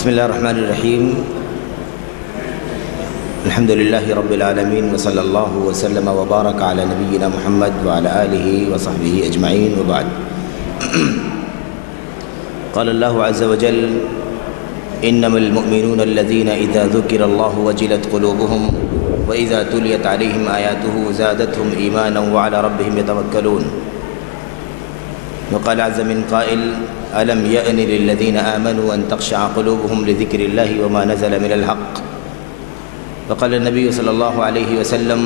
بسم الله الرحمن الرحيم. الحمد لله رب العالمين، وصلى الله وسلم وبارك على نبينا محمد وعلى آله وصحبه أجمعين، وبعد. قال الله عز وجل: إنما المؤمنون الذين إذا ذكر الله وجلت قلوبهم وإذا تليت عليهم آياته زادتهم إيمانا وعلى ربهم يتوكلون. وقال عز من قائل: ألم يأن للذين آمنوا أن تخشع قلوبهم لذكر الله وما نزل من الحق. وقال النبي صلى الله عليه وسلم: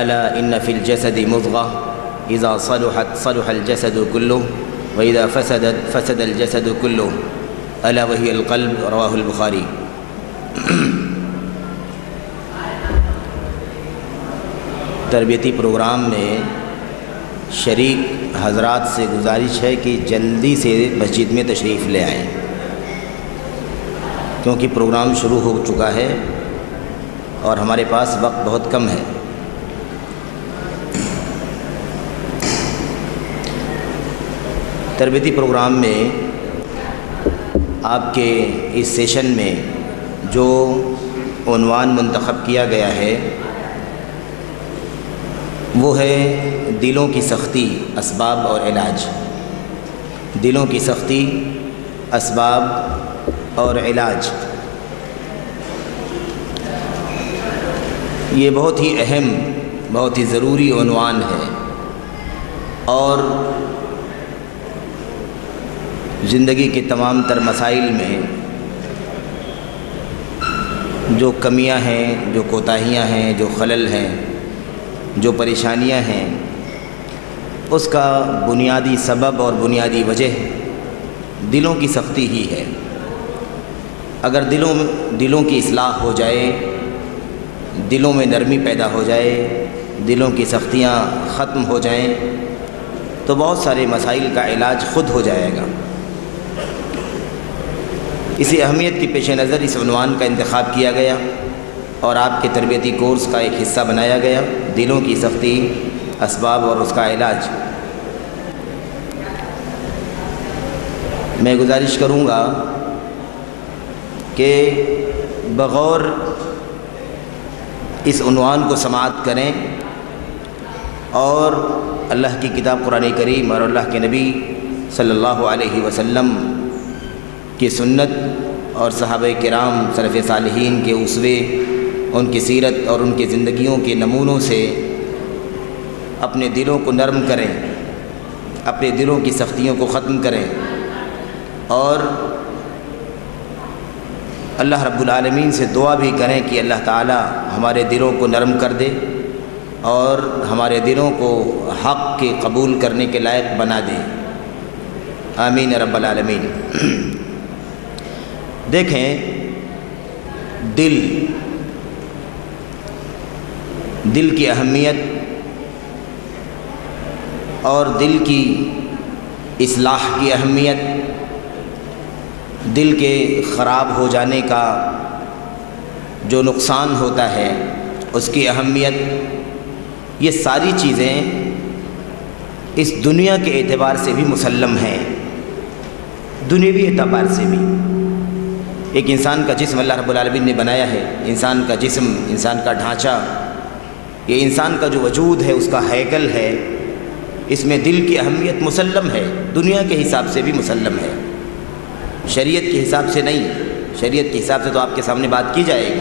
ألا إن في الجسد مضغة إذا صلحت صلح الجسد كله وإذا فسدت فسد الجسد كله ألا وهي القلب. رواه البخاری. تربیتی پروگرام میں شریک حضرات سے گزارش ہے کہ جلدی سے مسجد میں تشریف لے آئیں، کیونکہ پروگرام شروع ہو چکا ہے اور ہمارے پاس وقت بہت کم ہے. تربیتی پروگرام میں آپ کے اس سیشن میں جو عنوان منتخب کیا گیا ہے وہ ہے دلوں کی سختی، اسباب اور علاج. دلوں کی سختی، اسباب اور علاج. یہ بہت ہی اہم، بہت ہی ضروری عنوان ہے، اور زندگی کے تمام تر مسائل میں جو کمیاں ہیں، جو کوتاہیاں ہیں، جو خلل ہیں، جو پریشانیاں ہیں، اس کا بنیادی سبب اور بنیادی وجہ دلوں کی سختی ہی ہے. اگر دلوں کی اصلاح ہو جائے، دلوں میں نرمی پیدا ہو جائے، دلوں کی سختیاں ختم ہو جائیں تو بہت سارے مسائل کا علاج خود ہو جائے گا. اسی اہمیت کی پیش نظر اس عنوان کا انتخاب کیا گیا اور آپ کے تربیتی کورس کا ایک حصہ بنایا گیا، دلوں کی سختی، اسباب اور اس کا علاج. میں گزارش کروں گا کہ بغور اس عنوان کو سماعت کریں اور اللہ کی کتاب قرآن کریم اور اللہ کے نبی صلی اللہ علیہ وسلم کی سنت اور صحابہ کرام سلف صالحین کے اسوے، ان کی سیرت اور ان کی زندگیوں کے نمونوں سے اپنے دلوں کو نرم کریں، اپنے دلوں کی سختیوں کو ختم کریں، اور اللہ رب العالمین سے دعا بھی کریں کہ اللہ تعالی ہمارے دلوں کو نرم کر دے اور ہمارے دلوں کو حق کے قبول کرنے کے لائق بنا دے. آمین رب العالمین. دیکھیں، دل کی اہمیت اور دل کی اصلاح کی اہمیت، دل کے خراب ہو جانے کا جو نقصان ہوتا ہے اس کی اہمیت، یہ ساری چیزیں اس دنیا کے اعتبار سے بھی مسلم ہیں، دنیوی اعتبار سے بھی. ایک انسان کا جسم اللہ رب العالمین نے بنایا ہے، انسان کا جسم، انسان کا ڈھانچہ، یہ انسان کا جو وجود ہے، اس کا ہیکل ہے، اس میں دل کی اہمیت مسلم ہے، دنیا کے حساب سے بھی مسلم ہے، شریعت کے حساب سے نہیں. شریعت کے حساب سے تو آپ کے سامنے بات کی جائے گی،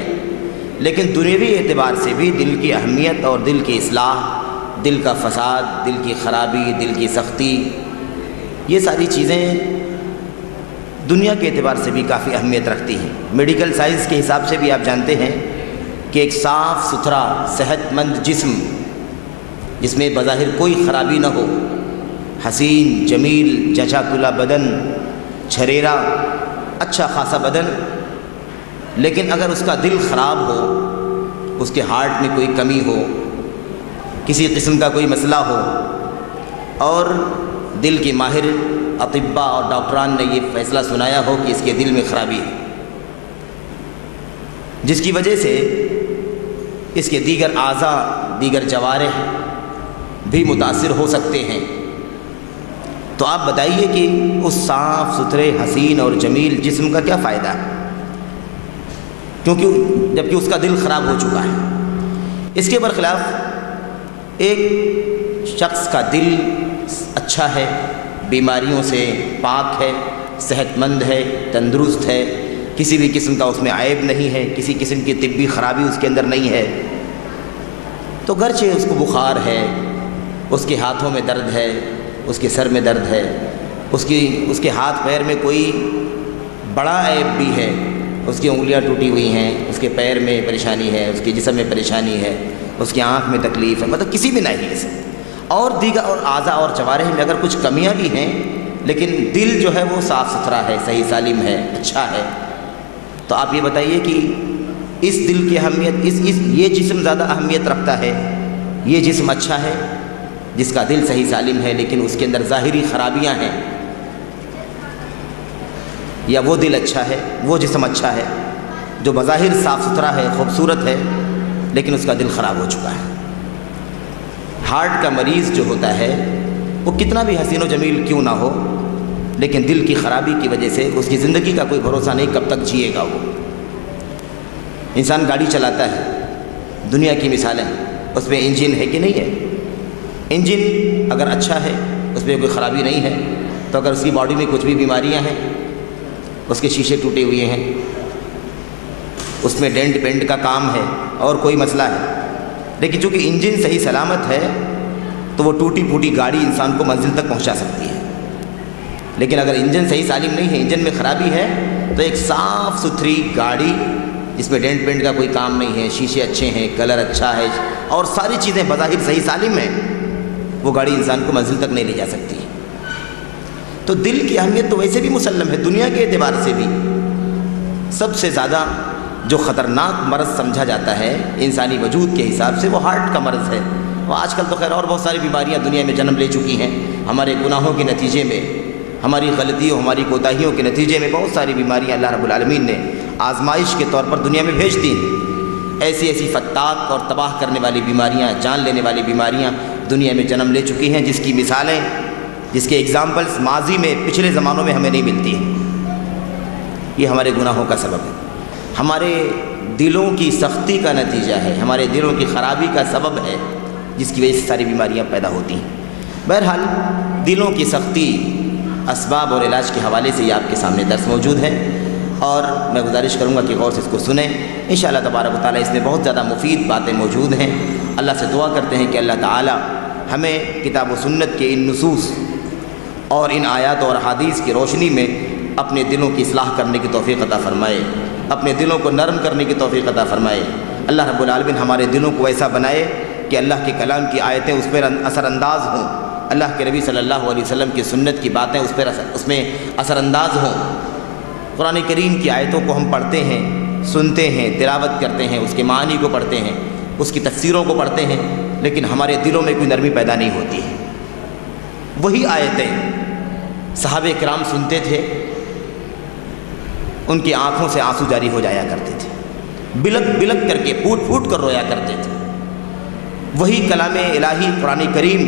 لیکن دنیوی اعتبار سے بھی دل کی اہمیت اور دل کی اصلاح، دل کا فساد، دل کی خرابی، دل کی سختی، یہ ساری چیزیں دنیا کے اعتبار سے بھی کافی اہمیت رکھتی ہیں. میڈیکل سائنس کے حساب سے بھی آپ جانتے ہیں کہ ایک صاف ستھرا صحت مند جسم جس میں بظاہر کوئی خرابی نہ ہو، حسین جمیل جچا کلا بدن، چھریرا اچھا خاصا بدن، لیکن اگر اس کا دل خراب ہو، اس کے ہارٹ میں کوئی کمی ہو، کسی قسم کا کوئی مسئلہ ہو، اور دل کی ماہر اطباء اور ڈاکٹران نے یہ فیصلہ سنایا ہو کہ اس کے دل میں خرابی ہے، جس کی وجہ سے اس کے دیگر اعضاء، دیگر جوارح بھی متاثر ہو سکتے ہیں، تو آپ بتائیے کہ اس صاف ستھرے حسین اور جمیل جسم کا کیا فائدہ ہے، کیونکہ جبکہ اس کا دل خراب ہو چکا ہے۔ اس کے برخلاف ایک شخص کا دل اچھا ہے، بیماریوں سے پاک ہے، صحت مند ہے، تندرست ہے، کسی بھی قسم کا اس میں عیب نہیں ہے، کسی قسم کی طبی خرابی اس کے اندر نہیں ہے، تو گرچہ اس کو بخار ہے، اس کے ہاتھوں میں درد ہے، اس کے سر میں درد ہے، اس کے ہاتھ پیر میں کوئی بڑا عیب بھی ہے، اس کی انگلیاں ٹوٹی ہوئی ہیں، اس کے پیر میں پریشانی ہے، اس کے جسم میں پریشانی ہے، اس کی آنکھ میں تکلیف ہے، مطلب کسی بھی ناحیے سے، اور دیگر اور اعضاء اور جوارح میں اگر کچھ کمیاں بھی ہیں، لیکن دل جو ہے وہ صاف ستھرا ہے، صحیح سالم ہے، اچھا ہے، تو آپ یہ بتائیے کہ اس دل کی اہمیت، یہ جسم زیادہ اہمیت رکھتا ہے، یہ جسم اچھا ہے جس کا دل صحیح سالم ہے لیکن اس کے اندر ظاہری خرابیاں ہیں، یا وہ دل اچھا ہے، وہ جسم اچھا ہے جو بظاہر صاف ستھرا ہے، خوبصورت ہے، لیکن اس کا دل خراب ہو چکا ہے۔ ہارٹ کا مریض جو ہوتا ہے وہ کتنا بھی حسین و جمیل کیوں نہ ہو، لیکن دل کی خرابی کی وجہ سے اس کی زندگی کا کوئی بھروسہ نہیں کب تک جیے گا وہ۔ انسان گاڑی چلاتا ہے، دنیا کی مثالیں، اس میں انجن ہے کہ نہیں ہے؟ انجن اگر اچھا ہے، اس میں کوئی خرابی نہیں ہے، تو اگر اس کی باڈی میں کچھ بھی بیماریاں ہیں، اس کے شیشے ٹوٹے ہوئے ہیں، اس میں ڈینٹ پینٹ کا کام ہے اور کوئی مسئلہ ہے، لیکن چونکہ انجن صحیح سلامت ہے تو وہ ٹوٹی پھوٹی گاڑی انسان کو منزل تک پہنچا سکتی ہے۔ لیکن اگر انجن صحیح سالم نہیں ہے، انجن میں خرابی ہے، تو ایک صاف ستھری گاڑی جس میں ڈینٹ پینٹ کا کوئی کام نہیں ہے، شیشے اچھے ہیں، کلر اچھا ہے اور ساری چیزیں بظاہر صحیح سالم ہیں، وہ گاڑی انسان کو منزل تک نہیں لے جا سکتی۔ تو دل کی اہمیت تو ویسے بھی مسلم ہے، دنیا کے اعتبار سے بھی سب سے زیادہ جو خطرناک مرض سمجھا جاتا ہے انسانی وجود کے حساب سے وہ ہارٹ کا مرض ہے۔ اور آج کل تو خیر اور بہت ساری بیماریاں دنیا میں جنم لے چکی ہیں، ہمارے گناہوں کے نتیجے میں، ہماری غلطیوں، ہماری کوتاہیوں کے نتیجے میں بہت ساری بیماریاں اللہ رب العالمین نے آزمائش کے طور پر دنیا میں بھیج دی ہیں۔ ایسی ایسی فتاک اور تباہ کرنے والی بیماریاں، جان لینے والی بیماریاں دنیا میں جنم لے چکی ہیں، جس کی مثالیں، جس کے ایگزامپلز ماضی میں، پچھلے زمانوں میں ہمیں نہیں ملتی ہیں۔ یہ ہمارے گناہوں کا سبب ہے، ہمارے دلوں کی سختی کا نتیجہ ہے، ہمارے دلوں کی خرابی کا سبب ہے، جس کی وجہ سے ساری بیماریاں پیدا ہوتی ہیں۔ بہرحال دلوں کی سختی، اسباب اور علاج کے حوالے سے یہ آپ کے سامنے درس موجود ہے، اور میں گزارش کروں گا کہ غور سے اس کو سنیں۔ انشاءاللہ تبارک و تعالیٰ اس میں بہت زیادہ مفید باتیں موجود ہیں۔ اللہ سے دعا کرتے ہیں کہ اللہ تعالیٰ ہمیں کتاب و سنت کے ان نصوص اور ان آیات اور احادیث کی روشنی میں اپنے دلوں کی اصلاح کرنے کی توفیق عطا فرمائے، اپنے دلوں کو نرم کرنے کی توفیق عطا فرمائے۔ اللہ رب العالمین ہمارے دلوں کو ایسا بنائے کہ اللہ کے کلام کی آیتیں اس پر اثر انداز ہوں، اللہ کے نبی صلی اللہ علیہ وسلم کی سنت کی باتیں اس میں اثر انداز ہوں۔ قرآن کریم کی آیتوں کو ہم پڑھتے ہیں، سنتے ہیں، تلاوت کرتے ہیں، اس کے معنی کو پڑھتے ہیں، اس کی تفسیروں کو پڑھتے ہیں، لیکن ہمارے دلوں میں کوئی نرمی پیدا نہیں ہوتی ہے۔ وہی آیتیں صحابہ کرام سنتے تھے، ان کی آنکھوں سے آنسو جاری ہو جایا کرتے تھے، بلک بلک کر کے، پھوٹ پھوٹ کر رویا کرتے تھے۔ وہی کلام الہی قرآن کریم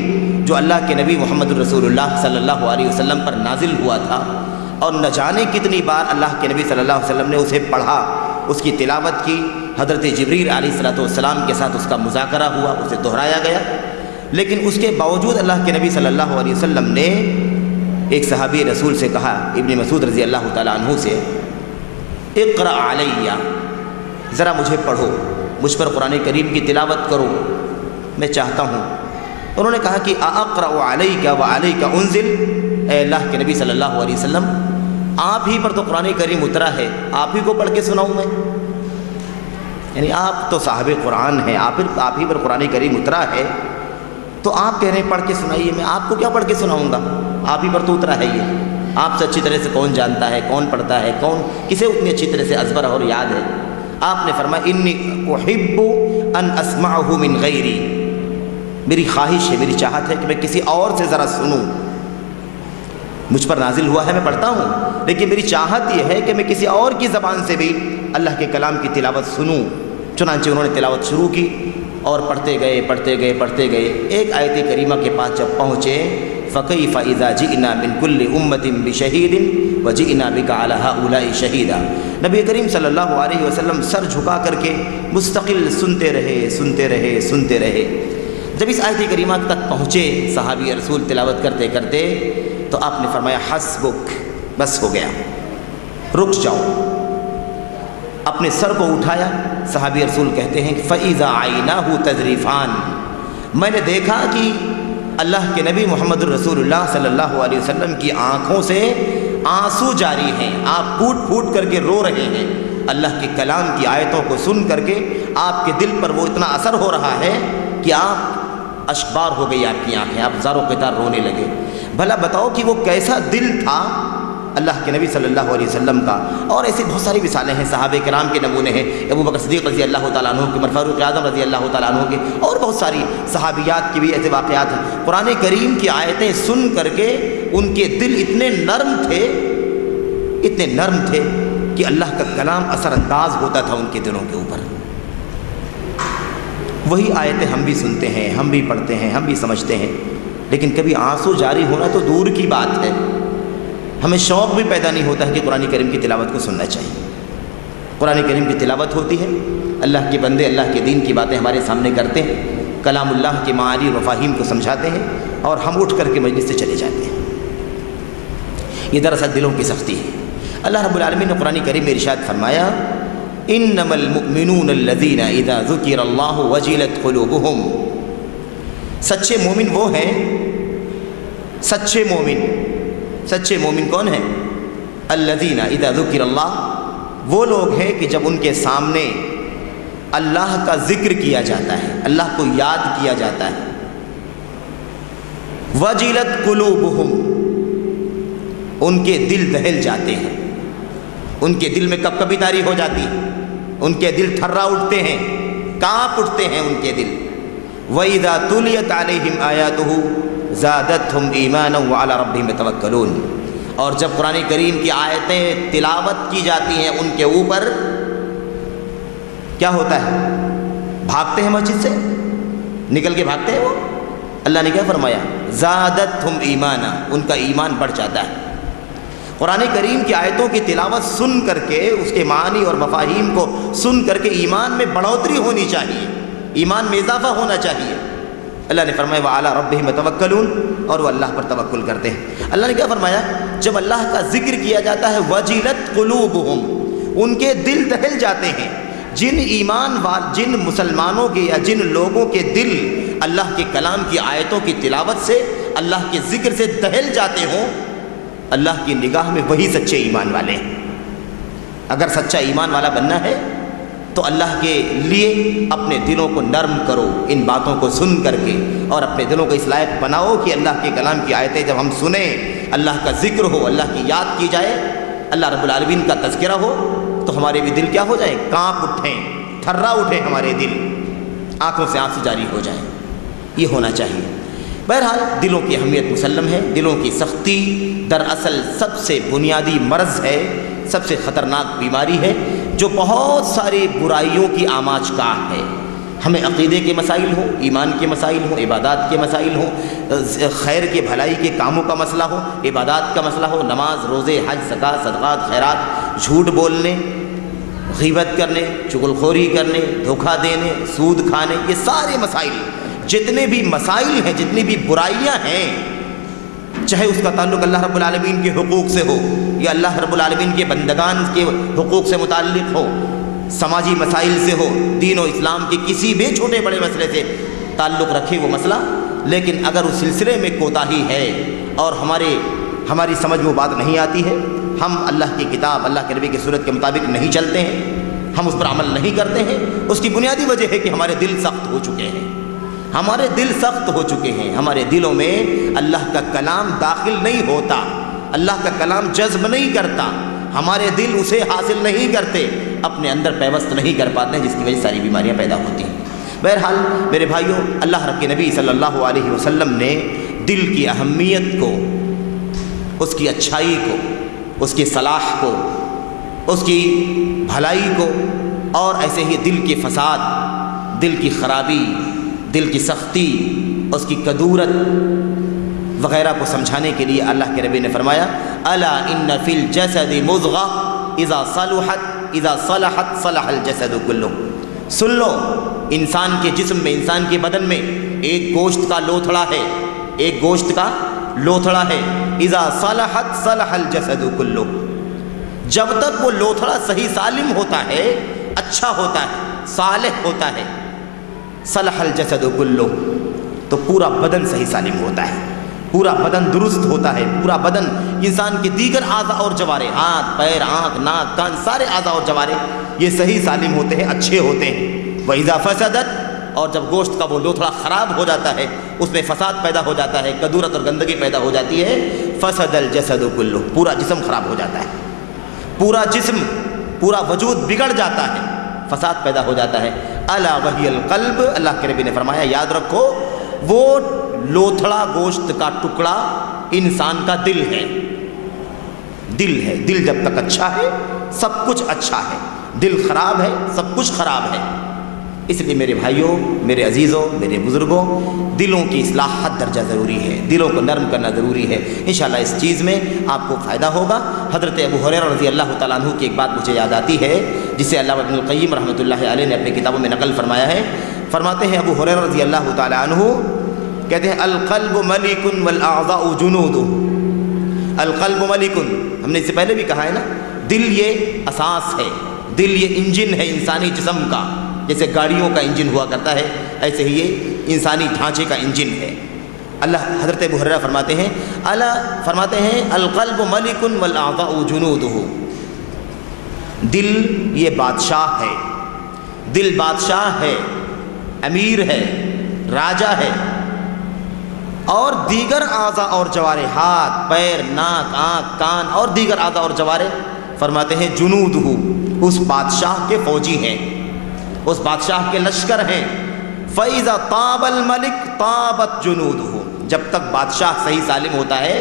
جو اللہ کے نبی محمد رسول اللہ صلی اللہ علیہ وسلم پر نازل ہوا تھا، اور نہ جانے کتنی بار اللہ کے نبی صلی اللہ علیہ وسلم نے اسے پڑھا، اس کی تلاوت کی، حضرت جبریل علیہ السلام کے ساتھ اس کا مذاکرہ ہوا، اسے دہرایا گیا، لیکن اس کے باوجود اللہ کے نبی صلی اللہ علیہ وسلم نے ایک صحابی رسول سے کہا، ابن مسعود رضی اللہ تعالیٰ عنہ سے، اقرأ علیہ، ذرا مجھے پڑھو، مجھ پر قرآن کریم کی تلاوت کرو، میں چاہتا ہوں۔ انہوں نے کہا کہ اقرأ علیک وعلیک انزل، اے اللہ کے نبی صلی اللہ علیہ وسلم، آپ ہی پر تو قرآن کریم اترا ہے، آپ ہی کو پڑھ کے سناؤں میں؟ یعنی آپ تو صاحب قرآن ہیں، آپ ہی پر قرآن کریم اترا ہے، تو آپ کہہ رہے ہیں پڑھ کے سنائیے، میں آپ کو کیا پڑھ کے سناؤں گا؟ آپ ہی پر تو اترا ہے یہ، آپ سے اچھی طرح سے کون جانتا ہے، کون پڑھتا ہے، کسے اتنی اچھی طرح سے ازبر اور یاد ہے؟ آپ نے فرمایا انی احب ان اسمعہ من غیری، میری خواہش ہے، میری چاہت ہے کہ میں کسی اور سے ذرا سنوں، مجھ پر نازل ہوا ہے، میں پڑھتا ہوں، لیکن میری چاہت یہ ہے کہ میں کسی اور کی زبان سے بھی اللہ کے کلام کی تلاوت سنوں۔ چنانچہ انہوں نے تلاوت شروع کی اور پڑھتے گئے، ایک آیت کریمہ کے پاس جب پہنچے، فَكَيْفَ إِذَا جِئْنَا مِنْ كُلِّ أُمَّةٍ بِشَهِيدٍ وَجِئْنَا بِكَ عَلَى هَؤُلَاءِ شَهِيدًا۔ نبی کریم صلی اللہ علیہ وسلم سر جھکا کر کے مستقل سنتے رہے۔ جب اس آیت کریمہ تک پہنچے صحابی رسول تلاوت کرتے کرتے تو آپ نے فرمایا حسبک، بس ہو گیا، رک جاؤ۔ اپنے سر کو اٹھایا، صحابی رسول کہتے ہیں فَإِذَا عَيْنَاهُ تَذْرِفَانِ، میں نے دیکھا کہ اللہ کے نبی محمد الرسول اللہ صلی اللہ علیہ وسلم کی آنکھوں سے آنسو جاری ہیں، آپ پھوٹ پھوٹ کر کے رو رہے ہیں۔ اللہ کے کلام کی آیتوں کو سن کر کے آپ کے دل پر وہ اتنا اثر ہو رہا ہے کہ آپ اشبار ہو گئی آپ کی آنکھیں، آپ زار و قطار رونے لگے۔ بھلا بتاؤ کہ وہ کیسا دل تھا اللہ کے نبی صلی اللہ علیہ وسلم کا۔ اور ایسی بہت ساری مثالیں ہیں، صحابہ کرام کے نمونے ہیں، ابو بکر صدیق رضی اللہ تعالیٰ عنہ کے، عمر فاروق اعظم رضی اللہ تعالیٰ عنہ کے، اور بہت ساری صحابیات کے بھی ایسے واقعات ہیں۔ قرآن کریم کی آیتیں سن کر کے ان کے دل اتنے نرم تھے کہ اللہ کا کلام اثر انداز ہوتا تھا ان کے دلوں کے اوپر۔ وہی آیتیں ہم بھی سنتے ہیں، ہم بھی پڑھتے ہیں، ہم بھی سمجھتے ہیں، لیکن کبھی آنسو جاری ہونا تو دور کی بات ہے، ہمیں شوق بھی پیدا نہیں ہوتا ہے کہ قرآن کریم کی تلاوت کو سننا چاہیے۔ قرآن کریم کی تلاوت ہوتی ہے، اللہ کے بندے اللہ کے دین کی باتیں ہمارے سامنے کرتے ہیں، کلام اللہ کے معانی و مفاہیم کو سمجھاتے ہیں، اور ہم اٹھ کر کے مجلس سے چلے جاتے ہیں۔ یہ دراصل دلوں کی سختی ہے۔ اللہ رب العالمین نے قرآن کریم میں ارشاد فرمایا انما المؤمنون الذین اذا ذکر اللہ وجلت قلوبہم، سچے مومن وہ ہیں، سچے مومن کون ہیں؟ الذین اذا ذکر اللہ، وہ لوگ ہیں کہ جب ان کے سامنے اللہ کا ذکر کیا جاتا ہے، اللہ کو یاد کیا جاتا ہے، وجلت قلوبہم، ان کے دل دہل جاتے ہیں، ان کے دل میں کپکپی طاری ہو جاتی ہے، ان کے دل تھرا اٹھتے ہیں، کانپ اٹھتے ہیں ان کے دل۔ وَإِذَا تُلِيَتْ عَلَيْهِمْ آيَاتُهُ زَادَتْهُمْ إِيمَانًا وَعَلَى رَبِّهِمْ يَتَوَكَّلُونَ، اور جب قرآن کریم کی آیتیں تلاوت کی جاتی ہیں ان کے اوپر کیا ہوتا ہے؟ بھاگتے ہیں مسجد سے، نکل کے بھاگتے ہیں وہ۔ اللہ نے کیا فرمایا؟ زَادَتْهُمْ إِيمَانًا، ان کا ایمان بڑھ جاتا ہے۔ قرآن کریم کی آیتوں کی تلاوت سن کر کے، اس کے معانی اور مفاہیم کو سن کر کے ایمان میں بڑھوتری ہونی چاہیے، ایمان میں اضافہ ہونا چاہیے۔ اللہ نے فرمایا وَعَلَىٰ رَبِّهِمْ يَتَوَكَّلُونَ، اور وہ اللہ پر توکل کرتے ہیں۔ اللہ نے کیا فرمایا؟ جب اللہ کا ذکر کیا جاتا ہے وَجِلَتْ قُلُوبُهُمْ، ان کے دل دہل جاتے ہیں۔ جن مسلمانوں کے یا جن لوگوں کے دل اللہ کے کلام کی آیتوں کی تلاوت سے، اللہ کے ذکر سے دہل جاتے ہوں، اللہ کی نگاہ میں وہی سچے ایمان والے ہیں۔ اگر سچا ایمان والا بننا ہے تو اللہ کے لیے اپنے دلوں کو نرم کرو، ان باتوں کو سن کر کے، اور اپنے دلوں کو اس لائق بناؤ کہ اللہ کے کلام کی آیتیں جب ہم سنیں، اللہ کا ذکر ہو، اللہ کی یاد کی جائے، اللہ رب العالمین کا تذکرہ ہو، تو ہمارے بھی دل کیا ہو جائیں؟ کانپ اٹھیں، تھرا اٹھیں ہمارے دل، آنکھوں سے آنسو جاری ہو جائیں۔ یہ ہونا چاہیے۔ بہرحال دلوں کی اہمیت مسلم ہے، دلوں کی سختی دراصل سب سے بنیادی مرض ہے، سب سے خطرناک بیماری ہے، جو بہت ساری برائیوں کی آماج گاہ ہے۔ ہمیں عقیدے کے مسائل ہوں، ایمان کے مسائل ہوں، عبادات کے مسائل ہوں، خیر کے بھلائی کے کاموں کا مسئلہ ہو، عبادات کا مسئلہ ہو، نماز، روزے، حج، زکوٰۃ، صدقات، خیرات، جھوٹ بولنے، غیبت کرنے، چغلخوری کرنے، دھوکہ دینے، سود کھانے، یہ سارے مسائل، جتنے بھی مسائل ہیں، جتنی بھی برائیاں ہیں، چاہے اس کا تعلق اللہ رب العالمین کے حقوق سے ہو یا اللہ رب العالمین کے بندگان کے حقوق سے متعلق ہو، سماجی مسائل سے ہو، دین و اسلام کے کسی بھی چھوٹے بڑے مسئلے سے تعلق رکھے وہ مسئلہ، لیکن اگر اس سلسلے میں کوتاہی ہے اور ہماری سمجھ میں بات نہیں آتی ہے، ہم اللہ کی کتاب، اللہ کے نبی کی سنت کے مطابق نہیں چلتے ہیں، ہم اس پر عمل نہیں کرتے ہیں، اس کی بنیادی وجہ ہے کہ ہمارے دل سخت ہو چکے ہیں، ہمارے دل سخت ہو چکے ہیں، ہمارے دلوں میں اللہ کا کلام داخل نہیں ہوتا، اللہ کا کلام جذب نہیں کرتا، ہمارے دل اسے حاصل نہیں کرتے، اپنے اندر پیوست نہیں کر پاتے ہیں، جس کی وجہ سے ساری بیماریاں پیدا ہوتی ہیں۔ بہرحال میرے بھائیوں، اللہ رب کے نبی صلی اللہ علیہ وسلم نے دل کی اہمیت کو، اس کی اچھائی کو، اس کی صلاح کو، اس کی بھلائی کو، اور ایسے ہی دل کے فساد، دل کی خرابی، دل کی سختی، اس کی کدورت، وغیرہ کو سمجھانے کے لیے اللہ کے نبی نے فرمایا الا ان فی الجسد مضغہ اذا صلحت صلح الجسد کلہ. سن لو، انسان کے جسم میں، انسان کے بدن میں ایک گوشت کا لوتھڑا ہے، ایک گوشت کا لوتھڑا ہے. اذا صلحت صلح الجسد کلہ. جب تک وہ لوتھڑا صحیح سالم ہوتا ہے، اچھا ہوتا ہے، صالح ہوتا ہے، صلح الجسد کلہ، تو پورا بدن صحیح سالم ہوتا ہے، پورا بدن درست ہوتا ہے. پورا بدن، انسان کے دیگر اعضاء اور جوارے، ہاتھ پیر آنکھ ناک کان، سارے اعضاء اور جوارے یہ صحیح سالم ہوتے ہیں، اچھے ہوتے ہیں. وَإِذَا فَسَدَتْ، اور جب گوشت کا وہ لوتھڑا خراب ہو جاتا ہے، اس میں فساد پیدا ہو جاتا ہے، کدورت اور گندگی پیدا ہو جاتی ہے، فَسَدَ الْجَسَدُ كُلُّهُ، پورا جسم خراب ہو جاتا ہے، پورا جسم، پورا وجود بگڑ جاتا ہے، فساد پیدا ہو جاتا ہے. الا وہی القلب، اللہ کے نبی نے فرمایا یاد رکھو وہ لوتھڑا گوشت کا ٹکڑا انسان کا دل ہے. دل ہے. دل جب تک اچھا ہے سب کچھ اچھا ہے، دل خراب ہے سب کچھ خراب ہے. اس لیے میرے بھائیوں، میرے عزیزوں، میرے بزرگوں، دلوں کی اصلاح حد درجہ ضروری ہے، دلوں کو نرم کرنا ضروری ہے. انشاءاللہ اس چیز میں آپ کو فائدہ ہوگا. حضرت ابو ہریرہ رضی اللہ تعالیٰ عنہ کی ایک بات مجھے یاد آتی ہے جسے علامہ ابن القیم رحمۃ اللہ علیہ نے اپنی کتابوں میں نقل فرمایا ہے. فرماتے ہیں ابو ہریرہ رضی اللہ تعالیٰ عنہ کہتے ہیں القلب ملک والاعضاء جنود. القلب ملک، ہم نے اس سے پہلے بھی کہا ہے نا، دل یہ اساس ہے، دل یہ انجن ہے انسانی جسم کا. جیسے گاڑیوں کا انجن ہوا کرتا ہے، ایسے ہی یہ انسانی ڈھانچے کا انجن ہے. اللہ حضرت ابو ہریرہ فرماتے ہیں القلب ملک والاعضاء جنودہ. دل یہ بادشاہ ہے، دل بادشاہ ہے، امیر ہے، راجہ ہے، اور دیگر اعضاء اور جوارے، ہاتھ پیر ناک آنکھ کان اور دیگر اعضاء اور جوارے، فرماتے ہیں جنودہ، اس بادشاہ کے فوجی ہیں، اس بادشاہ کے لشکر ہیں. فَإِذَا طَابَ الْمَلِكُ طَابَتْ جُنُودُهُ. جب تک بادشاہ صحیح سالم ہوتا ہے،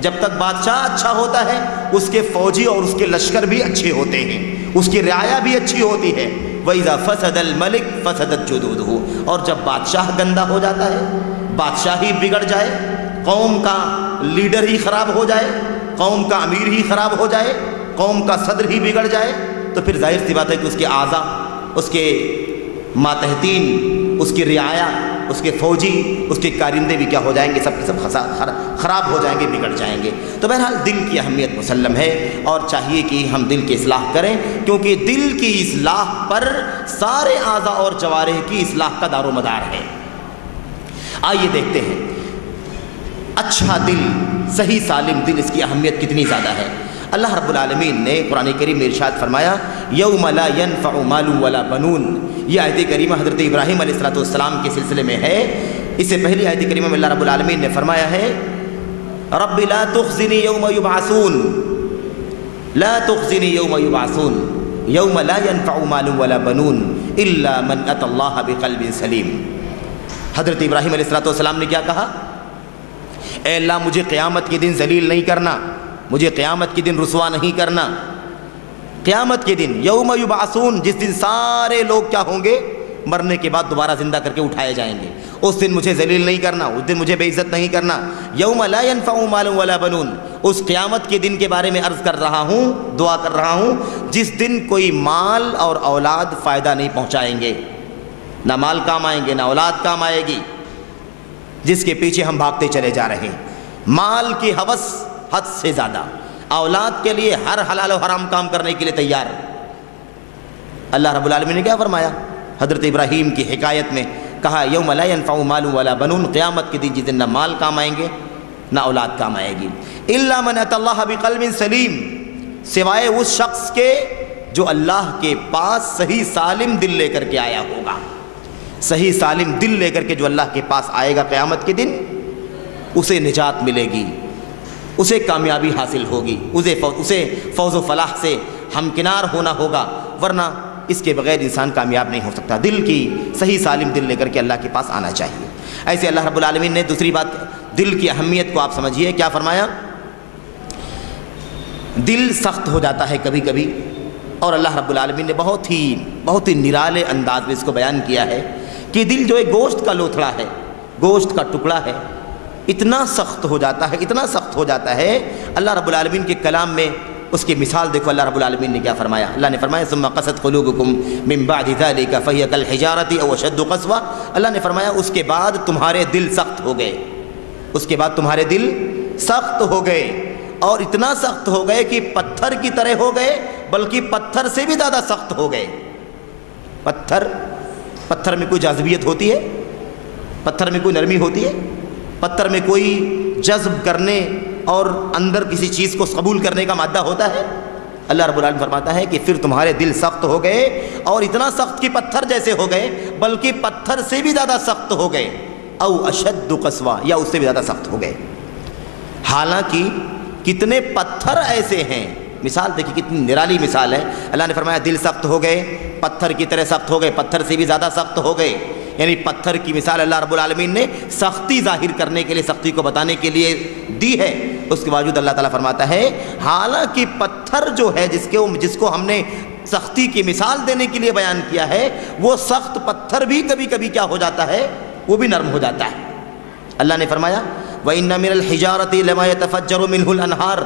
جب تک بادشاہ اچھا ہوتا ہے، اس کے فوجی اور اس کے لشکر بھی اچھے ہوتے ہیں، اس کی رعایا بھی اچھی ہوتی ہے. وَإِذَا فَسَدَ الْمَلِكُ فَسَدَتْ جُنُودُهُ. اور جب بادشاہ گندا ہو جاتا ہے، بادشاہی بگڑ جائے، قوم کا لیڈر ہی خراب ہو جائے، قوم کا امیر ہی خراب ہو جائے، قوم کا صدر ہی بگڑ جائے، تو پھر ظاہر سی بات ہے کہ اس کے اعضاء، اس کے ماتحتین، اس کی رعایا، اس کے فوجی، اس کے کارندے بھی کیا ہو جائیں گے، سب کے سب خراب ہو جائیں گے، بگڑ جائیں گے. تو بہرحال دل کی اہمیت مسلم ہے اور چاہیے کہ ہم دل کی اصلاح کریں، کیونکہ دل کی اصلاح پر سارے اعضاء اور جوارح کی اصلاح کا دار و مدار ہے. آئیے دیکھتے ہیں اچھا دل، صحیح سالم دل، اس کی اہمیت کتنی زیادہ ہے. اللہ رب العالمین نے قرآن کریم میں ارشاد فرمایا یوم لا ينفع مال ولا بنون. یہ آیت کریمہ حضرت ابراہیم علیہ السلام کے سلسلے میں ہے. اس سے پہلی آیت کریمہ میں اللہ رب العالمین نے فرمایا ہے رب لا تخزنی یوم یبعثون، لا تخزنی یوم یبعثون یوم لا ينفع مال ولا بنون الا من اتى اللہ بقلب سلیم. حضرت ابراہیم علیہ السلام نے کیا کہا؟ اے اللہ مجھے قیامت کے دن ذلیل نہیں کرنا، مجھے قیامت کے دن رسوا نہیں کرنا. قیامت کے دن یوم یبعثون، جس دن سارے لوگ کیا ہوں گے؟ مرنے کے بعد دوبارہ زندہ کر کے اٹھائے جائیں گے. اس دن مجھے ذلیل نہیں کرنا، اس دن مجھے بے عزت نہیں کرنا. یوم لا ينفع مال ولا بنون، اس قیامت کے دن کے بارے میں عرض کر رہا ہوں، دعا کر رہا ہوں، جس دن کوئی مال اور اولاد فائدہ نہیں پہنچائیں گے. نہ مال کام آئیں گے، نہ اولاد کام آئے گی، جس کے پیچھے ہم بھاگتے چلے جا رہے ہیں. مال کی ہوس حد سے زیادہ، اولاد کے لیے ہر حلال و حرام کام کرنے کے لیے تیار. اللہ رب العالمین نے کیا فرمایا؟ حضرت ابراہیم کی حکایت میں کہا یوم لا ينفع مال ولا بنون، قیامت کے دن جس دن نہ مال کام آئیں گے نہ اولاد کام آئے گی. الا من اتى اللہ بقلب سلیم، سوائے اس شخص کے جو اللہ کے پاس صحیح سالم دل لے کر کے آیا ہوگا. صحیح سالم دل لے کر کے جو اللہ کے پاس آئے گا قیامت کے دن، اسے نجات ملے گی، اسے کامیابی حاصل ہوگی، اسے فوز و فلاح سے ہمکنار ہونا ہوگا، ورنہ اس کے بغیر انسان کامیاب نہیں ہو سکتا. دل کی صحیح سالم دل لے کر کے اللہ کے پاس آنا چاہیے. ایسے اللہ رب العالمین نے دوسری بات، دل کی اہمیت کو آپ سمجھیے، کیا فرمایا؟ دل سخت ہو جاتا ہے کبھی کبھی، اور اللہ رب العالمین نے بہت ہی نرالے انداز میں اس کو بیان کیا ہے کہ دل جو ایک گوشت کا لوتھڑا ہے، گوشت کا ٹکڑا ہے، اتنا سخت ہو جاتا ہے، اتنا سخت ہو جاتا ہے۔ اللہ رب العالمین کے کلام میں اس کی مثال دیکھو، اللہ رب العالمین نے کیا فرمایا؟ اللہ نے فرمایا ثم قست قلوبکم من بعد ذلک فہی کالحجارۃ او اشد قسوۃ۔ اللہ نے فرمایا اس کے بعد تمہارے دل سخت ہو گئے، اس کے بعد تمہارے دل سخت ہو گئے، اور اتنا سخت ہو گئے کہ پتھر کی طرح ہو گئے، بلکہ پتھر سے بھی زیادہ سخت ہو گئے۔ پتھر میں کوئی جاذبیت ہوتی ہے؟ پتھر میں کوئی نرمی ہوتی ہے؟ پتھر میں کوئی جذب کرنے اور اندر کسی چیز کو قبول کرنے کا مادہ ہوتا ہے؟ اللہ رب العالمین فرماتا ہے کہ پھر تمہارے دل سخت ہو گئے، اور اتنا سخت کہ پتھر جیسے ہو گئے، بلکہ پتھر سے بھی زیادہ سخت ہو گئے، او اشد قسوہ، یا اس سے بھی زیادہ سخت ہو گئے۔ حالانکہ کتنے پتھر ایسے ہیں، مثال دیکھیے کتنی نرالی مثال ہے۔ اللہ نے فرمایا دل سخت ہو گئے، پتھر کی طرح سخت ہو گئے، پتھر سے بھی زیادہ سخت ہو گئے، یعنی پتھر کی مثال اللہ رب العالمین نے سختی ظاہر کرنے کے لیے، سختی کو بتانے کے لیے دی ہے۔ اس کے باوجود اللہ تعالیٰ فرماتا ہے حالانکہ پتھر جو ہے جس کو ہم نے سختی کی مثال دینے کے لیے بیان کیا ہے، وہ سخت پتھر بھی کبھی کبھی کیا ہو جاتا ہے؟ وہ بھی نرم ہو جاتا ہے۔ اللہ نے فرمایا وَإِنَّ مِنَ الْحِجَارَةِ لَمَا يَتَفَجَّرُ مِنْهُ الْأَنْهَارُ،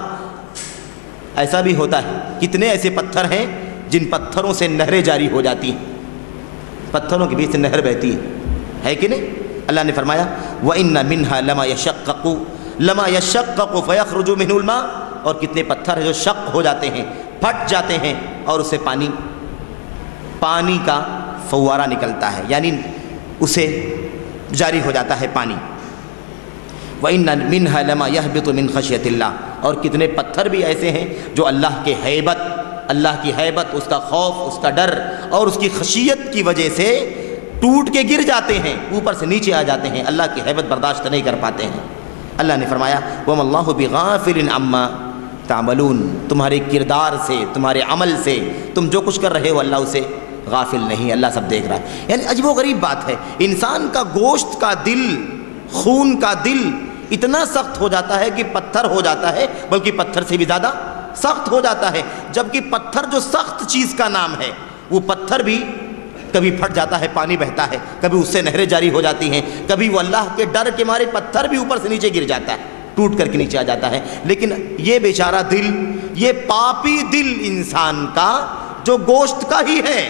ایسا بھی ہوتا ہے، کتنے ایسے پتھر ہیں جن پتھروں سے نہریں جاری ہو جاتی ہیں، پتھروں کے بیچ سے نہر بہتی ہے کہ نہیں؟ اللہ نے فرمایا وَإِنَّ مِنْهَا لَمَا يَشَقَّقُ فَيَخْرُجُ مِنْهُ الْمَاءُ، اور کتنے پتھر ہیں جو شق ہو جاتے ہیں، پھٹ جاتے ہیں، اور اسے پانی کا فوارہ نکلتا ہے، یعنی اسے جاری ہو جاتا ہے پانی۔ وَإِنَّ مِنْهَا لَمَا يَهْبِطُ مِنْ خَشْيَةِ اللَّهِ، اور کتنے پتھر بھی ایسے ہیں جو اللہ کی ہیبت، اس کا خوف، اس کا ڈر اور اس کی خشیت کی وجہ سے ٹوٹ کے گر جاتے ہیں، اوپر سے نیچے آ جاتے ہیں، اللہ کی ہیبت برداشت نہیں کر پاتے ہیں۔ اللہ نے فرمایا وَمَا اللَّهُ بِغَافِلٍ عَمَّا تَعْمَلُونَ، تمہارے کردار سے، تمہارے عمل سے، تم جو کچھ کر رہے ہو اللہ اسے غافل نہیں، اللہ سب دیکھ رہا ہے۔ یعنی عجیب و غریب بات ہے، انسان کا گوشت کا دل، خون کا دل اتنا سخت ہو جاتا ہے کہ پتھر ہو جاتا ہے، بلکہ پتھر سے بھی زیادہ سخت ہو جاتا ہے، جبکہ پتھر جو سخت چیز کا نام ہے، وہ پتھر بھی کبھی پھٹ جاتا ہے، پانی بہتا ہے، کبھی اس سے نہریں جاری ہو جاتی ہیں، کبھی وہ اللہ کے ڈر کے مارے پتھر بھی اوپر سے نیچے گر جاتا ہے، ٹوٹ کر کے نیچے آ جاتا ہے۔ لیکن یہ بیچارہ دل، یہ پاپی دل انسان کا جو گوشت کا ہی ہے،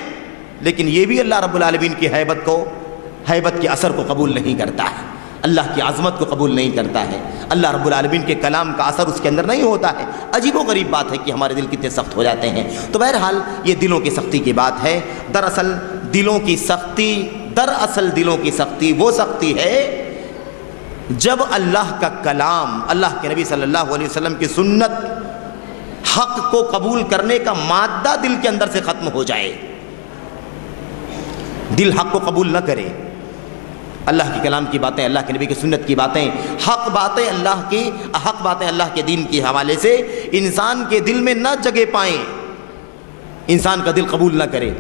لیکن یہ بھی اللہ رب العالمین کی ہیبت کے اثر کو قبول نہیں کرتا ہے، اللہ کی عظمت کو قبول نہیں کرتا ہے، اللہ رب العالمین کے کلام کا اثر اس کے اندر نہیں ہوتا ہے۔ عجیب و غریب بات ہے کہ ہمارے دل کتنے سخت ہو جاتے ہیں۔ تو بہرحال یہ دلوں کی سختی کی بات ہے۔ دراصل دلوں کی سختی وہ سختی ہے جب اللہ کا کلام، اللہ کے نبی صلی اللہ علیہ وسلم کی سنت، حق کو قبول کرنے کا مادہ دل کے اندر سے ختم ہو جائے، دل حق کو قبول نہ کرے، اللہ کے کلام کی باتیں، اللہ کے نبی کی سنت کی باتیں، حق باتیں اللہ کے دین کے حوالے سے انسان کے دل میں نہ جگہ پائیں، انسان کا دل قبول نہ کرے،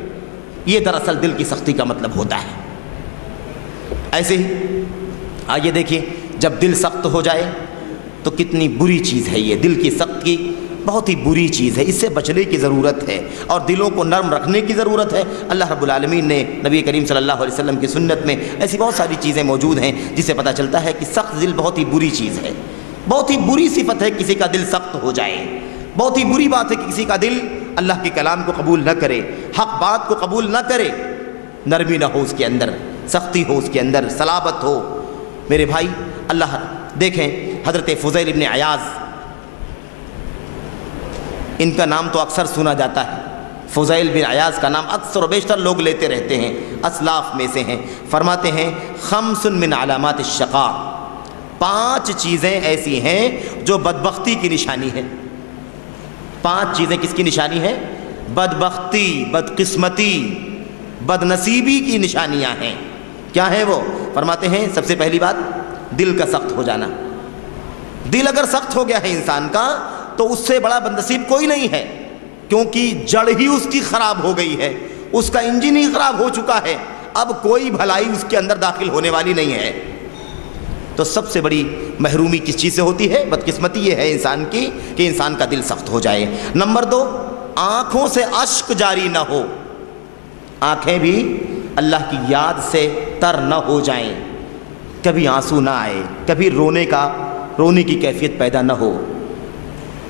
یہ دراصل دل کی سختی کا مطلب ہوتا ہے۔ ایسے ہی آئیے دیکھیے، جب دل سخت ہو جائے تو کتنی بری چیز ہے یہ، دل کی سختی بہت ہی بری چیز ہے، اس سے بچنے کی ضرورت ہے اور دلوں کو نرم رکھنے کی ضرورت ہے۔ اللہ رب العالمین نے نبی کریم صلی اللہ علیہ وسلم کی سنت میں ایسی بہت ساری چیزیں موجود ہیں جس سے پتہ چلتا ہے کہ سخت دل بہت ہی بری چیز ہے، بہت ہی بری صفت ہے کسی کا دل سخت ہو جائے، بہت ہی بری بات ہے کہ کسی کا دل اللہ کے کلام کو قبول نہ کرے، حق بات کو قبول نہ کرے، نرمی نہ ہو اس کے اندر، سختی ہو اس کے اندر، صلابت ہو۔ میرے بھائی، اللہ دیکھیں حضرت فضیل ابن عیاض، ان کا نام تو اکثر سنا جاتا ہے، فضیل بن عیاض کا نام اکثر و بیشتر لوگ لیتے رہتے ہیں، اسلاف میں سے ہیں۔ فرماتے ہیں خمس من علامات الشقاء، 5 چیزیں ایسی ہیں جو بدبختی کی نشانی ہے۔ 5 چیزیں کس کی نشانی ہے؟ بدبختی، بدقسمتی، بدنصیبی کی نشانیاں ہیں۔ کیا ہیں وہ؟ فرماتے ہیں سب سے پہلی بات دل کا سخت ہو جانا۔ دل اگر سخت ہو گیا ہے انسان کا تو اس سے بڑا بدنصیب کوئی نہیں ہے، کیونکہ جڑ ہی اس کی خراب ہو گئی ہے، اس کا انجن ہی خراب ہو چکا ہے، اب کوئی بھلائی اس کے اندر داخل ہونے والی نہیں ہے۔ تو سب سے بڑی محرومی کس چیز سے ہوتی ہے؟ بدقسمتی یہ ہے انسان کی کہ انسان کا دل سخت ہو جائے۔ نمبر 2، آنکھوں سے اشک جاری نہ ہو، آنکھیں بھی اللہ کی یاد سے تر نہ ہو جائیں۔ کبھی آنسو نہ آئے، کبھی رونے کی کیفیت پیدا نہ ہو.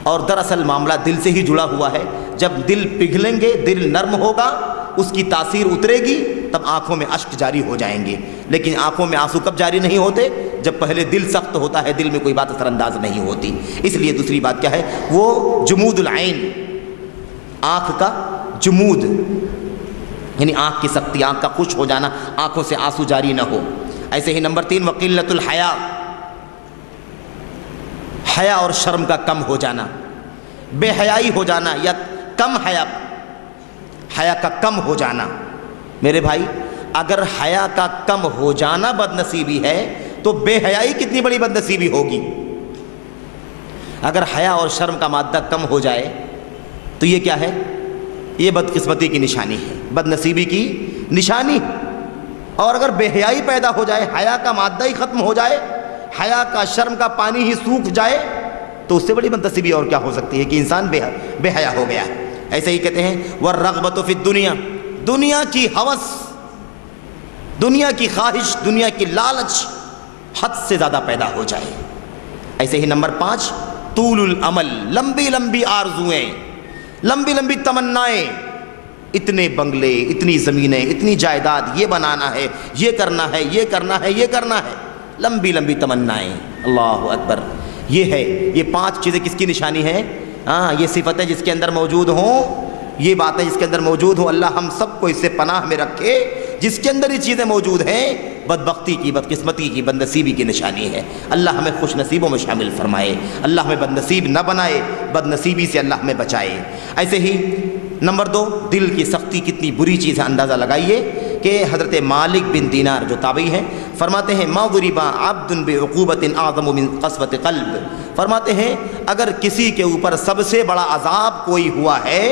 اور دراصل معاملہ دل سے ہی جڑا ہوا ہے. جب دل پگھلیں گے، دل نرم ہوگا، اس کی تاثیر اترے گی، تب آنکھوں میں اشک جاری ہو جائیں گے. لیکن آنکھوں میں آنسو کب جاری نہیں ہوتے؟ جب پہلے دل سخت ہوتا ہے، دل میں کوئی بات اثر انداز نہیں ہوتی. اس لیے دوسری بات کیا ہے؟ وہ جمود العین، آنکھ کا جمود، یعنی آنکھ کی سختی، آنکھ کا خشک ہو جانا، آنکھوں سے آنسو جاری نہ ہو. ایسے ہی نمبر 3 وقلۃ الحیا، حیا اور شرم کا کم ہو جانا، بے حیائی ہو جانا، یا کم حیا کا کم ہو جانا. میرے بھائی، اگر حیا کا کم ہو جانا بد نصیبی ہے تو بے حیائی کتنی بڑی بد نصیبی ہوگی. اگر حیا اور شرم کا مادہ کم ہو جائے تو یہ کیا ہے؟ یہ بدقسمتی کی نشانی ہے، بد نصیبی کی نشانی. اور اگر بے حیائی پیدا ہو جائے، حیا کا مادہ ہی ختم ہو جائے، حیا کا شرم کا پانی ہی سوکھ جائے، تو اس سے بڑی بد نصیبی اور کیا ہو سکتی ہے کہ انسان بے حیا ہو گیا. ایسے ہی کہتے ہیں والرغبۃ فی الدنیا، دنیا کی ہوس، دنیا کی خواہش، دنیا کی لالچ حد سے زیادہ پیدا ہو جائے. ایسے ہی نمبر 5 طول الامل، لمبی لمبی آرزوئیں، لمبی لمبی تمنائیں، اتنے بنگلے، اتنی زمینیں، اتنی جائیداد، یہ بنانا ہے، یہ کرنا ہے، یہ کرنا ہے، یہ کرنا ہے، لمبی لمبی تمنائیں. اللہ اکبر. یہ ہے، یہ 5 چیزیں کس کی نشانی ہے؟ یہ صفتیں جس کے اندر موجود ہوں، یہ باتیں جس کے اندر موجود ہوں، اللہ ہم سب کو اس سے پناہ میں رکھے. جس کے اندر یہ چیزیں موجود ہیں، بدبختی کی، بدقسمتی کی، بد نصیبی کی نشانی ہے. اللہ ہمیں خوش نصیبوں میں شامل فرمائے، اللہ ہمیں بد نصیب نہ بنائے، بد نصیبی سے اللہ ہمیں بچائے. ایسے ہی نمبر 2 دل کی سختی کتنی بری چیز ہے. اندازہ لگائیے کہ حضرت مالک بن دینار جو تابعی ہیں فرماتے ہیں ما ضرب عبد بعقوبۃ اعظم من قسوۃ قلب، فرماتے ہیں اگر کسی کے اوپر سب سے بڑا عذاب کوئی ہوا ہے،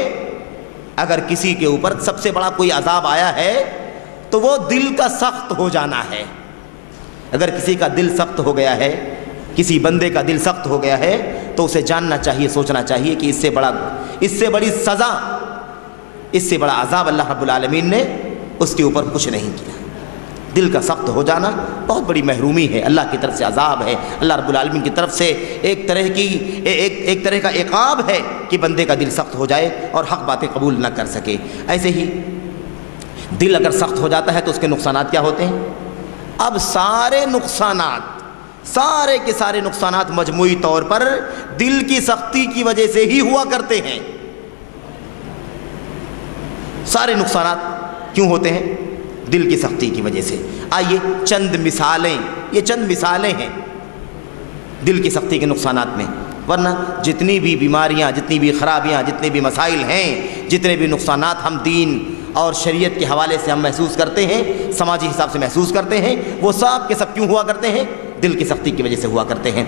اگر کسی کے اوپر سب سے بڑا کوئی عذاب آیا ہے تو وہ دل کا سخت ہو جانا ہے. اگر کسی کا دل سخت ہو گیا ہے، کسی بندے کا دل سخت ہو گیا ہے، تو اسے جاننا چاہیے، سوچنا چاہیے کہ اس سے بڑی سزا، اس سے بڑا عذاب اللہ رب العالمین نے اس کے اوپر کچھ نہیں کیا. دل کا سخت ہو جانا بہت بڑی محرومی ہے، اللہ کی طرف سے عذاب ہے، اللہ رب العالمین کی طرف سے ایک طرح کا عقاب ہے کہ بندے کا دل سخت ہو جائے اور حق باتیں قبول نہ کر سکے. ایسے ہی دل اگر سخت ہو جاتا ہے تو اس کے نقصانات کیا ہوتے ہیں؟ اب سارے کے سارے نقصانات مجموعی طور پر دل کی سختی کی وجہ سے ہی ہوا کرتے ہیں. سارے نقصانات کیوں ہوتے ہیں؟ دل کی سختی کی وجہ سے. آئیے چند مثالیں ہیں دل کی سختی کے نقصانات میں، ورنہ جتنی بھی بیماریاں، جتنی بھی خرابیاں، جتنے بھی مسائل ہیں، جتنے بھی نقصانات ہم دین اور شریعت کے حوالے سے ہم محسوس کرتے ہیں، سماجی حساب سے محسوس کرتے ہیں، وہ سب کے سب کیوں ہوا کرتے ہیں؟ دل کی سختی کی وجہ سے ہوا کرتے ہیں.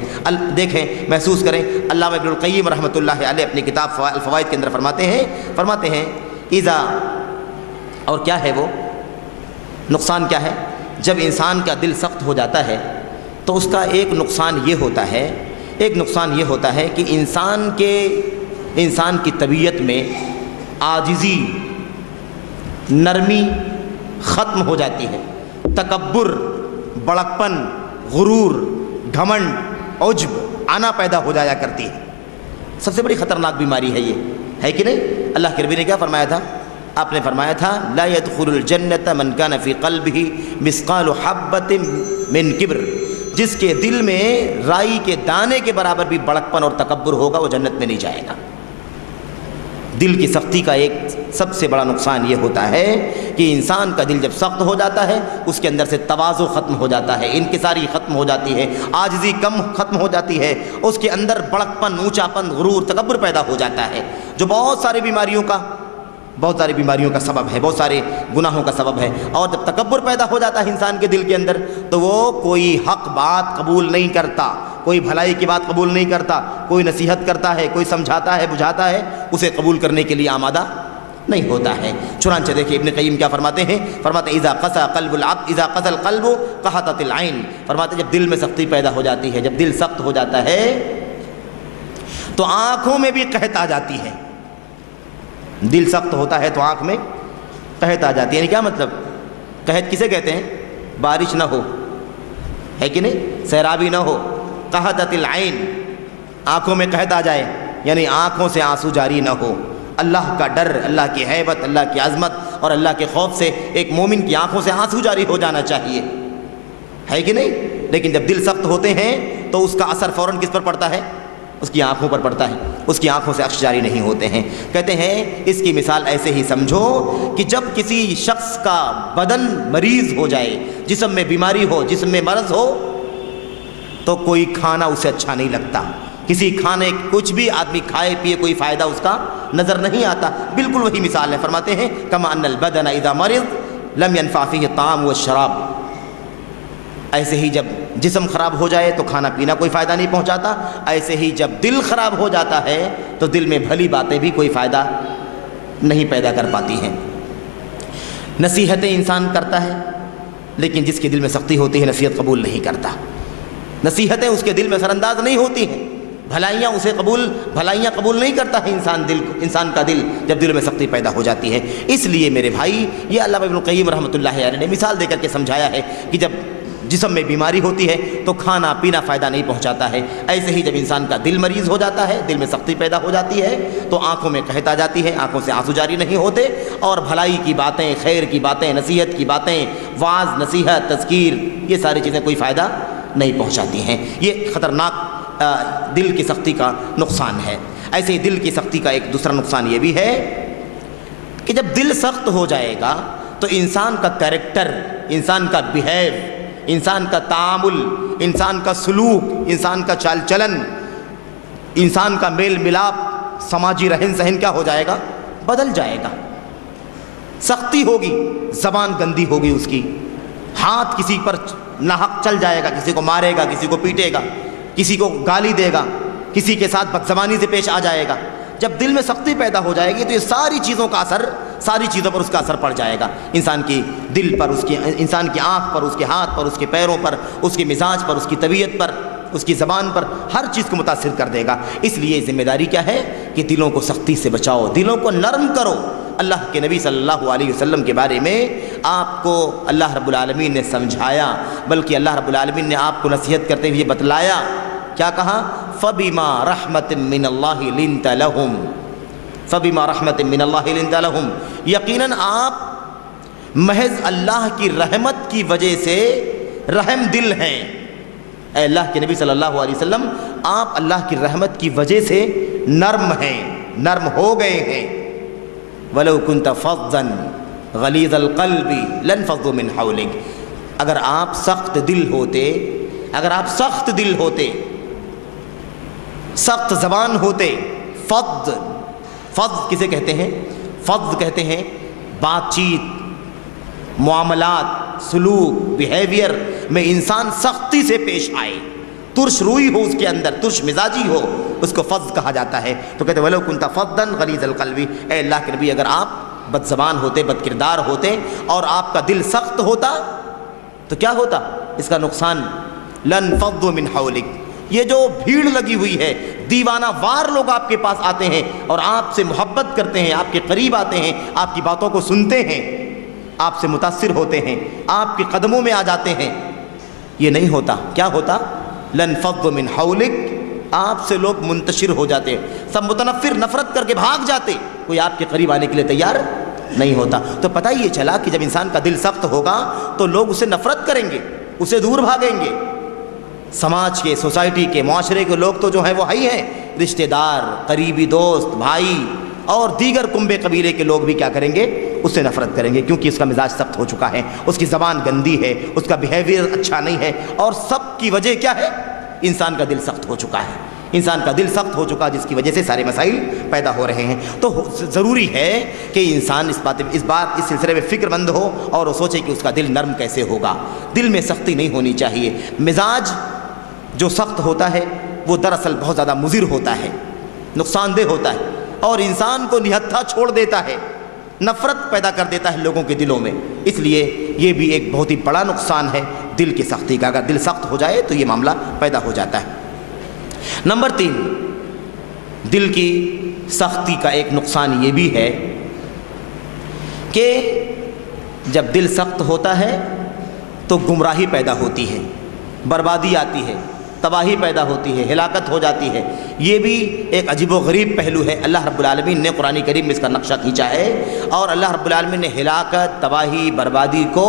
دیکھیں، محسوس کریں. علامہ ابن القیم رحمۃ اللہ علیہ اپنی کتاب الفوائد کے اندر فرماتے ہیں اذا، اور کیا ہے وہ نقصان کیا ہے؟ جب انسان کا دل سخت ہو جاتا ہے تو اس کا ایک نقصان یہ ہوتا ہے کہ انسان کی طبیعت میں عاجزی، نرمی ختم ہو جاتی ہے. تکبر، بڑکپن، غرور، گھمنڈ، عجب، انا پیدا ہو جایا کرتی ہے. سب سے بڑی خطرناک بیماری ہے یہ، ہے کہ نہیں؟ اللہ کے نبی نے کیا فرمایا تھا؟ آپ نے فرمایا تھا لا يدخل الجنت من كان في قلبه مثقال حبۃ من کبر، جس کے دل میں رائی کے دانے کے برابر بھی بڑکپن اور تکبر ہوگا وہ جنت میں نہیں جائے گا. دل کی سختی کا ایک سب سے بڑا نقصان یہ ہوتا ہے کہ انسان کا دل جب سخت ہو جاتا ہے اس کے اندر سے تواضع ختم ہو جاتا ہے، انکساری ختم ہو جاتی ہے، عاجزی ختم ہو جاتی ہے، اس کے اندر بڑکپن، اونچاپن، غرور، تکبر پیدا ہو جاتا ہے، جو بہت ساری بیماریوں کا سبب ہے، بہت سارے گناہوں کا سبب ہے. اور جب تکبر پیدا ہو جاتا ہے انسان کے دل کے اندر تو وہ کوئی حق بات قبول نہیں کرتا، کوئی بھلائی کی بات قبول نہیں کرتا، کوئی نصیحت کرتا ہے، کوئی سمجھاتا ہے، بجھاتا ہے، اسے قبول کرنے کے لیے آمادہ نہیں ہوتا ہے. چنانچہ دیکھیں ابن قیم کیا فرماتے ہیں اذا قسى القلب قحطت العين، فرماتے جب دل میں سختی پیدا ہو جاتی ہے، جب دل سخت ہو جاتا ہے تو آنکھوں میں بھی قحط آ جاتی ہے. دل سخت ہوتا ہے تو آنکھ میں قحط آ جاتی ہے. یعنی کیا مطلب؟ قحط کسے کہتے ہیں؟ بارش نہ ہو، ہے کہ نہیں؟ سیرابی نہ ہو، قحطت العین، آنکھوں میں قحط آ جائے، یعنی آنکھوں سے آنسو جاری نہ ہو۔ اللہ کا ڈر، اللہ کی ہیبت، اللہ کی عظمت اور اللہ کے خوف سے ایک مومن کی آنکھوں سے آنسو جاری ہو جانا چاہیے، ہے کہ نہیں؟ لیکن جب دل سخت ہوتے ہیں تو اس کا اثر فوراً کس پر پڑتا ہے؟ اس کی آنکھوں پر پڑتا ہے، اس کی آنکھوں سے اشک جاری نہیں ہوتے ہیں۔ کہتے ہیں اس کی مثال ایسے ہی سمجھو کہ جب کسی شخص کا بدن مریض ہو جائے، جسم میں بیماری ہو، جسم میں مرض ہو، تو کوئی کھانا اسے اچھا نہیں لگتا، کسی کھانے کچھ بھی آدمی کھائے پیے کوئی فائدہ اس کا نظر نہیں آتا۔ بالکل وہی مثال ہے، فرماتے ہیں کما ان البدن اذا مرض لم ينفع فيه الطعام والشراب، ایسے ہی جب جسم خراب ہو جائے تو کھانا پینا کوئی فائدہ نہیں پہنچاتا، ایسے ہی جب دل خراب ہو جاتا ہے تو دل میں بھلی باتیں بھی کوئی فائدہ نہیں پیدا کر پاتی ہیں۔ نصیحتیں انسان کرتا ہے لیکن جس کے دل میں سختی ہوتی ہے نصیحت قبول نہیں کرتا، نصیحتیں اس کے دل میں اثر انداز نہیں ہوتی ہیں، بھلائیاں قبول نہیں کرتا ہے انسان کا دل جب دل میں سختی پیدا ہو جاتی ہے۔ اس لیے میرے بھائی یہ علامہ ابن القیم رحمۃ اللہ علیہ نے مثال دے کر کے سمجھایا ہے کہ جب جسم میں بیماری ہوتی ہے تو کھانا پینا فائدہ نہیں پہنچاتا ہے، ایسے ہی جب انسان کا دل مریض ہو جاتا ہے، دل میں سختی پیدا ہو جاتی ہے تو آنکھوں میں قحط آ جاتی ہے، آنکھوں سے آنسو جاری نہیں ہوتے، اور بھلائی کی باتیں، خیر کی باتیں، نصیحت کی باتیں، واعظ، نصیحت، تذکیر، یہ ساری چیزیں کوئی فائدہ نہیں پہنچاتی ہیں۔ یہ خطرناک دل کی سختی کا نقصان ہے۔ ایسے ہی دل کی سختی کا ایک دوسرا نقصان یہ بھی ہے کہ جب دل سخت ہو جائے گا تو انسان کا کیریکٹر، انسان کا بیہیو، انسان کا تعامل، انسان کا سلوک، انسان کا چال چلن، انسان کا میل ملاپ، سماجی رہن سہن کیا ہو جائے گا؟ بدل جائے گا۔ سختی ہوگی، زبان گندی ہوگی اس کی، ہاتھ کسی پر ناحق چل جائے گا، کسی کو مارے گا، کسی کو پیٹے گا، کسی کو گالی دے گا، کسی کے ساتھ بدزبانی سے پیش آ جائے گا۔ جب دل میں سختی پیدا ہو جائے گی تو یہ ساری چیزوں پر اس کا اثر پڑ جائے گا، انسان کی دل پر، انسان کی آنکھ پر، اس کے ہاتھ پر، اس کے پیروں پر، اس کے مزاج پر، اس کی طبیعت پر، اس کی زبان پر، ہر چیز کو متاثر کر دے گا۔ اس لیے ذمہ داری کیا ہے کہ دلوں کو سختی سے بچاؤ، دلوں کو نرم کرو۔ اللہ کے نبی صلی اللہ علیہ وسلم کے بارے میں آپ کو اللہ رب العالمین نے سمجھایا، بلکہ اللہ رب العالمین نے آپ کو نصیحت کرتے ہوئے بتلایا، کیا کہا؟ فَبِمَا رَحْمَةٍ مِّنَ اللَّهِ لِنْتَ لَهُمْ، فَبِمَا رَحْمَةٍ مِّنَ اللَّهِ لِنْتَ لَهُمْ، یقیناً آپ محض اللہ کی رحمت کی وجہ سے رحم دل ہیں۔ اے اللہ کے نبی صلی اللہ علیہ وسلم، آپ اللہ کی رحمت کی وجہ سے نرم ہیں، نرم ہو گئے ہیں۔ وَلَوْ كُنْتَ فَظًّا غَلِيظَ الْقَلْبِ لَانفَضُّوا مِنْ حَوْلِكَ، اگر آپ سخت دل ہوتے، اگر آپ سخت دل ہوتے، سخت زبان ہوتے، فض کسے کہتے ہیں؟ فض کہتے ہیں بات چیت، معاملات، سلوک، بیہیویئر میں انسان سختی سے پیش آئے، ترش روئی ہو اس کے اندر، ترش مزاجی ہو، اس کو فض کہا جاتا ہے۔ تو کہتے ہیں وَلَوْ كُنْتَ فَظًّا غَلِيظَ الْقَلْبِ، اے اللہ کے نبی اگر آپ بد زبان ہوتے، بد کردار ہوتے اور آپ کا دل سخت ہوتا تو کیا ہوتا؟ اس کا نقصان لَانفَضُّوا مِنْ حَوْلِكَ، یہ جو بھیڑ لگی ہوئی ہے، دیوانہ وار لوگ آپ کے پاس آتے ہیں اور آپ سے محبت کرتے ہیں، آپ کے قریب آتے ہیں، آپ کی باتوں کو سنتے ہیں، آپ سے متاثر ہوتے ہیں، آپ کے قدموں میں آ جاتے ہیں، یہ نہیں ہوتا۔ کیا ہوتا؟ لَانفَضُّوا مِنْ حَوْلِكَ، آپ سے لوگ منتشر ہو جاتے، سب متنفر، نفرت کر کے بھاگ جاتے، کوئی آپ کے قریب آنے کے لیے تیار نہیں ہوتا۔ تو پتہ یہ چلا کہ جب انسان کا دل سخت ہوگا تو لوگ اسے نفرت کریں گے، اسے دور بھاگیں گے۔ سماج کے، سوسائٹی کے، معاشرے کے لوگ تو جو ہیں وہ ہی ہیں، رشتہ دار، قریبی دوست، بھائی اور دیگر کنبے قبیلے کے لوگ بھی کیا کریں گے؟ اس سے نفرت کریں گے، کیونکہ اس کا مزاج سخت ہو چکا ہے، اس کی زبان گندی ہے، اس کا بیہیویئر اچھا نہیں ہے، اور سب کی وجہ کیا ہے؟ انسان کا دل سخت ہو چکا ہے، انسان کا دل سخت ہو چکا، جس کی وجہ سے سارے مسائل پیدا ہو رہے ہیں۔ تو ضروری ہے کہ انسان اس سلسلے میں فکر مند ہو اور وہ سوچے کہ اس کا دل نرم کیسے ہوگا۔ دل میں سختی نہیں ہونی چاہیے۔ مزاج جو سخت ہوتا ہے وہ دراصل بہت زیادہ مضر ہوتا ہے، نقصان دہ ہوتا ہے، اور انسان کو نہتھا چھوڑ دیتا ہے، نفرت پیدا کر دیتا ہے لوگوں کے دلوں میں۔ اس لیے یہ بھی ایک بہت ہی بڑا نقصان ہے دل کی سختی کا، اگر دل سخت ہو جائے تو یہ معاملہ پیدا ہو جاتا ہے۔ نمبر 3، دل کی سختی کا ایک نقصان یہ بھی ہے کہ جب دل سخت ہوتا ہے تو گمراہی پیدا ہوتی ہے۔ بربادی آتی ہے، تباہی پیدا ہوتی ہے، ہلاکت ہو جاتی ہے۔ یہ بھی ایک عجیب و غریب پہلو ہے۔ اللہ رب العالمین نے قرآن کریم میں اس کا نقشہ کھینچا ہے، اور اللہ رب العالمین نے ہلاکت، تباہی، بربادی کو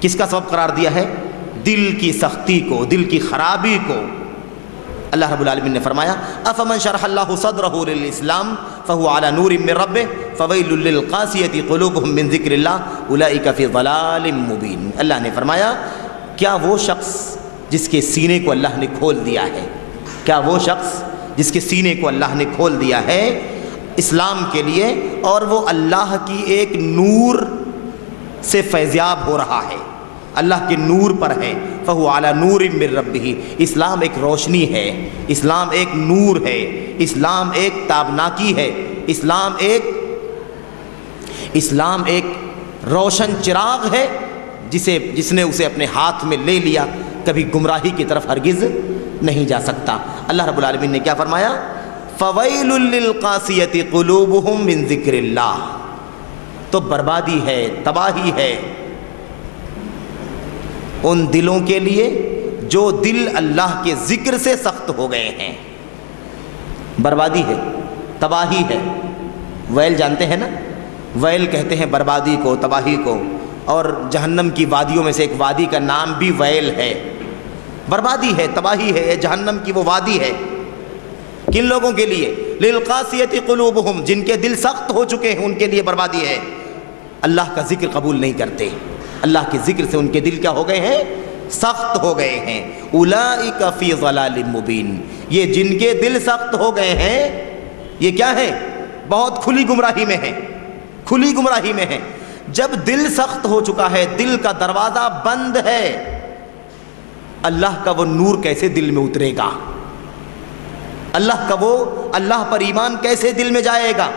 کس کا سبب قرار دیا ہے؟ دل کی سختی کو، دل کی خرابی کو۔ اللہ رب العالمین نے فرمایا افمن شرح اللہ صدرہ للاسلام فهو على نور من ربه فویل للقاسیۃ قلوبهم من ذکر اللہ اولئک فی ضلال مبین۔ اللہ نے فرمایا کیا وہ شخص جس کے سینے کو اللہ نے کھول دیا ہے، کیا وہ شخص جس کے سینے کو اللہ نے کھول دیا ہے اسلام کے لیے، اور وہ اللہ کی ایک نور سے فیضیاب ہو رہا ہے، اللہ کے نور پر ہے، فہو علی نور من ربہ۔ اسلام ایک روشنی ہے، اسلام ایک نور ہے، اسلام ایک تابناکی ہے، اسلام ایک روشن چراغ ہے، جس نے اسے اپنے ہاتھ میں لے لیا کبھی گمراہی کی طرف ہرگز نہیں جا سکتا۔ اللہ رب العالمین نے کیا فرمایا؟ فویل للقاسیۃ قلوبہم من ذکر اللہ۔ تو بربادی ہے، تباہی ہے ان دلوں کے لیے جو دل اللہ کے ذکر سے سخت ہو گئے ہیں۔ بربادی ہے، تباہی ہے۔ ویل جانتے ہیں نا، ویل کہتے ہیں بربادی کو، تباہی کو، اور جہنم کی وادیوں میں سے ایک وادی کا نام بھی ویل ہے۔ بربادی ہے، تباہی ہے، جہنم کی وہ وادی ہے۔ کن لوگوں کے لیے؟ للقاسیۃ قلوبہم، جن کے دل سخت ہو چکے ہیں، ان کے لیے بربادی ہے۔ اللہ کا ذکر قبول نہیں کرتے، اللہ کے ذکر سے ان کے دل کیا ہو گئے ہیں؟ سخت ہو گئے ہیں۔ اولئک فی ضلال مبین، یہ جن کے دل سخت ہو گئے ہیں یہ کیا ہے؟ بہت کھلی گمراہی میں ہے، کھلی گمراہی میں ہے۔ جب دل سخت ہو چکا ہے، دل کا دروازہ بند ہے، اللہ کا وہ نور کیسے دل میں اترے گا؟ اللہ پر ایمان کیسے دل میں جائے گا؟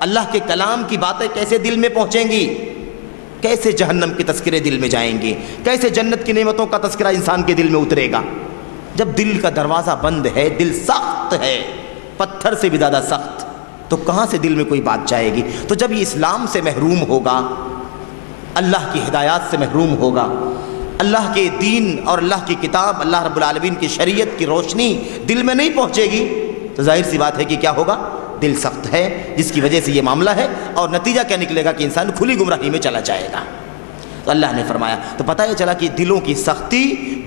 اللہ کے کلام کی باتیں کیسے دل میں پہنچیں گی؟ کیسے جہنم کے تذکرے دل میں جائیں گے؟ کیسے جنت کی نعمتوں کا تذکرہ انسان کے دل میں اترے گا؟ جب دل کا دروازہ بند ہے، دل سخت ہے، پتھر سے بھی زیادہ سخت، تو کہاں سے دل میں کوئی بات جائے گی؟ تو جب یہ اسلام سے محروم ہوگا، اللہ کی ہدایات سے محروم ہوگا، اللہ کے دین اور اللہ کی کتاب، اللہ رب العالمین کی شریعت کی روشنی دل میں نہیں پہنچے گی، تو ظاہر سی بات ہے کہ کیا ہوگا؟ دل سخت ہے، جس کی وجہ سے یہ معاملہ ہے، اور نتیجہ کیا نکلے گا؟ کہ انسان کھلی گمراہی میں چلا جائے گا۔ تو اللہ نے فرمایا، تو پتہ یہ چلا کہ دلوں کی سختی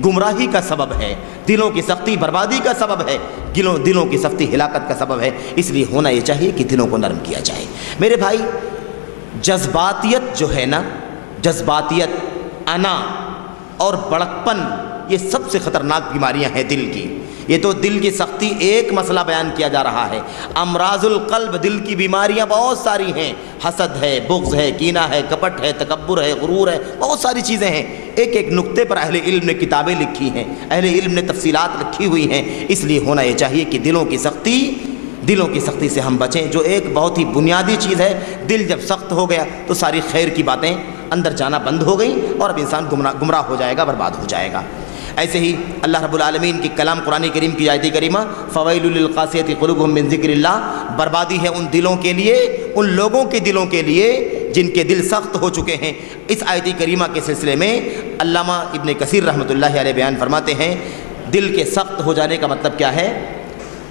گمراہی کا سبب ہے، دلوں کی سختی بربادی کا سبب ہے، دلوں کی سختی ہلاکت کا سبب ہے۔ اس لیے ہونا یہ چاہیے کہ دلوں کو نرم کیا جائے۔ میرے بھائی، جذباتیت جو ہے نا، جذباتیت، انا اور بڑکپن، یہ سب سے خطرناک بیماریاں ہیں دل کی۔ یہ تو دل کی سختی ایک مسئلہ بیان کیا جا رہا ہے، امراض القلب، دل کی بیماریاں بہت ساری ہیں، حسد ہے، بغض ہے، کینہ ہے، کپٹ ہے، تکبر ہے، غرور ہے، بہت ساری چیزیں ہیں۔ ایک ایک نقطے پر اہل علم نے کتابیں لکھی ہیں، اہل علم نے تفصیلات رکھی ہوئی ہیں۔ اس لیے ہونا یہ چاہیے کہ دلوں کی سختی سے ہم بچیں، جو ایک بہت ہی بنیادی چیز ہے۔ دل جب سخت ہو گیا تو ساری خیر کی باتیں اندر جانا بند ہو گئیں، اور اب انسان گمراہ ہو جائے گا، برباد ہو جائے گا۔ ایسے ہی اللہ رب العالمین کی کلام قرآن کریم کی آیت کریمہ فویل للقاسیۃ قلوبہم من ذکر اللہ، بربادی ہے ان دلوں کے لیے، ان لوگوں کے دلوں کے لیے جن کے دل سخت ہو چکے ہیں۔ اس آیت کریمہ کے سلسلے میں علامہ ابن کثیر رحمۃ اللہ علیہ بیان فرماتے ہیں، دل کے سخت ہو جانے کا مطلب کیا ہے؟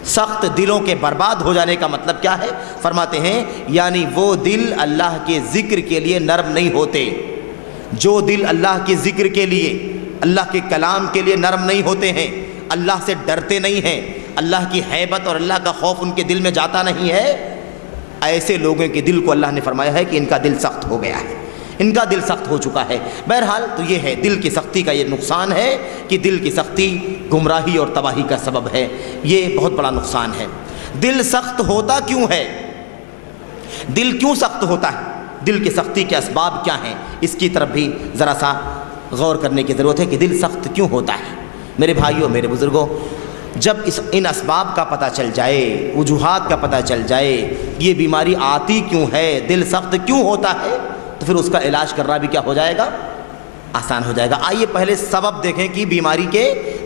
سخت دلوں کے برباد ہو جانے کا مطلب کیا ہے؟ فرماتے ہیں یعنی وہ دل اللہ کے ذکر کے لیے نرم نہیں ہوتے، جو دل اللہ کے ذکر کے لیے، اللہ کے کلام کے لیے نرم نہیں ہوتے ہیں، اللہ سے ڈرتے نہیں ہیں، اللہ کی ہیبت اور اللہ کا خوف ان کے دل میں جاتا نہیں ہے، ایسے لوگوں کے دل کو اللہ نے فرمایا ہے کہ ان کا دل سخت ہو گیا ہے، ان کا دل سخت ہو چکا ہے۔ بہرحال تو یہ ہے، دل کی سختی کا یہ نقصان ہے کہ دل کی سختی گمراہی اور تباہی کا سبب ہے، یہ بہت بڑا نقصان ہے۔ دل سخت ہوتا کیوں ہے؟ دل کیوں سخت ہوتا ہے؟ دل کی سختی کے اسباب کیا ہیں؟ اس کی طرف بھی ذرا سا غور کرنے کی ضرورت ہے کہ دل سخت کیوں ہوتا ہے۔ میرے بھائیوں، میرے بزرگوں، جب ان اسباب کا پتہ چل جائے، وجوہات کا پتہ چل جائے، یہ بیماری آتی کیوں ہے، دل سخت کیوں ہوتا ہے، تو پھر اس کا علاج کرنا بھی کیا ہو جائے گا؟ آسان ہو جائے گا۔ آئیے پہلے سبب دیکھیں کہ بیماری کے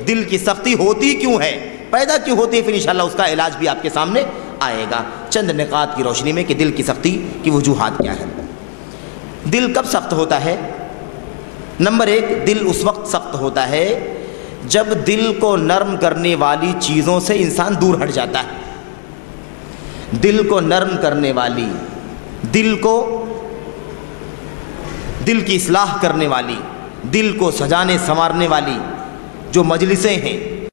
دل کی سختی ہوتی کیوں ہے، پیدا کیوں ہوتی ہے، پھر انشاءاللہ اس کا علاج بھی آپ کے سامنے آئے گا چند نکات کی روشنی میں کہ دل کی سختی کی وجوہات کیا ہے۔ دل کب سخت ہوتا ہے؟ نمبر ایک، دل اس وقت سخت ہوتا ہے جب دل کو نرم کرنے والی چیزوں سے انسان دور ہٹ جاتا ہے. دل کو نرم کرنے والی، دل کی اصلاح کرنے والی، دل کو سجانے سنوارنے والی جو مجلسیں ہیں،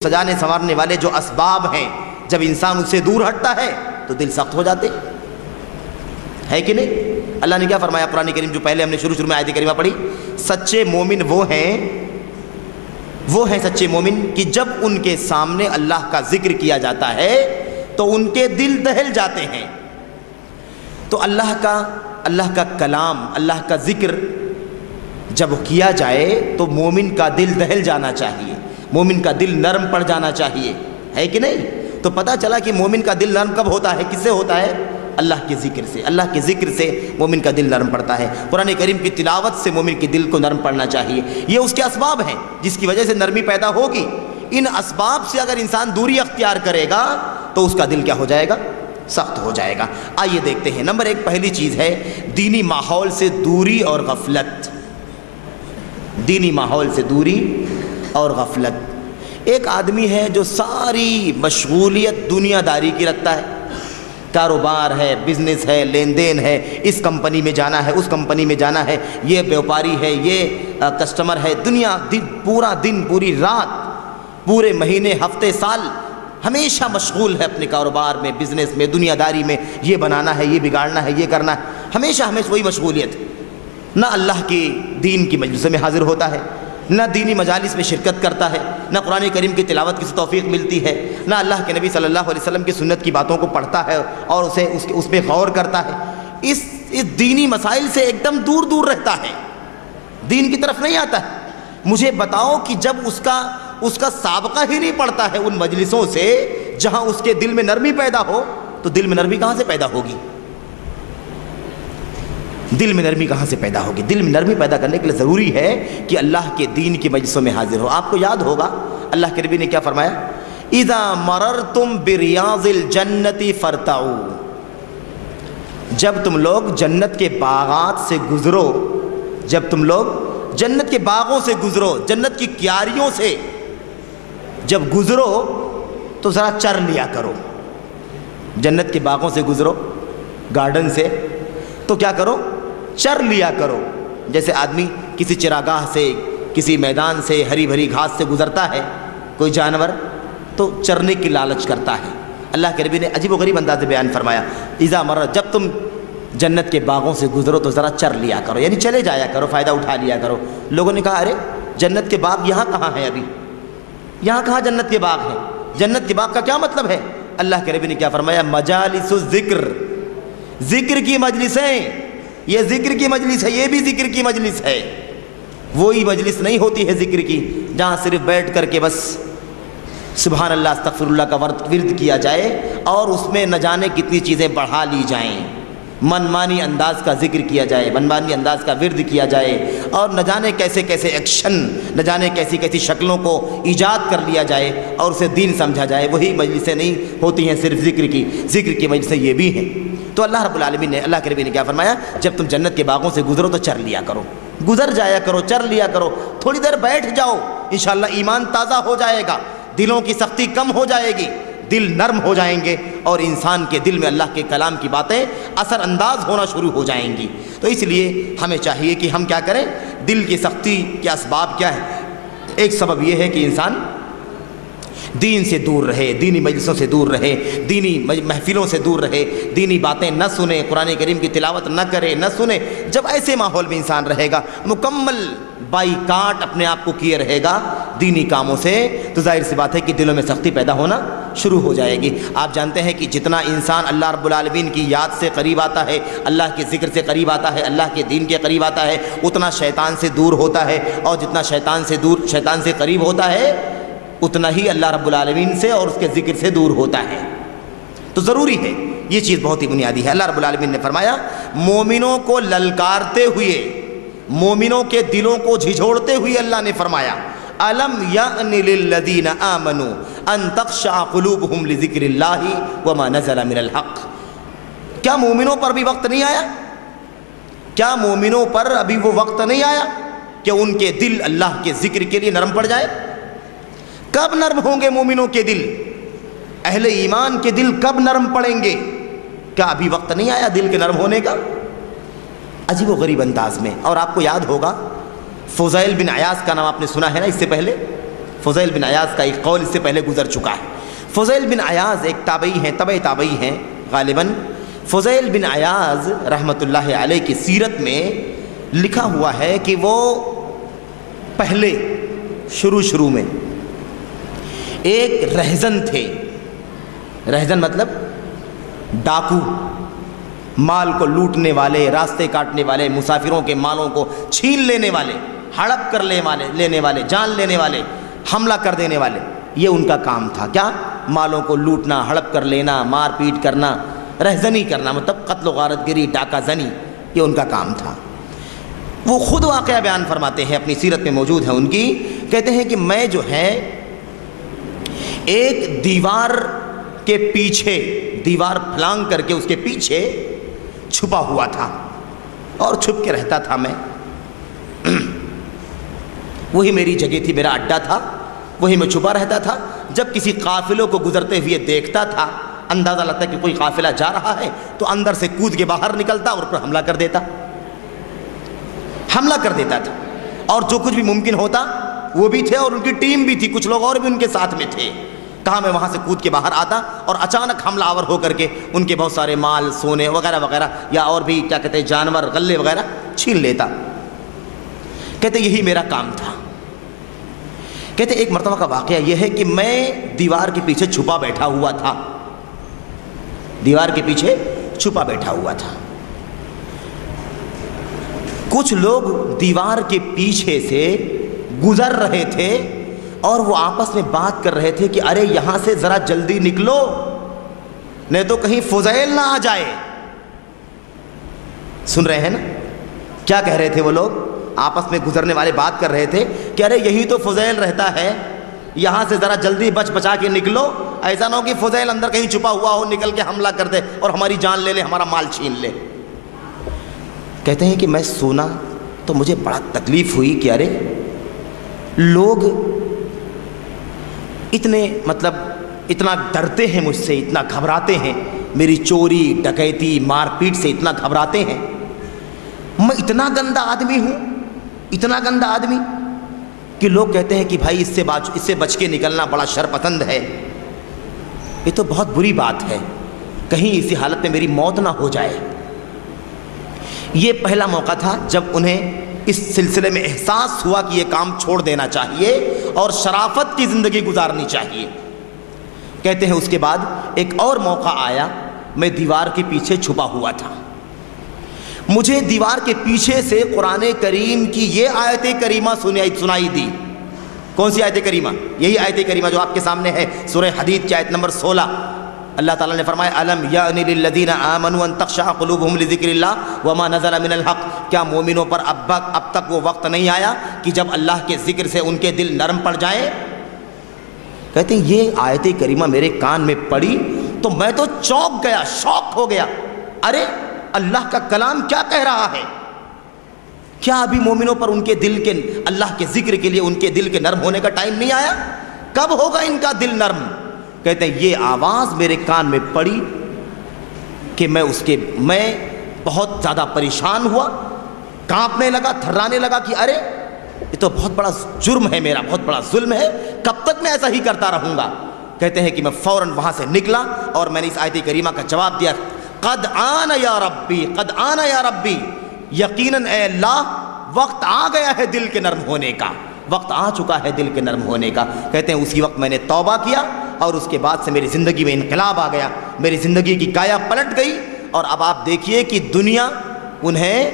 سجانے سنوارنے والے جو اسباب ہیں، جب انسان اس سے دور ہٹتا ہے تو دل سخت ہو جاتے ہے کہ نہیں؟ اللہ نے کیا فرمایا قرآن کریم جو پہلے ہم نے شروع میں آیت کریمہ پڑھی، سچے مومن وہ ہیں سچے مومن کہ جب ان کے سامنے اللہ کا ذکر کیا جاتا ہے تو ان کے دل دہل جاتے ہیں. تو اللہ کا کلام، اللہ کا ذکر جب کیا جائے تو مومن کا دل دہل جانا چاہیے، مومن کا دل نرم پڑ جانا چاہیے، ہے کہ نہیں؟ تو پتہ چلا کہ مومن کا دل نرم کب ہوتا ہے، کس سے ہوتا ہے؟ اللہ کے ذکر سے. اللہ کے ذکر سے مومن کا دل نرم پڑتا ہے. قرآن کریم کی تلاوت سے مومن کے دل کو نرم پڑنا چاہیے. یہ اس کے اسباب ہیں جس کی وجہ سے نرمی پیدا ہوگی. ان اسباب سے اگر انسان دوری اختیار کرے گا تو اس کا دل کیا ہو جائے گا؟ سخت ہو جائے گا. آئیے دیکھتے ہیں. نمبر 1 پہلی چیز ہے دینی ماحول سے دوری اور غفلت. دینی ماحول سے دوری اور غفلت. ایک آدمی ہے جو ساری مشغولیت دنیا داری کی رکھتا ہے، کاروبار ہے، بزنس ہے، لین دین ہے، اس کمپنی میں جانا ہے، اس کمپنی میں جانا ہے، یہ بیوپاری ہے، یہ کسٹمر ہے، پورا دن پوری رات، پورے مہینے، ہفتے، سال ہمیشہ مشغول ہے اپنے کاروبار میں، بزنس میں، دنیا داری میں. یہ بنانا ہے، یہ بگاڑنا ہے، یہ کرنا ہے، ہمیشہ وہی مشغولیت. نہ اللہ کی دین کی مجلسوں میں حاضر ہوتا ہے، نہ دینی مجالس میں شرکت کرتا ہے، نہ قرآن کریم کی تلاوت کی توفیق ملتی ہے، نہ اللہ کے نبی صلی اللہ علیہ وسلم کی سنت کی باتوں کو پڑھتا ہے اور اس پہ غور کرتا ہے. اس دینی مسائل سے ایک دم دور رہتا ہے، دین کی طرف نہیں آتا ہے. مجھے بتاؤ کہ جب اس کا سابقہ ہی نہیں پڑتا ہے ان مجلسوں سے جہاں اس کے دل میں نرمی پیدا ہو، تو دل میں نرمی کہاں سے پیدا ہوگی؟ دل میں نرمی کہاں سے پیدا ہوگی؟ دل میں نرمی پیدا کرنے کے لیے ضروری ہے کہ اللہ کے دین کی مجلسوں میں حاضر ہو. آپ کو یاد ہوگا اللہ کے نبی نے کیا فرمایا؟ اذا مررتم بریاض الجنت فرتعوا. جب تم لوگ جنت کے باغات سے گزرو، جب تم لوگ جنت کے باغوں سے گزرو، جنت کی کیاریوں سے جب گزرو تو ذرا چر لیا کرو. جنت کے باغوں سے گزرو، گارڈن سے، تو کیا کرو؟ چر لیا کرو. جیسے آدمی کسی چراگاہ سے، کسی میدان سے، ہری بھری گھاس سے گزرتا ہے کوئی جانور، تو چرنے کی لالچ کرتا ہے. اللہ کے نبی نے عجیب و غریب انداز میں بیان فرمایا، اذا مر، جب تم جنت کے باغوں سے گزرو تو ذرا چر لیا کرو، یعنی چلے جایا کرو، فائدہ اٹھا لیا کرو. لوگوں نے کہا ارے جنت کے باغ یہاں کہاں ہیں؟ ابھی یہاں کہاں جنت کے باغ ہیں؟ جنت کے باغ کا کیا مطلب ہے؟ اللہ کے نبی نے کیا فرمایا؟ مجالس الذکر، ذکر کی مجلسیں. یہ ذکر کی مجلس ہے، یہ بھی ذکر کی مجلس ہے. وہی مجلس نہیں ہوتی ہے ذکر کی جہاں صرف بیٹھ کر کے بس سبحان اللہ استغفر اللہ کا ورد کیا جائے اور اس میں نہ جانے کتنی چیزیں بڑھا لی جائیں، منمانی انداز کا ذکر کیا جائے، منمانی انداز کا ورد کیا جائے، اور نہ جانے کیسے کیسے ایکشن، نہ جانے کیسی کیسی شکلوں کو ایجاد کر لیا جائے اور اسے دین سمجھا جائے. وہی مجلسیں نہیں ہوتی ہیں صرف ذکر کی. ذکر کی مجلسیں یہ بھی ہیں. تو اللہ رب العالمین نے، اللہ کے نبی نے کیا فرمایا؟ جب تم جنت کے باغوں سے گزرو تو چر لیا کرو، گزر جایا کرو، چر لیا کرو. تھوڑی دیر بیٹھ جاؤ، انشاءاللہ ایمان تازہ ہو جائے گا، دلوں کی سختی کم ہو جائے گی، دل نرم ہو جائیں گے اور انسان کے دل میں اللہ کے کلام کی باتیں اثر انداز ہونا شروع ہو جائیں گی. تو اس لیے ہمیں چاہیے کہ ہم کیا کریں؟ دل کی سختی کے اسباب کیا ہے؟ ایک سبب یہ ہے کہ انسان دین سے دور رہے، دینی مجلسوں سے دور رہے، دینی محفلوں سے دور رہے، دینی باتیں نہ سنے، قرآن کریم کی تلاوت نہ کرے، نہ سنے. جب ایسے ماحول میں انسان رہے گا، مکمل بائیکاٹ اپنے آپ کو کیے رہے گا دینی کاموں سے، تو ظاہر سی بات ہے کہ دلوں میں سختی پیدا ہونا شروع ہو جائے گی. آپ جانتے ہیں کہ جتنا انسان اللہ رب العالمین کی یاد سے قریب آتا ہے، اللہ کے ذکر سے قریب آتا ہے، اللہ کے دین کے قریب آتا ہے، اتنا شیطان سے دور ہوتا ہے، اور جتنا شیطان سے قریب ہوتا ہے اتنا ہی اللہ رب العالمین سے اور اس کے ذکر سے دور ہوتا ہے. تو ضروری ہے، یہ چیز بہت ہی بنیادی ہے. اللہ رب العالمین نے فرمایا مومنوں کو للکارتے ہوئے، مومنوں کے دلوں کو جھجھوڑتے ہوئے اللہ نے فرمایا الم یأن للذین آمنوا ان تخشع قلوبہم لذکر اللہ وما نزل من الحق. کیا مومنوں پر بھی وقت نہیں آیا؟ کیا مومنوں پر ابھی وہ وقت نہیں آیا کہ ان کے دل اللہ کے ذکر کے لیے نرم پڑ جائے؟ کب نرم ہوں گے مومنوں کے دل؟ اہل ایمان کے دل کب نرم پڑیں گے؟ کیا ابھی وقت نہیں آیا دل کے نرم ہونے کا؟ عجیب و غریب انداز میں. اور آپ کو یاد ہوگا فضیل بن عیاض کا نام آپ نے سنا ہے نا اس سے پہلے؟ فضیل بن عیاض کا ایک قول اس سے پہلے گزر چکا ہے. فضیل بن عیاض ایک تابعی ہیں، تبع تابعی ہیں غالباً. فضیل بن عیاض رحمۃ اللہ علیہ کی سیرت میں لکھا ہوا ہے کہ وہ پہلے شروع میں ایک رہزن تھے. رہزن مطلب ڈاکو، مال کو لوٹنے والے، راستے کاٹنے والے، مسافروں کے مالوں کو چھین لینے والے، ہڑپ کر لینے والے، جان لینے والے، حملہ کر دینے والے. یہ ان کا کام تھا. کیا؟ مالوں کو لوٹنا، ہڑپ کر لینا، مار پیٹ کرنا، رہزنی کرنا، مطلب قتل و غارت گری، ڈاکہ زنی، یہ ان کا کام تھا. وہ خود واقعہ بیان فرماتے ہیں، اپنی سیرت میں موجود ہے ان کی. کہتے ہیں کہ میں جو ہے ایک دیوار کے پیچھے، دیوار پھلانگ کر کے اس کے پیچھے چھپا ہوا تھا اور چھپ کے رہتا تھا. میں وہی میری جگہ تھی، میرا اڈا تھا، وہی میں چھپا رہتا تھا. جب کسی قافلوں کو گزرتے ہوئے دیکھتا تھا، اندازہ لگتا کہ کوئی قافلہ جا رہا ہے، تو اندر سے کود کے باہر نکلتا اور پر حملہ کر دیتا تھا. اور جو کچھ بھی ممکن ہوتا وہ بھی تھے، اور ان کی ٹیم بھی تھی، کچھ لوگ اور بھی ان کے ساتھ میں تھے. کہاں میں وہاں سے کود کے باہر آتا اور اچانک حملہ آور ہو کر کے ان کے بہت سارے مال، سونے وغیرہ وغیرہ، یا اور بھی کیا کہتے ہیں جانور، غلے وغیرہ چھین لیتا. کہتے یہی میرا کام تھا. کہتے ایک مرتبہ کا واقعہ یہ ہے کہ میں دیوار کے پیچھے چھپا بیٹھا ہوا تھا. دیوار کے پیچھے چھپا بیٹھا ہوا تھا. کچھ لوگ دیوار کے پیچھے سے گزر رہے تھے اور وہ آپس میں بات کر رہے تھے کہ ارے یہاں سے ذرا جلدی نکلو، نہیں تو کہیں فضیل نہ آ جائے. سن رہے ہیں نا کیا کہہ رہے تھے وہ لوگ؟ آپس میں گزرنے والے بات کر رہے تھے کہ ارے یہی تو فضیل رہتا ہے، یہاں سے ذرا جلدی بچا کے نکلو، ایسا نہ ہو کہ فضیل اندر کہیں چھپا ہوا ہو، نکل کے حملہ کر دے اور ہماری جان لے لے، ہمارا مال چھین لے. کہتے ہیں کہ میں سونا تو مجھے بڑا تکلیف ہوئی کہ ارے لوگ اتنا ڈرتے ہیں مجھ سے، اتنا گھبراتے ہیں، میری چوری ڈکیتی مار پیٹ سے اتنا گھبراتے ہیں. میں اتنا گندا آدمی ہوں، اتنا گندا آدمی کہ لوگ کہتے ہیں کہ بھائی اس سے بچ کے نکلنا بڑا شرپسند ہے. یہ تو بہت بری بات ہے، کہیں اسی حالت میں میری موت نہ ہو جائے. یہ پہلا موقع تھا جب انہیں اس سلسلے میں احساس ہوا کہ یہ کام چھوڑ دینا چاہیے اور شرافت کی زندگی گزارنی چاہیے. کہتے ہیں اس کے بعد ایک اور موقع آیا، میں دیوار کے پیچھے چھپا ہوا تھا. مجھے دیوار کے پیچھے سے قرآن کریم کی یہ آیت کریمہ سنائی دی. کون سی آیت کریمہ؟ یہی آیت کریمہ جو آپ کے سامنے ہے، سورہ حدید کی آیت نمبر 16. اللہ تعالیٰ نے فرمایا الم یأن للذین آمنوا ان تخشع قلوبہم لذکر اللہ وما نزل من الحق. کیا مومنوں پر اب تک وہ وقت نہیں آیا کہ جب اللہ کے ذکر سے ان کے دل نرم پڑ جائیں؟ کہتے ہیں یہ آیت کریمہ میرے کان میں پڑی تو میں تو چونک گیا، شوق ہو گیا. ارے اللہ کا کلام کیا کہہ رہا ہے؟ کیا ابھی مومنوں پر ان کے دل کے اللہ کے ذکر کے لیے ان کے دل کے نرم ہونے کا ٹائم نہیں آیا؟ کب ہوگا ان کا دل نرم؟ کہتے ہیں یہ آواز میرے کان میں پڑی کہ میں بہت زیادہ پریشان ہوا، کانپنے لگا، تھرانے لگا کہ ارے یہ تو بہت بڑا جرم ہے میرا، بہت بڑا ظلم ہے، کب تک میں ایسا ہی کرتا رہوں گا؟ کہتے ہیں کہ میں فوراً وہاں سے نکلا اور میں نے اس آیت کریمہ کا جواب دیا، قد آن یا ربی، قد آن یا ربی، یقیناً اے اللہ وقت آ گیا ہے دل کے نرم ہونے کا، وقت آ چکا ہے دل کے نرم ہونے کا. کہتے ہیں اسی وقت میں نے توبہ کیا اور اس کے بعد سے میری زندگی میں انقلاب آ گیا، میری زندگی کی کایا پلٹ گئی. اور اب آپ دیکھیے کہ دنیا انہیں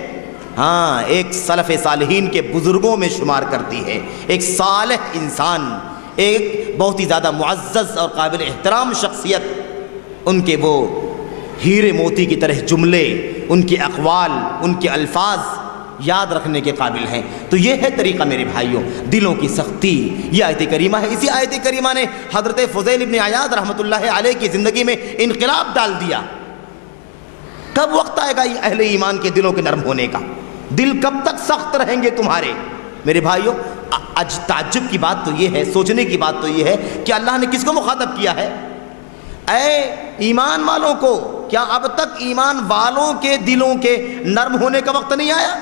ایک سلف صالحین کے بزرگوں میں شمار کرتی ہے، ایک صالح انسان، ایک بہت ہی زیادہ معزز اور قابل احترام شخصیت. ان کے وہ ہیرے موتی کی طرح جملے، ان کے اقوال، ان کے الفاظ یاد رکھنے کے قابل ہیں. تو یہ ہے طریقہ میرے بھائیوں، دلوں کی سختی. یہ آیت کریمہ ہے. اسی آیت کریمہ نے حضرت فضیل ابن عیاض رحمۃ اللہ علیہ کی زندگی میں انقلاب ڈال دیا. کب وقت آئے گا اہل ایمان کے دلوں کے نرم ہونے کا؟ دل کب تک سخت رہیں گے تمہارے؟ میرے بھائیوں تعجب کی بات تو یہ ہے، سوچنے کی بات تو یہ ہے کہ اللہ نے کس کو مخاطب کیا ہے؟ اے ایمان والوں کو، کیا اب تک ایمان والوں کے دلوں کے نرم ہونے کا وقت نہیں آیا؟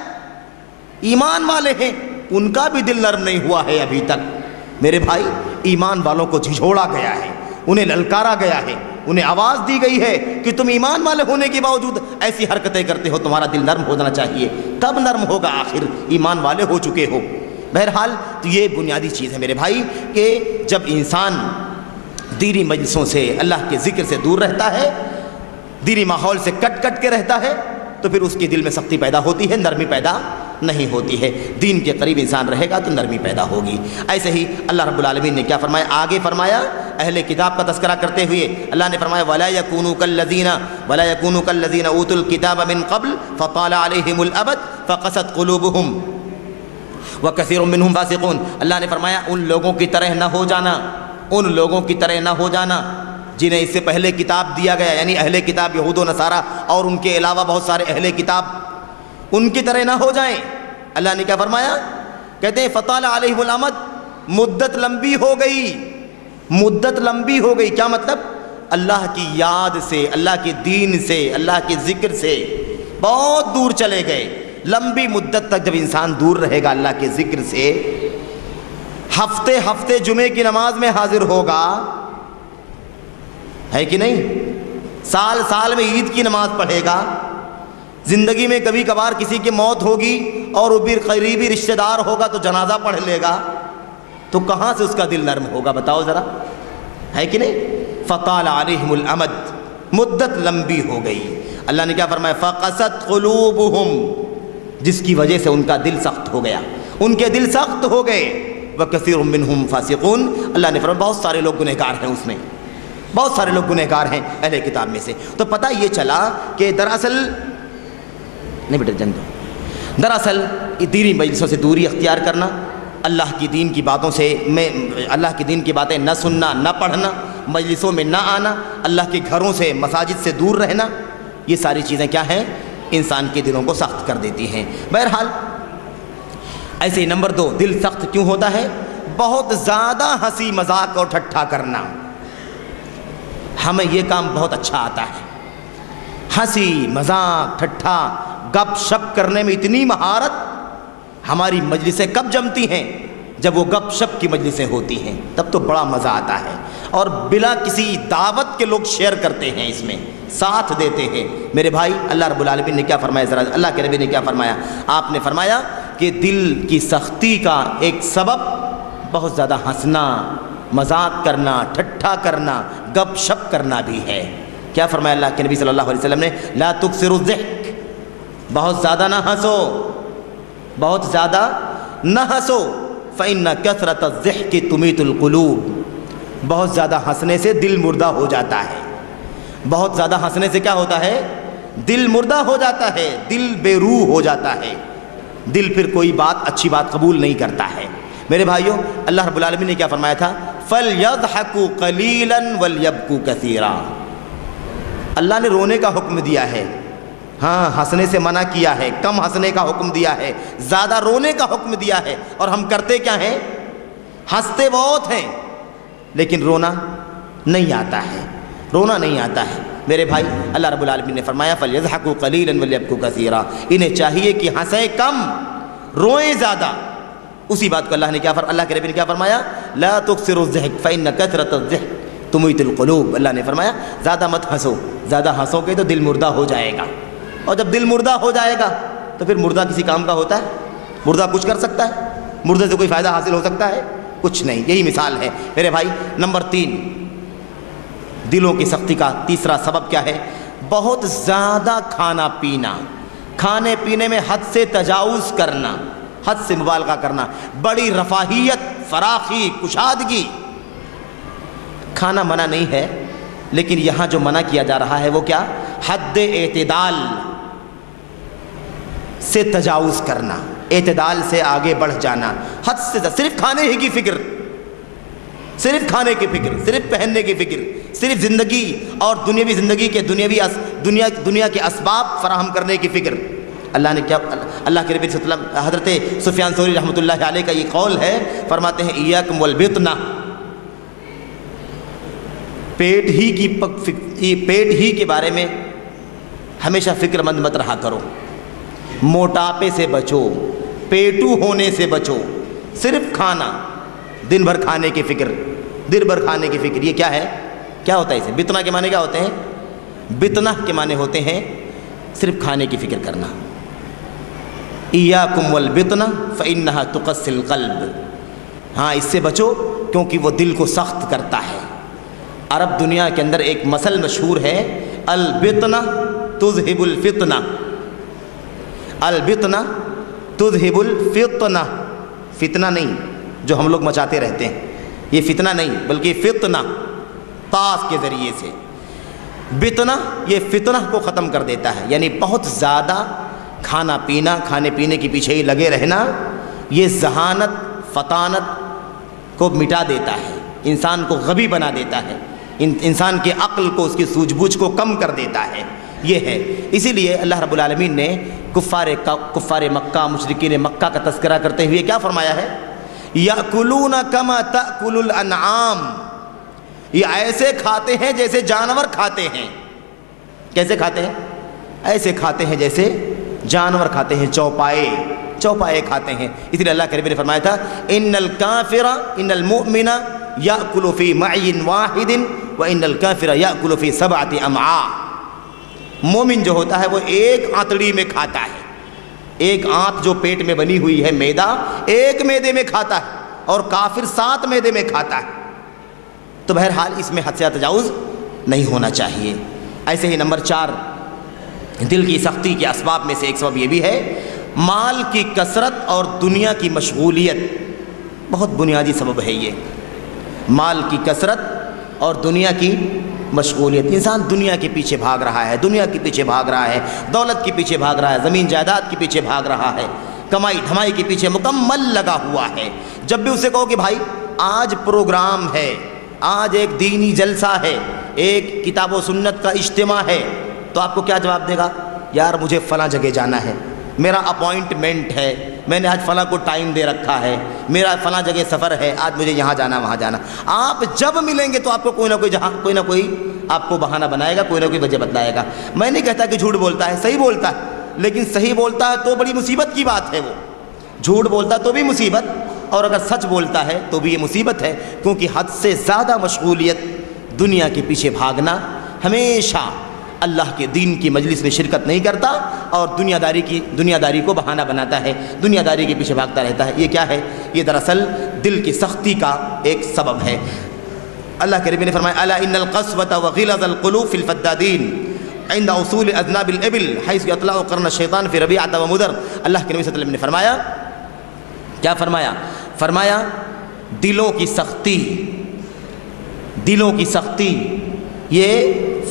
ایمان والے ہیں، ان کا بھی دل نرم نہیں ہوا ہے ابھی تک۔ میرے بھائی، ایمان والوں کو جھنجھوڑا گیا ہے، انہیں للکارا گیا ہے، انہیں آواز دی گئی ہے کہ تم ایمان والے ہونے کے باوجود ایسی حرکتیں کرتے ہو، تمہارا دل نرم ہونا چاہیے۔ کب نرم ہوگا؟ آخر ایمان والے ہو چکے ہو۔ بہرحال تو یہ بنیادی چیز ہے میرے بھائی کہ جب انسان دینی مجلسوں سے، اللہ کے ذکر سے دور رہتا ہے، دینی ماحول سے کٹ کٹ کے رہتا ہے، تو پھر اس کے دل میں سختی پیدا ہوتی ہے، نرمی پیدا نہیں ہوتی ہے۔ دین کے قریب انسان رہے گا تو نرمی پیدا ہوگی۔ ایسے ہی اللہ رب العالمین نے کیا فرمایا؟ آگے فرمایا اہل کتاب کا تذکرہ کرتے ہوئے اللہ نے فرمایا وَلَا يَكُونُوا كَالَّذِينَ أُوتُوا الْكِتَابَ مِنْ قَبْلُ فَطَالَ عَلَيْهِمُ الْأَمَدُ فَقَسَتْ قُلُوبُهُمْ وَكَثِيرٌ مِّنْهُمْ فَاسِقُونَ۔ اللہ نے فرمایا ان لوگوں کی طرح نہ ہو جانا، ان لوگوں کی طرح نہ ہو جانا جنہیں اس سے پہلے کتاب دیا گیا، یعنی اہل کتاب یہود و نصارہ اور ان کے علاوہ بہت سارے اہل کتاب، ان کی طرح نہ ہو جائیں۔ اللہ نے کیا فرمایا؟ کہتے ہیں فطال علیہم الامد، مدت لمبی ہو گئی، مدت لمبی ہو گئی۔ کیا مطلب؟ اللہ کی یاد سے، اللہ کے دین سے، اللہ کے ذکر سے بہت دور چلے گئے۔ لمبی مدت تک جب انسان دور رہے گا اللہ کے ذکر سے، ہفتے ہفتے جمعے کی نماز میں حاضر ہوگا، ہے کہ نہیں؟ سال سال میں عید کی نماز پڑھے گا، زندگی میں کبھی کبھار کسی کی موت ہوگی اور وہ بھی قریبی رشتہ دار ہوگا تو جنازہ پڑھ لے گا، تو کہاں سے اس کا دل نرم ہوگا؟ بتاؤ ذرا، ہے کہ نہیں؟ فطال علیہم الامد، مدت لمبی ہو گئی۔ اللہ نے کیا فرمایا؟ فقست قلوبہم، جس کی وجہ سے ان کا دل سخت ہو گیا، ان کے دل سخت ہو گئے۔ وکثیر منہم فاسقون، اللہ نے فرمایا بہت سارے لوگ گنہگار ہیں، اس میں بہت سارے لوگ گنہگار ہیں اہل کتاب میں سے۔ تو پتہ یہ چلا کہ دراصل نہیں بیٹا جن دو، دراصل دینی مجلسوں سے دوری اختیار کرنا، اللہ کی دین کی باتوں سے اللہ کی دین کی باتیں نہ سننا، نہ پڑھنا، مجلسوں میں نہ آنا، اللہ کے گھروں سے، مساجد سے دور رہنا، یہ ساری چیزیں کیا ہیں؟ انسان کے دلوں کو سخت کر دیتی ہیں۔ بہرحال ایسے ہی نمبر 2، دل سخت کیوں ہوتا ہے؟ بہت زیادہ ہنسی مذاق اور ٹھٹھا کرنا۔ ہمیں یہ کام بہت اچھا آتا ہے، ہنسی مذاق ٹھٹھا گپ شپ کرنے میں اتنی مہارت۔ ہماری مجلسیں کب جمتی ہیں؟ جب وہ گپ شپ کی مجلسیں ہوتی ہیں، تب تو بڑا مزہ آتا ہے، اور بلا کسی دعوت کے لوگ شیئر کرتے ہیں، اس میں ساتھ دیتے ہیں۔ میرے بھائی، اللہ رب العالمین نے کیا فرمایا؟ ذرا اللہ کے نبی نے کیا فرمایا؟ آپ نے فرمایا کہ دل کی سختی کا ایک سبب بہت زیادہ ہنسنا، مذاق کرنا، ٹھٹھا کرنا، گپ شپ کرنا بھی ہے۔ کیا فرمایا اللہ کے نبی صلی اللہ علیہ وسلم نے؟ لا تکثروا الضحک، بہت زیادہ نہ ہنسو، بہت زیادہ نہ ہنسو، فإن کثرة الضحک تمیت القلوب، بہت زیادہ ہنسنے سے دل مردہ ہو جاتا ہے۔ بہت زیادہ ہنسنے سے کیا ہوتا ہے؟ دل مردہ ہو جاتا ہے، دل بے روح ہو جاتا ہے، دل پھر کوئی بات، اچھی بات قبول نہیں کرتا ہے۔ میرے بھائیوں، اللہ رب العالمین نے کیا فرمایا تھا؟ فَلْيَضْحَكُوا قَلِيلًا وَلْيَبْكُوا كَثِيرًا۔ اللہ نے رونے کا حکم دیا ہے، ہاں ہنسنے سے منع کیا ہے، کم ہنسنے کا حکم دیا ہے، زیادہ رونے کا حکم دیا ہے، اور ہم کرتے کیا ہیں؟ ہنستے بہت ہیں لیکن رونا نہیں آتا ہے، رونا نہیں آتا ہے۔ میرے بھائی، اللہ رب العالمین نے فرمایا فَلْيَضْحَكُوا قَلِيلًا وَلْيَبْكُوا كَثِيرًا، انہیں چاہیے کہ ہنسیں کم، روئیں زیادہ۔ اسی بات کو اللہ نے کیا اللہ کے نبی نے کیا فرمایا؟ لا تکثروا الضحک فإن کثرة الضحک تمیت القلوب۔ اللہ نے فرمایا زیادہ مت ہنسو، زیادہ ہنسو گے تو دل مردہ ہو جائے گا، اور جب دل مردہ ہو جائے گا تو پھر مردہ کسی کام کا ہوتا ہے؟ مردہ کچھ کر سکتا ہے؟ مردے سے کوئی فائدہ حاصل ہو سکتا ہے؟ کچھ نہیں۔ یہی مثال ہے میرے بھائی۔ نمبر 3، دلوں کی سختی کا تیسرا سبب کیا ہے؟ بہت زیادہ کھانا پینا، کھانے پینے میں حد سے تجاوز کرنا، حد سے مبالغہ کرنا، بڑی رفاہیت، فراخی، کشادگی۔ کھانا منع نہیں ہے، لیکن یہاں جو منع کیا جا رہا ہے وہ کیا؟ حد اعتدال سے تجاوز کرنا، اعتدال سے آگے بڑھ جانا، حد سے صرف کھانے ہی کی فکر، صرف کھانے کی فکر، صرف پہننے کی فکر، صرف زندگی اور دنیاوی زندگی کے دنیا کے اسباب فراہم کرنے کی فکر، اللہ نے کیا، اللہ کے نبی صلی اللہ علیہ وسلم، حضرت سفیان ثوری رحمۃ اللہ علیہ کا یہ قول ہے، فرماتے ہیں ایاکم والبطنہ، پیٹ ہی کے بارے میں ہمیشہ فکر مند مت رہا کرو، موٹاپے سے بچو، پیٹو ہونے سے بچو، صرف کھانا، دن بھر کھانے کی فکر، دن بھر کھانے کی فکر، یہ کیا ہے، کیا ہوتا ہے اسے؟ بطنہ کے معنی کیا ہوتے ہیں؟ بطنہ کے معنی ہوتے ہیں صرف کھانے کی فکر کرنا۔ ایاکم والبطنہ فإنہا تقسی القلب، ہاں اس سے بچو کیونکہ وہ دل کو سخت کرتا ہے۔ عرب دنیا کے اندر ایک مثل مشہور ہے، البطنہ تذہب الفتنہ، البطنہ تذہب الفتنہ، فتنہ نہیں جو ہم لوگ مچاتے رہتے ہیں، یہ فتنہ نہیں بلکہ فتنہ تاس کے ذریعے سے، بطنہ یہ فتنہ کو ختم کر دیتا ہے، یعنی بہت زیادہ کھانا پینا، کھانے پینے کے پیچھے ہی لگے رہنا، یہ ذہانت فطانت کو مٹا دیتا ہے، انسان کو غبی بنا دیتا ہے، انسان کے عقل کو، اس کی سوجھ بوجھ کو کم کر دیتا ہے، یہ ہے۔ اسی لیے اللہ رب العالمین نے کفار مکہ، مشرکین مکہ کا تذکرہ کرتے ہوئے کیا فرمایا ہے؟ یأکلون کما تأکل الانعام، یہ ایسے کھاتے ہیں جیسے جانور کھاتے ہیں۔ کیسے کھاتے ہیں؟ ایسے کھاتے ہیں جیسے جانور کھاتے ہیں، چوپائے کھاتے ہیں۔ اس لیے اللہ کے نبی نے فرمایا تھا ان الکافر ان المؤمن یأکل فی معی واحد وان الکافر یأکل فی سبعۃ امعاء، مومن جو ہوتا ہے وہ ایک آنتڑی میں کھاتا ہے، ایک آنت جو پیٹ میں بنی ہوئی ہے میدا، ایک میدے میں کھاتا ہے، اور کافر 7 میدے میں کھاتا ہے۔ تو بہرحال اس میں حد سے تجاوز نہیں ہونا چاہیے۔ ایسے ہی نمبر 4 دل کی سختی کے اسباب میں سے ایک سبب یہ بھی ہے، مال کی کثرت اور دنیا کی مشغولیت، بہت بنیادی سبب ہے یہ، مال کی کثرت اور دنیا کی مشغولیت۔ انسان دنیا کے پیچھے بھاگ رہا ہے، دنیا کے پیچھے بھاگ رہا ہے، دولت کے پیچھے بھاگ رہا ہے، زمین جائیداد کے پیچھے بھاگ رہا ہے، کمائی دھمائی کے پیچھے مکمل لگا ہوا ہے۔ جب بھی اسے کہو کہ بھائی آج پروگرام ہے، آج ایک دینی جلسہ ہے، ایک کتاب و سنت کا اجتماع ہے، تو آپ کو کیا جواب دے گا؟ یار مجھے فلاں جگہ جانا ہے، میرا اپوائنٹمنٹ ہے، میں نے آج فلاں کو ٹائم دے رکھا ہے، میرا فلاں جگہ سفر ہے، آج مجھے یہاں جانا وہاں جانا۔ آپ جب ملیں گے تو آپ کو کوئی نہ کوئی آپ کو بہانہ بنائے گا، کوئی نہ کوئی وجہ بتلائے گا۔ میں نہیں کہتا کہ جھوٹ بولتا ہے، صحیح بولتا ہے، لیکن صحیح بولتا ہے تو بڑی مصیبت کی بات ہے، وہ جھوٹ بولتا تو بھی مصیبت، اور اگر سچ بولتا ہے تو بھی یہ مصیبت ہے، کیونکہ حد سے زیادہ مشغولیت، دنیا کے پیچھے بھاگنا، ہمیشہ اللہ کے دین کی مجلس میں شرکت نہیں کرتا اور دنیا داری کو بہانہ بناتا ہے، دنیا داری کے پیچھے بھاگتا رہتا ہے۔ یہ کیا ہے؟ یہ دراصل دل کی سختی کا ایک سبب ہے۔ اللہ کے نبی نے فرمایا الا ان القسوة وغلظ القلوب في الفدادين عند اصول اذناب الابل حيث يطلع قرن الشيطان في ربيعة ومدر۔ اللہ کے نبی صلی اللہ علیہ وسلم نے فرمایا، کیا فرمایا؟ فرمایا دلوں کی سختی یہ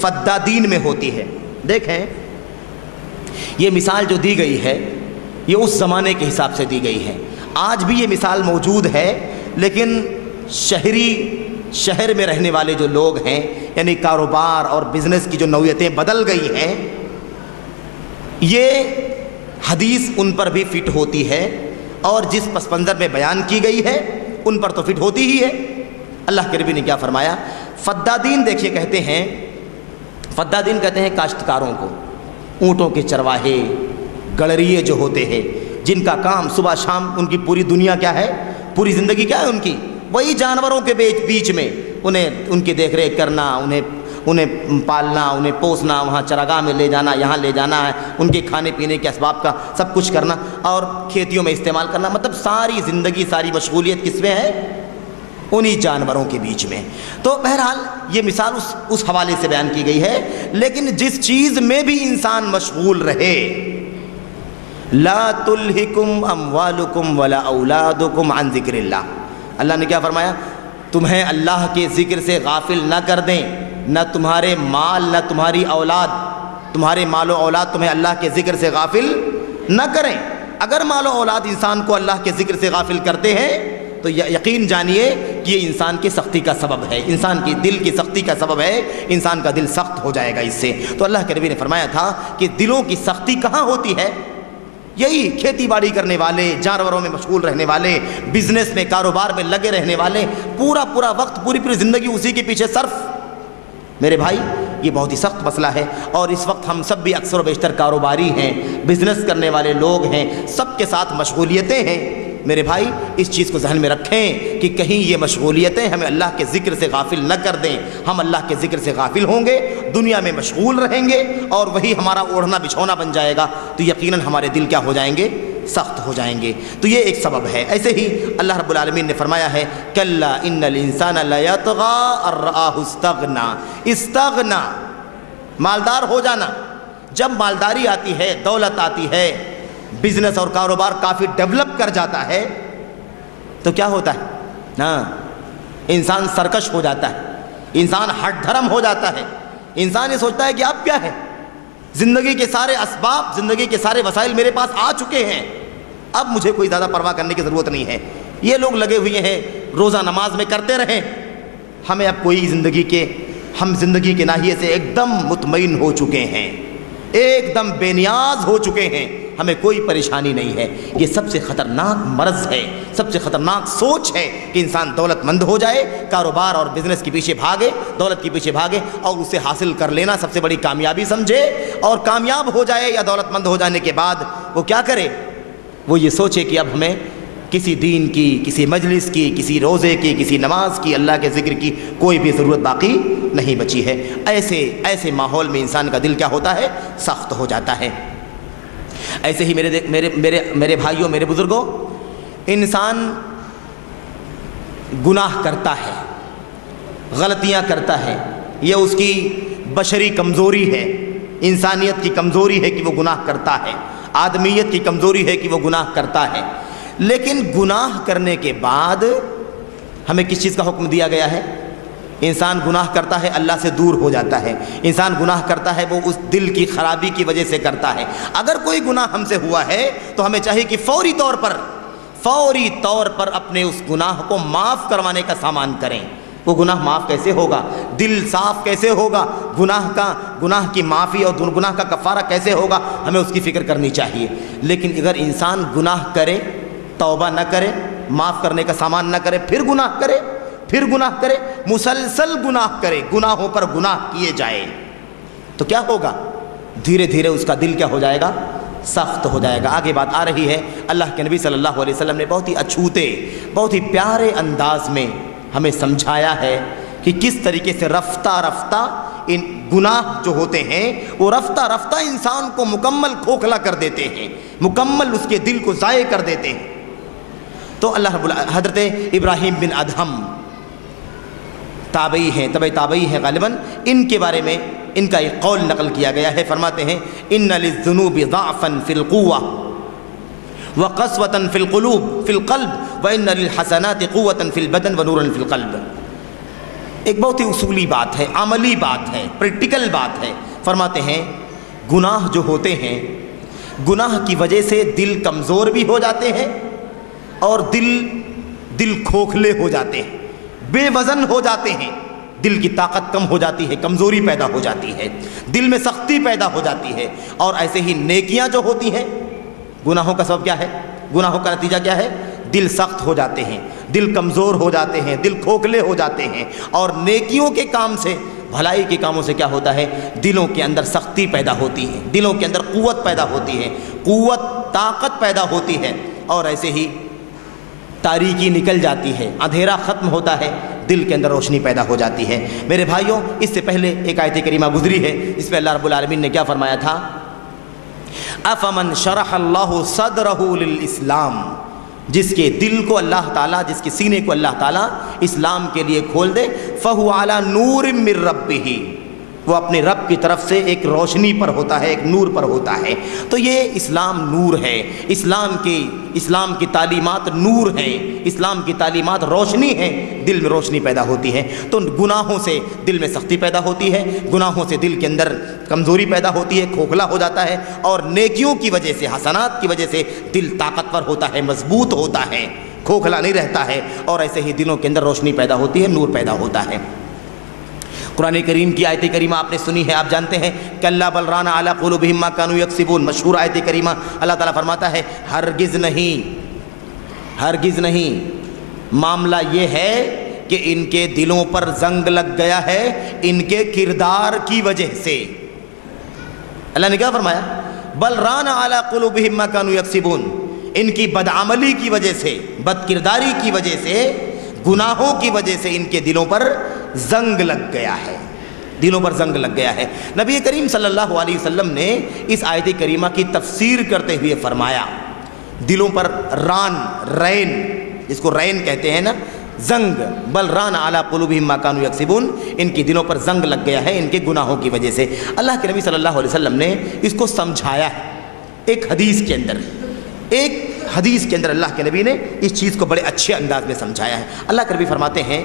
فدادین میں ہوتی ہے۔ دیکھیں یہ مثال جو دی گئی ہے یہ اس زمانے کے حساب سے دی گئی ہے، آج بھی یہ مثال موجود ہے، لیکن شہر میں رہنے والے جو لوگ ہیں، یعنی کاروبار اور بزنس کی جو نوعیتیں بدل گئی ہیں، یہ حدیث ان پر بھی فٹ ہوتی ہے، اور جس پس منظر میں بیان کی گئی ہے ان پر تو فٹ ہوتی ہی ہے۔ اللہ کے نبی نے کیا فرمایا؟ فدادین دیکھیے کہتے ہیں کاشتکاروں کو، اونٹوں کے چرواہے، گڑریے جو ہوتے ہیں، جن کا کام صبح شام، ان کی پوری دنیا کیا ہے، پوری زندگی کیا ہے ان کی؟ وہی جانوروں کے بیچ میں ان کی دیکھ ریکھ کرنا، انہیں پالنا، انہیں پوسنا، وہاں چراگاہ میں لے جانا، یہاں لے جانا ہے، ان کے کھانے پینے کے اسباب کا سب کچھ کرنا، اور کھیتیوں میں استعمال کرنا، مطلب ساری زندگی، ساری مشغولیت کس میں ہے؟ انہی جانوروں کے بیچ میں۔ تو بہرحال یہ مثال اس حوالے سے بیان کی گئی ہے، لیکن جس چیز میں بھی انسان مشغول رہے، لا تلہکم اموالکم ولا اولادکم عن ذکر اللہ، اللہ نے کیا فرمایا؟ تمہیں اللہ کے ذکر سے غافل نہ کر دیں، نہ تمہارے مال، نہ تمہاری اولاد، تمہارے مال و اولاد تمہیں اللہ کے ذکر سے غافل نہ کریں۔ اگر مال و اولاد انسان کو اللہ کے ذکر سے غافل کرتے ہیں تو یقین جانیے کہ یہ انسان کی سختی کا سبب ہے، انسان کی دل کی سختی کا سبب ہے، انسان کا دل سخت ہو جائے گا اس سے۔ تو اللہ کے نبی نے فرمایا تھا کہ دلوں کی سختی کہاں ہوتی ہے؟ یہی کھیتی باڑی کرنے والے، جانوروں میں مشغول رہنے والے، بزنس میں کاروبار میں لگے رہنے والے، پورا وقت پوری زندگی اسی کے پیچھے صرف۔ میرے بھائی یہ بہت ہی سخت مسئلہ ہے، اور اس وقت ہم سب بھی اکثر و بیشتر کاروباری ہیں، بزنس کرنے والے لوگ ہیں، سب کے ساتھ مشغولیتیں ہیں۔ میرے بھائی اس چیز کو ذہن میں رکھیں کہ کہیں یہ مشغولیتیں ہمیں اللہ کے ذکر سے غافل نہ کر دیں۔ ہم اللہ کے ذکر سے غافل ہوں گے، دنیا میں مشغول رہیں گے، اور وہی ہمارا اوڑھنا بچھونا بن جائے گا، تو یقیناً ہمارے دل کیا ہو جائیں گے؟ سخت ہو جائیں گے۔ تو یہ ایک سبب ہے۔ ایسے ہی اللہ رب العالمین نے فرمایا ہے کلا ان الانسان لیطغی ان رآہ استغنی۔ استغنی مالدار ہو جانا۔ جب مالداری آتی ہے، دولت آتی ہے، بزنس اور کاروبار کافی ڈیولپ کر جاتا ہے، تو کیا ہوتا ہے؟ انسان سرکش ہو جاتا ہے، انسان ہٹ دھرم ہو جاتا ہے، انسان یہ سوچتا ہے کہ اب کیا ہے، زندگی کے سارے اسباب، زندگی کے سارے وسائل میرے پاس آ چکے ہیں، اب مجھے کوئی زیادہ پرواہ کرنے کی ضرورت نہیں ہے۔ یہ لوگ لگے ہوئے ہیں روزہ نماز میں کرتے رہیں، ہمیں اب کوئی ہم زندگی کے ناحیے سے ایک دم مطمئن ہو چکے ہیں، ایک دم بے نیاز ہو چکے ہیں، ہمیں کوئی پریشانی نہیں ہے۔ یہ سب سے خطرناک مرض ہے، سب سے خطرناک سوچ ہے کہ انسان دولت مند ہو جائے، کاروبار اور بزنس کے پیچھے بھاگے، دولت کے پیچھے بھاگے، اور اسے حاصل کر لینا سب سے بڑی کامیابی سمجھے، اور کامیاب ہو جائے یا دولت مند ہو جانے کے بعد وہ کیا کرے؟ وہ یہ سوچے کہ اب ہمیں کسی دین کی، کسی مجلس کی، کسی روزے کی، کسی نماز کی، اللہ کے ذکر کی کوئی بھی ضرورت باقی نہیں بچی ہے۔ ایسے ماحول میں انسان کا دل کیا ہوتا ہے؟ سخت ہو جاتا ہے۔ ایسے ہی میرے بھائیوں، میرے بزرگوں، انسان گناہ کرتا ہے، غلطیاں کرتا ہے، یہ اس کی بشری کمزوری ہے، انسانیت کی کمزوری ہے کہ وہ گناہ کرتا ہے، آدمیت کی کمزوری ہے کہ وہ گناہ کرتا ہے۔ لیکن گناہ کرنے کے بعد ہمیں کس چیز کا حکم دیا گیا ہے؟ انسان گناہ کرتا ہے، اللہ سے دور ہو جاتا ہے۔ انسان گناہ کرتا ہے، وہ اس دل کی خرابی کی وجہ سے کرتا ہے۔ اگر کوئی گناہ ہم سے ہوا ہے تو ہمیں چاہیے کہ فوری طور پر اپنے اس گناہ کو معاف کروانے کا سامان کریں۔ وہ گناہ معاف کیسے ہوگا؟ دل صاف کیسے ہوگا؟ گناہ کی معافی اور گناہ کا کفارہ کیسے ہوگا؟ ہمیں اس کی فکر کرنی چاہیے۔ لیکن اگر انسان گناہ کرے، توبہ نہ کرے، معاف کرنے کا سامان نہ کرے، پھر گناہ کرے، مسلسل گناہ کرے، گناہوں پر گناہ کیے جائے، تو کیا ہوگا؟ دھیرے دھیرے اس کا دل کیا ہو جائے گا؟ سخت ہو جائے گا۔ آگے بات آ رہی ہے، اللہ کے نبی صلی اللہ علیہ وسلم نے بہت ہی اچھوتے، بہت ہی پیارے انداز میں ہمیں سمجھایا ہے کہ کس طریقے سے رفتہ ان گناہ جو ہوتے ہیں وہ رفتہ انسان کو مکمل کھوکھلا کر دیتے ہیں، مکمل اس کے دل کو ضائع کر دیتے ہیں۔ تو حضرت ابراہیم بن ادہم تابعی ہیں، تابعی ہیں غالباً، ان کے بارے میں ان کا ایک قول نقل کیا گیا ہے۔ فرماتے ہیں ان للذنوب ضعفا فی القوة وقسوة فی القلب وان للحسنات قوة فی البدن ونورا فی القلب۔ ایک بہت ہی اصولی بات ہے، عملی بات ہے، پریکٹیکل بات ہے۔ فرماتے ہیں گناہ جو ہوتے ہیں، گناہ کی وجہ سے دل کمزور بھی ہو جاتے ہیں، اور دل کھوکھلے ہو جاتے ہیں، بے وزن ہو جاتے ہیں، دل کی طاقت کم ہو جاتی ہے، کمزوری پیدا ہو جاتی ہے، دل میں سختی پیدا ہو جاتی ہے۔ اور ایسے ہی نیکیاں جو ہوتی ہیں، گناہوں کا سبب کیا ہے؟ گناہوں کا نتیجہ کیا ہے؟ دل سخت ہو جاتے ہیں، دل کمزور ہو جاتے ہیں، دل کھوکھلے ہو جاتے ہیں۔ اور نیکیوں کے کام سے، بھلائی کے کاموں سے کیا ہوتا ہے؟ دلوں کے اندر سختی پیدا ہوتی ہے، دلوں کے اندر قوت پیدا ہوتی ہے، طاقت پیدا ہوتی ہے، اور ایسے ہی تاریکی نکل جاتی ہے، اندھیرا ختم ہوتا ہے، دل کے اندر روشنی پیدا ہو جاتی ہے۔ میرے بھائیوں، اس سے پہلے ایک آیت کریمہ گزری ہے جس میں اللہ رب العالمین نے کیا فرمایا تھا؟ افمن شرح اللہ صدرہ للاسلام، جس کے دل کو اللہ تعالیٰ، جس کے سینے کو اللہ تعالیٰ اسلام کے لیے کھول دے، فہو علی نور من ربہ، وہ اپنے رب کی طرف سے ایک روشنی پر ہوتا ہے، ایک نور پر ہوتا ہے۔ تو یہ اسلام نور ہے، اسلام کی تعلیمات نور ہیں، اسلام کی تعلیمات روشنی ہیں، دل میں روشنی پیدا ہوتی ہے۔ تو گناہوں سے دل میں سختی پیدا ہوتی ہے، گناہوں سے دل کے اندر کمزوری پیدا ہوتی ہے، کھوکھلا ہو جاتا ہے، اور نیکیوں کی وجہ سے، حسنات کی وجہ سے دل طاقتور ہوتا ہے، مضبوط ہوتا ہے، کھوکھلا نہیں رہتا ہے، اور ایسے ہی دلوں کے اندر روشنی پیدا ہوتی ہے، نور پیدا ہوتا ہے۔ قرآن کریم کی آیت کریمہ آپ نے سنی ہے، آپ جانتے ہیں کلا بل ران علی قلوبہم ما کانوا یکسبون، مشہور آیت کریمہ۔ اللہ تعالیٰ فرماتا ہے ہرگز نہیں، معاملہ یہ ہے کہ ان کے دلوں پر زنگ لگ گیا ہے ان کے کردار کی وجہ سے۔ اللہ نے کیا فرمایا؟ بل ران علی قلوبہم ما کانوا یکسبون، ان کی بدعملی کی وجہ سے، بد کرداری کی وجہ سے، گناہوں کی وجہ سے ان کے دلوں پر زنگ لگ گیا ہے، دلوں پر زنگ لگ گیا ہے۔ نبی کریم صلی اللہ علیہ وسلم نے اس آیت کریمہ کی تفسیر کرتے ہوئے فرمایا دلوں پر رین، جس کو رین کہتے ہیں نا، زنگ، بل ران علی قلوبہم ما کانوا یکسبون، ان کی دلوں پر زنگ لگ گیا ہے ان کے گناہوں کی وجہ سے۔ اللہ کے نبی صلی اللہ علیہ وسلم نے اس کو سمجھایا ہے ایک حدیث کے اندر اللہ کے نبی نے اس چیز کو بڑے اچھے انداز میں سمجھایا ہے۔ اللہ کے نبی فرماتے ہیں،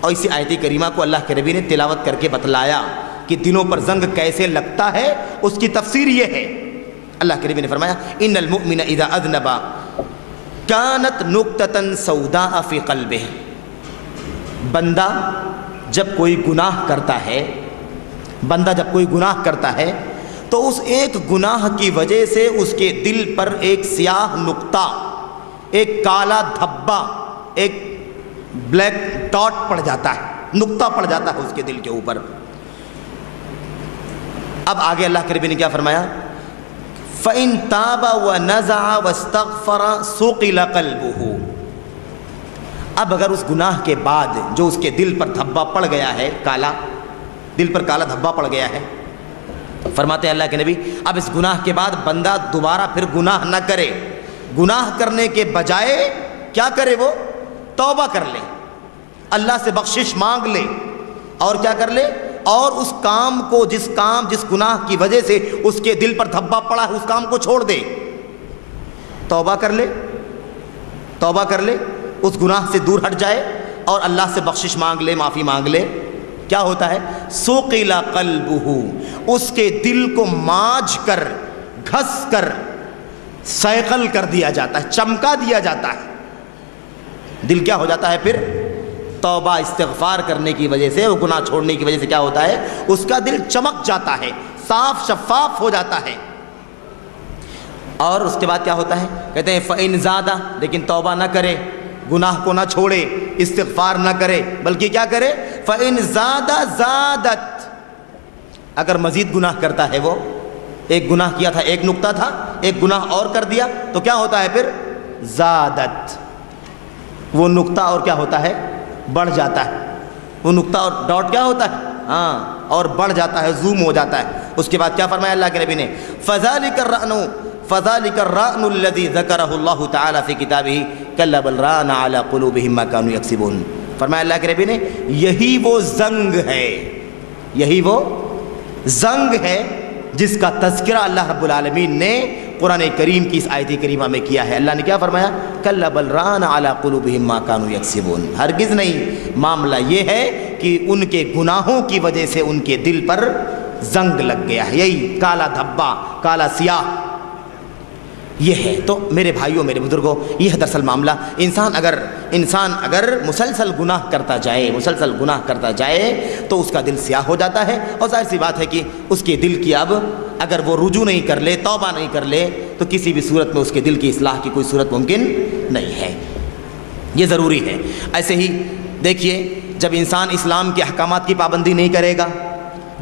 اور اسی آیت کریمہ کو اللہ کے نبی نے تلاوت کر کے بتلایا کہ دلوں پر زنگ کیسے لگتا ہے، اس کی تفسیر یہ ہے۔ اللہ کے نبی نے فرمایا ان المؤمن اذا اذنب کانت نقطۃ سوداء فی قلبہ، بندہ جب کوئی گناہ کرتا ہے تو اس ایک گناہ کی وجہ سے اس کے دل پر ایک سیاہ نقطہ، ایک کالا دھبا، ایک بلیک ڈاٹ پڑ جاتا ہے، نقطہ پڑ جاتا ہے اس کے دل کے اوپر۔ اب آگے اللہ کے نبی نے کیا فرمایا؟ فَإِن تَابَ وَنَزَعَ وَاسْتَغْفَرَ سُقِلَ قَلْبُهُ، اب اگر اس گناہ کے بعد جو اس کے دل پر دھبا پڑ گیا ہے، دل پر کالا دھبا پڑ گیا ہے، فرماتے ہیں اللہ کے نبی اب اس گناہ کے بعد بندہ دوبارہ پھر گناہ نہ کرے، گناہ کرنے کے بجائے کیا کرے؟ وہ توبہ کر لے، اللہ سے بخشش مانگ لے، اور کیا کر لے؟ اور اس کام کو، جس گناہ کی وجہ سے اس کے دل پر دھبا پڑا ہے، اس کام کو چھوڑ دے، توبہ کر لے، اس گناہ سے دور ہٹ جائے اور اللہ سے بخشش مانگ لے، معافی مانگ لے۔ کیا ہوتا ہے؟ سُقِلَ قَلْبُهُ، اس کے دل کو ماج کر، گھس کر، سیقل کر دیا جاتا ہے، چمکا دیا جاتا ہے۔ دل کیا ہو جاتا ہے پھر؟ توبہ استغفار کرنے کی وجہ سے، وہ گناہ چھوڑنے کی وجہ سے کیا ہوتا ہے؟ اس کا دل چمک جاتا ہے، صاف شفاف ہو جاتا ہے۔ اور اس کے بعد کیا ہوتا ہے؟ کہتے ہیں فَإِن زَادَ، لیکن توبہ نہ کرے، گناہ کو نہ چھوڑے، استغفار نہ کرے، بلکہ کیا کرے؟ فَإِن زَادَ زَادَتْ، اگر مزید گناہ کرتا ہے، وہ ایک گناہ کیا تھا، ایک نقطہ تھا، ایک گناہ اور کر دیا، تو کیا ہوتا ہے پھر؟ زادت، وہ نقطہ اور کیا ہوتا ہے؟ بڑھ جاتا ہے، وہ نقطہ اور ڈاٹ کیا ہوتا ہے؟ اور بڑھ جاتا ہے، زوم ہو جاتا ہے۔ اس کے بعد کیا فرمایا اللہ کے نبی نے؟ فَذَلِكَ الرَّأْنُ الَّذِي ذَكَرَهُ اللَّهُ تَعَالَى فِي كِتَابِهِ كَلَّا بَلْ رَانَ عَلَى قُلُوبِهِم مَّا كَانُوا يَكْسِبُونَ۔ فرمایا اللہ کے نبی نے یہی وہ زنگ ہے جس کا تذکرہ اللہ رب العالمین نے قرآن کریم کی اس آیت کریمہ میں کیا ہے۔ اللہ نے کیا فرمایا؟ کَلَّا بَلْ رَانَ عَلَى قُلُوبِهِم مَّا كَانُوا يَكْسِبُونَ، ہرگز نہیں، معاملہ یہ ہے کہ ان کے گناہوں کی وجہ سے ان کے دل پر زنگ لگ گیا ہے، یہی کالا دھبا، کالا سیاہ یہ ہے۔ تو میرے بھائیوں، میرے بزرگوں، یہ ہے دراصل معاملہ۔ انسان اگر مسلسل گناہ کرتا جائے تو اس کا دل سیاہ ہو جاتا ہے، اور ظاہر سی بات ہے کہ اس کے دل کی اب اگر وہ رجوع نہیں کر لے، توبہ نہیں کر لے، تو کسی بھی صورت میں اس کے دل کی اصلاح کی کوئی صورت ممکن نہیں ہے، یہ ضروری ہے۔ ایسے ہی دیکھیے، جب انسان اسلام کے احکامات کی پابندی نہیں کرے گا،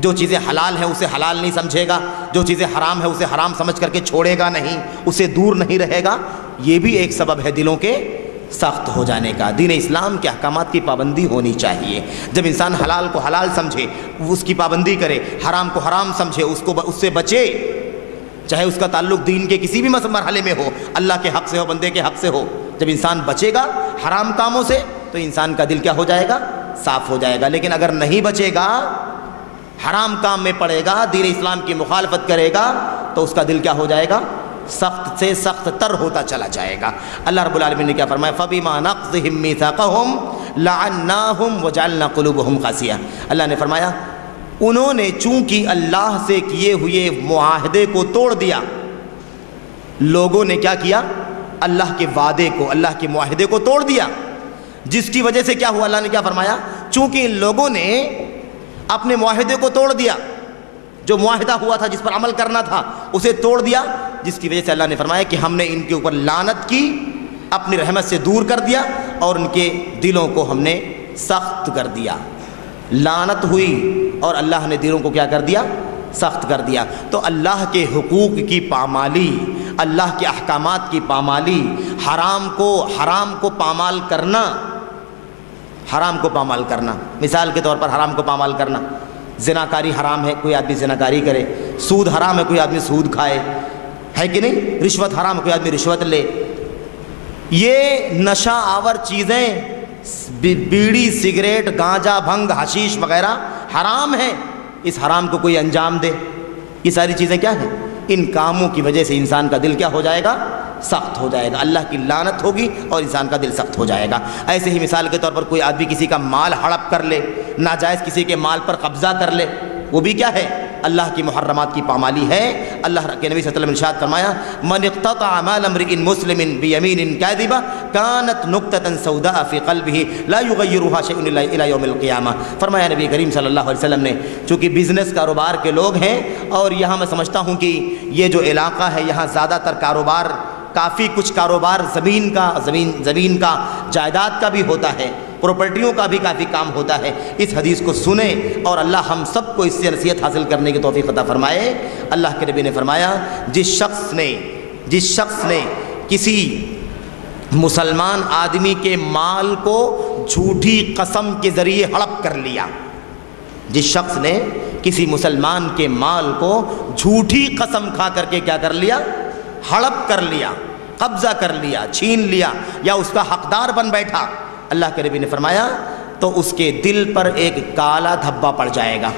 جو چیزیں حلال ہیں اسے حلال نہیں سمجھے گا، جو چیزیں حرام ہیں اسے حرام سمجھ کر کے چھوڑے گا نہیں، اسے دور نہیں رہے گا، یہ بھی ایک سبب ہے دلوں کے سخت ہو جانے کا۔ دین اسلام کے احکامات کی پابندی ہونی چاہیے۔ جب انسان حلال کو حلال سمجھے، اس کی پابندی کرے، حرام کو حرام سمجھے، اس سے بچے، چاہے اس کا تعلق دین کے کسی بھی مرحلے میں ہو، اللہ کے حق سے ہو، بندے کے حق سے ہو، جب انسان بچے گا حرام کاموں سے تو انسان کا دل کیا ہو جائے گا؟ صاف ہو جائے گا۔ لیکن اگر نہیں بچے گا، حرام کام میں پڑے گا، دین اسلام کی مخالفت کرے گا، تو اس کا دل کیا ہو جائے گا؟ سخت سے سخت تر ہوتا چلا جائے گا۔ اللہ رب العالمین نے کیا فرمایا؟ فَبِمَا نَقْضِهِم مِّيثَاقَهُمْ لَعَنَّاهُمْ وَجَعَلْنَا قُلُوبَهُمْ قَاسِيَةً، اللہ نے فرمایا انہوں نے چونکہ اللہ سے کیے ہوئے معاہدے کو توڑ دیا، لوگوں نے کیا کیا؟ اللہ کے وعدے کو، اللہ کے معاہدے کو توڑ دیا، جس کی وجہ سے کیا ہوا؟ اللہ نے کیا فرمایا؟ چونکہ ان لوگوں نے اپنے معاہدے کو توڑ دیا، جو معاہدہ ہوا تھا جس پر عمل کرنا تھا اسے توڑ دیا، جس کی وجہ سے اللہ نے فرمایا کہ ہم نے ان کے اوپر لعنت کی، اپنی رحمت سے دور کر دیا اور ان کے دلوں کو ہم نے سخت کر دیا۔ لعنت ہوئی اور اللہ نے دلوں کو کیا کر دیا؟ سخت کر دیا۔ تو اللہ کے حقوق کی پامالی، اللہ کے احکامات کی پامالی، حرام کو پامال کرنا، حرام کو پامال کرنا، مثال کے طور پر حرام کو پامال کرنا، زناکاری حرام ہے، کوئی آدمی زناکاری کرے، سود حرام ہے، کوئی آدمی سود کھائے، ہے کہ نہیں؟ رشوت حرام ہے، کوئی آدمی رشوت لے۔ یہ نشہ آور چیزیں، بیڑی، سگریٹ، گانجا، بھنگ، حشیش وغیرہ حرام ہے، اس حرام کو کوئی انجام دے، یہ ساری چیزیں کیا ہیں؟ ان کاموں کی وجہ سے انسان کا دل کیا ہو جائے گا؟ سخت ہو جائے گا، اللہ کی لعنت ہوگی اور انسان کا دل سخت ہو جائے گا۔ ایسے ہی مثال کے طور پر کوئی آدمی کسی کا مال ہڑپ کر لے، ناجائز کسی کے مال پر قبضہ کر لے، وہ بھی کیا ہے؟ اللہ کی محرمات کی پامالی ہے۔ اللہ کے نبی صلی اللہ علیہ وسلم نے ارشاد فرمایا من اقتطع مال امرئ مسلم بیمین کاذبہ کانت نقطۃ سوداء فی قلبہ لا یغیرها شیء الی یوم القیامہ۔ فرمایا نبی کریم صلی اللہ علیہ وسلم نے، چونکہ بزنس کاروبار کے لوگ ہیں اور یہاں میں سمجھتا ہوں کہ یہ جو علاقہ ہے یہاں زیادہ تر کاروبار، کافی کچھ کاروبار زمین کا جائیداد کا بھی ہوتا ہے، پراپرٹیوں کا بھی کافی کام ہوتا ہے۔ اس حدیث کو سنیں اور اللہ ہم سب کو اس سے نصیحت حاصل کرنے کی توفیق عطا فرمائے۔ اللہ کے نبی نے فرمایا جس شخص نے کسی مسلمان آدمی کے مال کو جھوٹی قسم کے ذریعے ہڑپ کر لیا، جس شخص نے کسی مسلمان کے مال کو جھوٹی قسم کھا کر کے کیا کر لیا؟ ہڑپ کر لیا، قبضہ کر لیا، چھین لیا، یا اس کا حقدار بن بیٹھا، اللہ کے نبی نے فرمایا تو اس کے دل پر ایک کالا دھبا پڑ جائے گا۔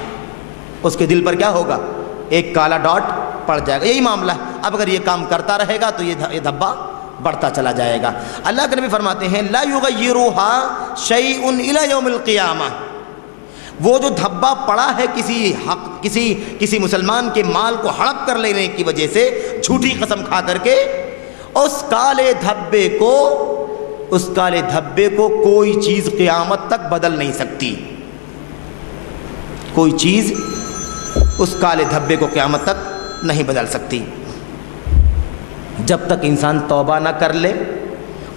اس کے دل پر کیا ہوگا؟ ایک کالا ڈاٹ پڑ جائے گا۔ یہی معاملہ ہے، اب اگر یہ کام کرتا رہے گا تو یہ دھبا بڑھتا چلا جائے گا۔ اللہ کے نبی فرماتے ہیں لا یغیرها شیء الی یوم القیامہ، وہ جو دھبا پڑا ہے کسی مسلمان کے مال کو ہڑپ کر لینے کی وجہ سے، جھوٹی قسم کھا کر کے، اس کالے دھبے کو کوئی چیز قیامت تک بدل نہیں سکتی، کوئی چیز اس کالے دھبے کو قیامت تک نہیں بدل سکتی، جب تک انسان توبہ نہ کر لے،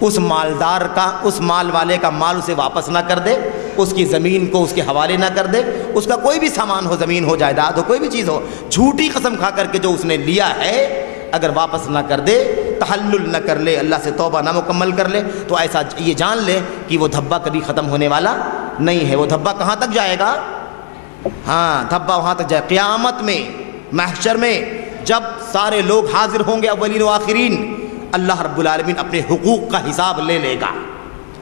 اس مال والے کا مال اسے واپس نہ کر دے، اس کی زمین کو اس کے حوالے نہ کر دے، اس کا کوئی بھی سامان ہو، زمین ہو، جائیداد ہو، کوئی بھی چیز ہو، جھوٹی قسم کھا کر کے جو اس نے لیا ہے اگر واپس نہ کر دے، تحلل نہ کر لے، اللہ سے توبہ نہ مکمل کر لے، تو ایسا یہ جان لے کہ وہ دھبا کبھی ختم ہونے والا نہیں ہے۔ وہ دھبا کہاں تک جائے گا؟ ہاں، دھبا وہاں تک جائے، قیامت میں، محشر میں، جب سارے لوگ حاضر ہوں گے، اولین و آخرین، اللہ رب العالمین اپنے حقوق کا حساب لے لے گا،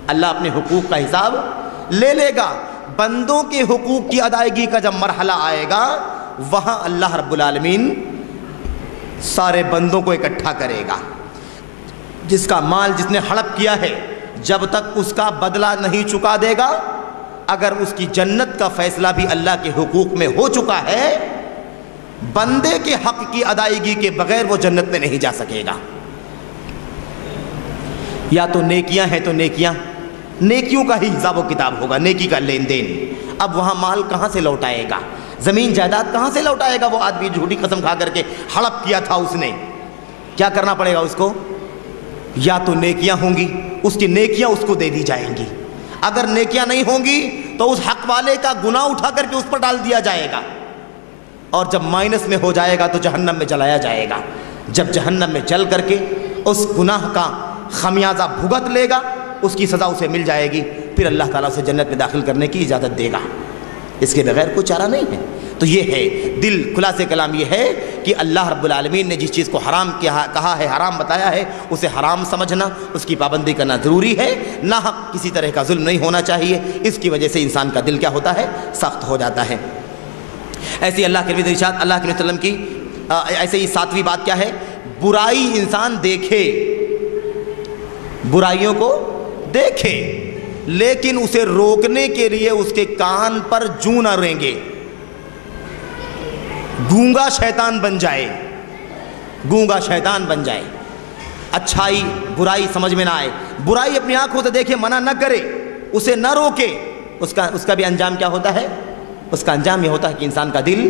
اللہ اپنے حقوق کا حساب لے لے گا۔ بندوں کے حقوق کی ادائیگی کا جب مرحلہ آئے گا، وہاں اللہ رب العالمین سارے بندوں کو اکٹھا کرے گا۔ جس کا مال جس نے ہڑپ کیا ہے، جب تک اس کا بدلہ نہیں چکا دے گا، اگر اس کی جنت کا فیصلہ بھی اللہ کے حقوق میں ہو چکا ہے، بندے کے حق کی ادائیگی کے بغیر وہ جنت میں نہیں جا سکے گا۔ یا تو نیکیاں ہیں تو نیکیوں کا ہی حساب و کتاب ہوگا، نیکی کا لین دین۔ اب وہاں مال کہاں سے لوٹائے گا؟ زمین جائیداد کہاں سے لوٹائے گا؟ وہ آدمی جھوٹی قسم کھا کر کے ہڑپ کیا تھا، اس نے کیا کرنا پڑے گا اس کو؟ یا تو نیکیاں ہوں گی، اس کی نیکیاں اس کو دے دی جائیں گی، اگر نیکیاں نہیں ہوں گی تو اس حق والے کا گناہ اٹھا کر کے اس پر ڈال دیا جائے گا، اور جب مائنس میں ہو جائے گا تو جہنم میں جلایا جائے گا۔ جب جہنم میں جل کر کے اس گناہ کا خمیازہ بھگت لے گا، اس کی سزا اسے مل جائے گی، پھر اللہ تعالیٰ اسے جنت میں داخل کرنے کی اجازت دے گا، اس کے بغیر کوئی چارہ نہیں ہے۔ تو یہ ہے دل، خلاصہ کلام یہ ہے کہ اللہ رب العالمین نے جس چیز کو حرام کہا ہے، حرام بتایا ہے، اسے حرام سمجھنا، اس کی پابندی کرنا ضروری ہے۔ ناحق کسی طرح کا ظلم نہیں ہونا چاہیے، اس کی وجہ سے انسان کا دل کیا ہوتا ہے؟ سخت ہو جاتا ہے۔ ایسی اللہ کے نبی ارشاد، اللہ کے وسلم کی ایسے ہی ساتویں بات کیا ہے؟ برائی انسان دیکھے، برائیوں کو دیکھے، لیکن اسے روکنے کے لیے اس کے کان پر جوں نہ رینگے، گونگا شیطان بن جائے، گونگا شیطان بن جائے، اچھائی برائی سمجھ میں نہ آئے، برائی اپنی آنکھوں سے دیکھے، منع نہ کرے، اسے نہ روکے، اس کا بھی انجام کیا ہوتا ہے؟ اس کا انجام یہ ہوتا ہے کہ انسان کا دل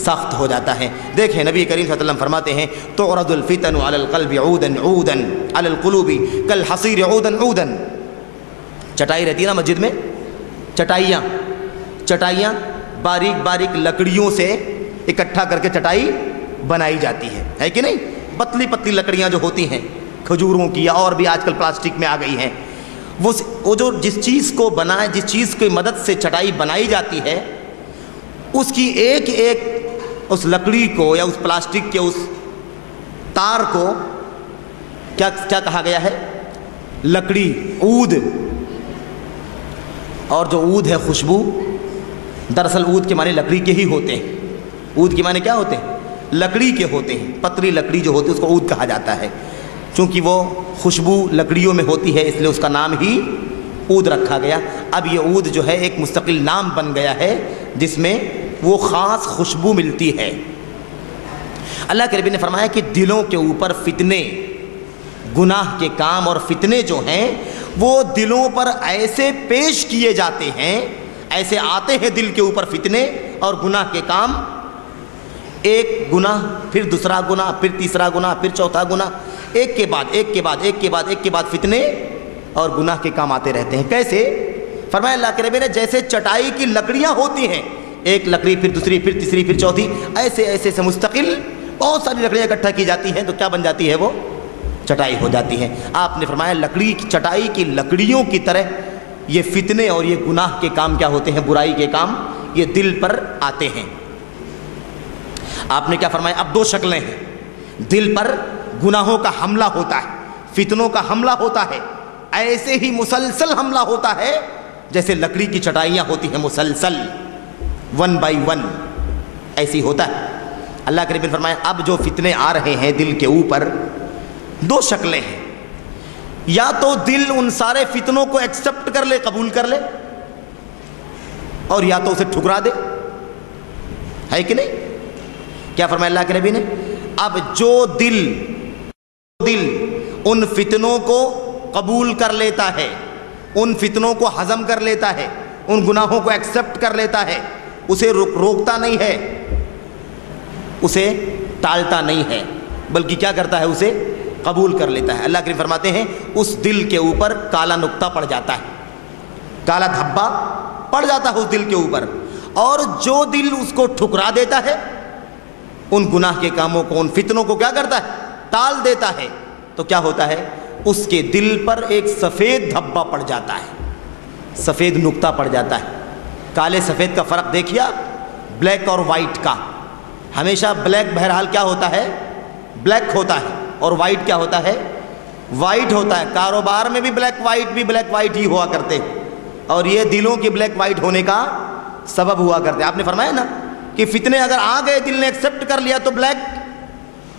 سخت ہو جاتا ہے۔ دیکھیں نبی کریم صلی اللہ علیہ وسلم فرماتے ہیں تعرض الفتن علی القلب عودا عودا علی القلوب کالحصیر عودا عودا۔ چٹائی رہتی ہے نا مسجد میں، چٹائیاں باریک باریک لکڑیوں سے اکٹھا کر کے چٹائی بنائی جاتی ہے کہ نہیں؟ پتلی پتلی لکڑیاں جو ہوتی ہیں کھجوروں کی یا اور بھی آج کل پلاسٹک میں آ گئی ہیں، وہ جو جس چیز کو بنائے، جس چیز کی مدد سے چٹائی بنائی جاتی ہے، اس کی ایک ایک اس لکڑی کو یا اس پلاسٹک کے اس تار کو کیا کہا گیا ہے؟ لکڑی، عود۔ اور جو عود ہے خوشبو، دراصل عود کے معنی لکڑی کے ہی ہوتے ہیں۔ عود کے معنی کیا ہوتے ہیں؟ لکڑی کے ہوتے ہیں۔ پتلی لکڑی جو ہوتی ہے اس کو عود کہا جاتا ہے، چونکہ وہ خوشبو لکڑیوں میں ہوتی ہے اس لیے اس کا نام ہی عود رکھا گیا۔ اب یہ عود جو ہے ایک مستقل نام بن گیا ہے جس میں وہ خاص خوشبو ملتی ہے۔ اللہ کے نبی نے فرمایا کہ دلوں کے اوپر فتنے، گناہ کے کام اور فتنے جو ہیں وہ دلوں پر ایسے پیش کیے جاتے ہیں، ایسے آتے ہیں دل کے اوپر فتنے اور گناہ کے کام، ایک گناہ پھر دوسرا گناہ پھر تیسرا گناہ پھر چوتھا گناہ، ایک کے بعد ایک کے بعد ایک کے بعد ایک کے بعد فتنے اور گناہ کے کام آتے رہتے ہیں۔ کیسے؟ فرمایا اللہ کے نبی نے جیسے چٹائی کی لکڑیاں ہوتی ہیں، ایک لکڑی پھر دوسری پھر تیسری پھر چوتھی، ایسے ایسے سے مستقل بہت ساری لکڑیاں اکٹھا کی جاتی ہیں تو کیا بن جاتی ہے؟ وہ چٹائی ہو جاتی ہے۔ آپ نے فرمایا لکڑی کی چٹائی کی لکڑیوں کی طرح یہ فتنے اور یہ گناہ کے کام کیا ہوتے ہیں؟ برائی کے کام یہ دل پر آتے ہیں۔ آپ نے کیا فرمایا؟ اب دو شکلیں ہیں، دل پر گناہوں کا حملہ ہوتا ہے، فتنوں کا حملہ ہوتا ہے، ایسے ہی مسلسل حملہ ہوتا ہے جیسے لکڑی کی چٹائیاں ہوتی ہیں، مسلسل 1 بائی 1 ایسی ہوتا ہے۔ اللہ کے نبی نے فرمایا اب جو فتنے آ رہے ہیں دل کے اوپر، دو شکلیں ہیں، یا تو دل ان سارے فتنوں کو ایکسپٹ کر لے، قبول کر لے، اور یا تو اسے ٹھکرا دے، ہے کہ نہیں؟ کیا فرمایا اللہ کے نبی نے؟ اب جو دل ان فتنوں کو قبول کر لیتا ہے، ان فتنوں کو ہضم کر لیتا ہے، ان گناہوں کو ایکسپٹ کر لیتا ہے، اسے روکتا نہیں ہے، اسے ٹالتا نہیں ہے، بلکہ کیا کرتا ہے؟ اسے قبول کر لیتا ہے۔ اللہ کے نبی فرماتے ہیں اس دل کے اوپر کالا نقطہ پڑ جاتا ہے، کالا دھبا پڑ جاتا ہے اس دل کے اوپر، اور جو دل اس کو ٹھکرا دیتا ہے، ان گناہ کے کاموں کو، ان فتنوں کو کیا کرتا ہے؟ ٹال دیتا ہے، تو کیا ہوتا ہے؟ اس کے دل پر ایک سفید دھبا پڑ جاتا ہے، سفید نقطہ پڑ جاتا ہے۔ کالے سفید کا فرق دیکھیے آپ، بلیک اور وائٹ کا۔ ہمیشہ بلیک بہرحال کیا ہوتا ہے؟ بلیک ہوتا ہے، اور وائٹ کیا ہوتا ہے؟ وائٹ ہوتا ہے۔ کاروبار میں بھی بلیک وائٹ ہی ہوا کرتے ہیں، اور یہ دلوں کی بلیک وائٹ ہونے کا سبب ہوا کرتے ہیں۔ آپ نے فرمایا نا کہ فتنے اگر آ گئے، دل نے ایکسپٹ کر لیا تو بلیک،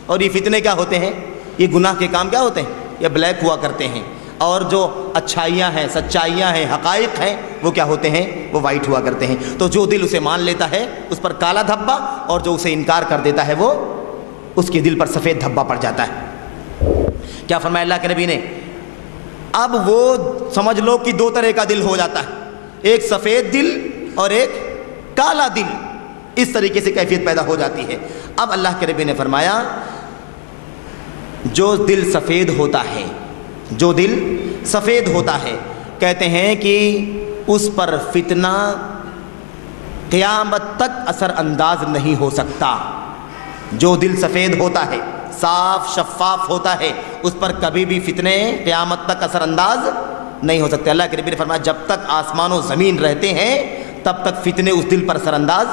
اور یہ فتنے کیا ہوتے ہیں؟ یہ گناہ کے کام کیا ہوتے ہیں؟ یہ بلیک ہوا کرتے ہیں، اور جو اچھائیاں ہیں، سچائیاں ہیں، حقائق ہیں، وہ کیا ہوتے ہیں؟ وہ وائٹ ہوا کرتے ہیں۔ تو جو دل اسے مان لیتا ہے اس پر کالا دھبا، اور جو اسے انکار کر دیتا ہے وہ اس کے دل پر سفید دھبا پڑ جاتا ہے۔ کیا فرمایا اللہ کے نبی نے؟ اب وہ سمجھ لو کہ دو طرح کا دل ہو جاتا ہے، ایک سفید دل اور ایک کالا دل، اس طریقے سے کیفیت پیدا ہو جاتی ہے۔ اب اللہ کے نبی نے فرمایا جو دل سفید ہوتا ہے، جو دل سفید ہوتا ہے، کہتے ہیں کہ اس پر فتنہ قیامت تک اثر انداز نہیں ہو سکتا۔ جو دل سفید ہوتا ہے، صاف شفاف ہوتا ہے، اس پر کبھی بھی فتنے قیامت تک اثر انداز نہیں ہو سکتے۔ اللہ کے نبی نے فرمایا جب تک آسمان و زمین رہتے ہیں تب تک فتنے اس دل پر اثر انداز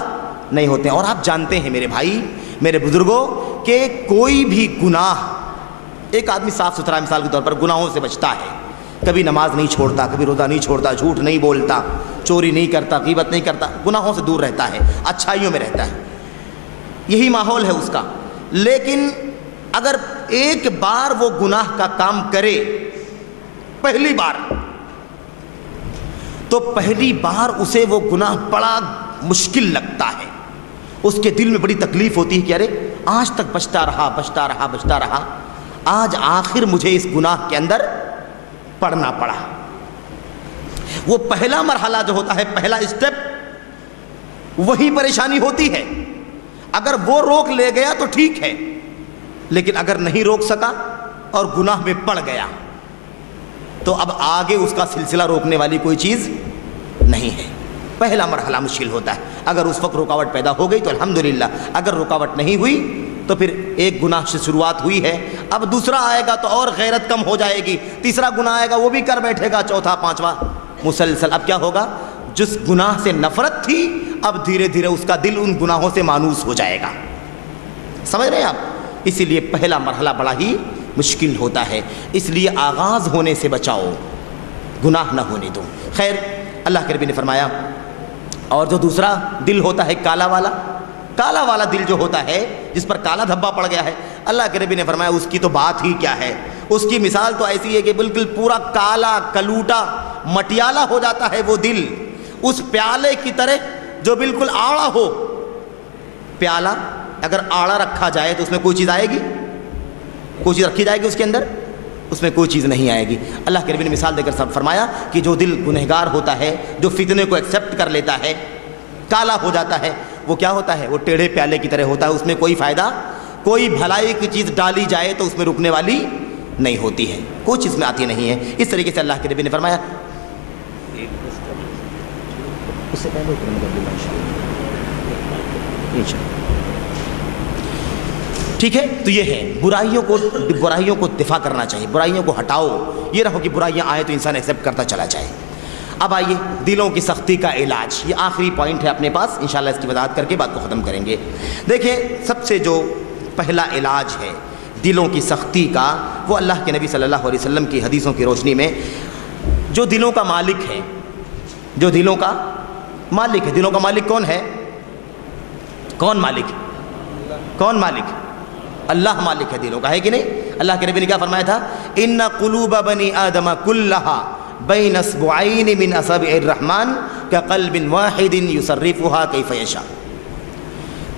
نہیں ہوتے ہیں۔ اور آپ جانتے ہیں میرے بھائی، میرے بزرگوں، کہ کوئی بھی گناہ، ایک آدمی صاف ستھرا مثال کے طور پر گناہوں سے بچتا ہے، کبھی نماز نہیں چھوڑتا، کبھی روزہ نہیں چھوڑتا، جھوٹ نہیں بولتا، چوری نہیں کرتا، غیبت نہیں کرتا، گناہوں سے دور رہتا ہے، اچھائیوں میں رہتا ہے، یہی ماحول ہے اس کا۔ لیکن اگر ایک بار وہ گناہ کا کام کرے، پہلی بار، تو پہلی بار اسے وہ گناہ بڑا مشکل لگتا ہے، اس کے دل میں بڑی تکلیف ہوتی ہے کہ ارے آج تک بچتا رہا، آج آخر مجھے اس گناہ کے اندر پڑنا پڑا۔ وہ پہلا مرحلہ جو ہوتا ہے، پہلا اسٹیپ، وہی پریشانی ہوتی ہے. اگر وہ روک لے گیا تو ٹھیک ہے، لیکن اگر نہیں روک سکا اور گناہ میں پڑ گیا تو اب آگے اس کا سلسلہ روکنے والی کوئی چیز نہیں ہے. پہلا مرحلہ مشکل ہوتا ہے. اگر اس وقت رکاوٹ پیدا ہو گئی تو الحمدللہ، اگر رکاوٹ نہیں ہوئی تو پھر ایک گناہ سے شروعات ہوئی ہے، اب دوسرا آئے گا تو اور غیرت کم ہو جائے گی، تیسرا گناہ آئے گا وہ بھی کر بیٹھے گا، چوتھا پانچواں مسلسل. اب کیا ہوگا؟ جس گناہ سے نفرت تھی اب دھیرے دھیرے اس کا دل ان گناہوں سے مانوس ہو جائے گا. سمجھ رہے ہیں آپ؟ اسی لیے پہلا مرحلہ بڑا ہی مشکل ہوتا ہے. اس لیے آغاز ہونے سے بچاؤ، گناہ نہ ہونے دو. خیر، اللہ کے نبی نے فرمایا اور جو دوسرا دل ہوتا ہے کالا والا دل جو ہوتا ہے جس پر کالا دھبا پڑ گیا ہے، اللہ کے نبی نے فرمایا اس کی تو بات ہی کیا ہے. اس کی مثال تو ایسی ہے کہ بالکل پورا کالا کلوٹا مٹیالہ ہو جاتا ہے وہ دل، اس پیالے کی طرح جو بالکل آڑا ہو. پیالہ اگر آڑا رکھا جائے تو اس میں کوئی چیز آئے گی؟ کوئی چیز رکھی جائے گی اس کے اندر؟ اس میں کوئی چیز نہیں آئے گی. اللہ کے نبی نے مثال دے کر فرمایا کہ جو دل گنہگار ہوتا ہے، جو فتنے کو ایکسیپٹ کر لیتا ہے، کالا ہو جاتا ہے، وہ کیا ہوتا ہے؟ وہ ٹیڑھے پیالے کی طرح ہوتا ہے. اس میں کوئی فائدہ، کوئی بھلائی کی چیز ڈالی جائے تو اس میں رکنے والی نہیں ہوتی ہے، کوئی چیز میں آتی نہیں ہے. اس طریقے سے اللہ کے نبی نے فرمایا اس سے پہلے ٹھیک ہے. تو یہ ہے برائیوں کو دفاع کرنا چاہیے، برائیوں کو ہٹاؤ. یہ نہ ہو کہ برائیاں آئیں تو انسان ایکسیپٹ کرتا چلا جائے. اب آئیے دلوں کی سختی کا علاج، یہ آخری پوائنٹ ہے اپنے پاس، انشاءاللہ اس کی وضاحت کر کے بات کو ختم کریں گے. دیکھیں، سب سے جو پہلا علاج ہے دلوں کی سختی کا، وہ اللہ کے نبی صلی اللہ علیہ وسلم کی حدیثوں کی روشنی میں جو دلوں کا مالک ہے، جو دلوں کا مالک ہے. دلوں کا مالک کون ہے؟ کون مالک؟ کون مالک؟ اللہ مالک ہے دلوں کا، ہے کہ نہیں؟ اللہ کے نبی نے کیا فرمایا تھا؟ ان قلوب بنی آدم کلها بین اصبعین من اصابع الرحمن کقلب واحد یصرفها کیف یشاء.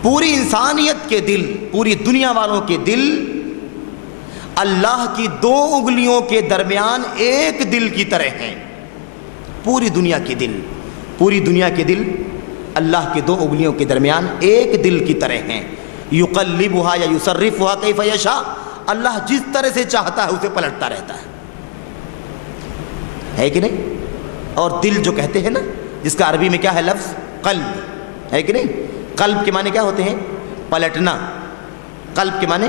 پوری انسانیت کے دل، پوری دنیا والوں کے دل اللہ کی 2 انگلیوں کے درمیان ایک دل کی طرح ہیں. پوری دنیا کے دل اللہ کے 2 انگلیوں کے درمیان ایک دل کی طرح ہیں. یقلبها یا یصرفها کیف یشاء، اللہ جس طرح سے چاہتا ہے اسے پلٹتا رہتا ہے کہ نہیں؟ اور دل جو کہتے ہیں نا، جس کا عربی میں کیا ہے لفظ؟ قلب، ہے کہ نہیں؟ قلب کے معنی کیا ہوتے ہیں؟ پلٹنا. قلب کے معنی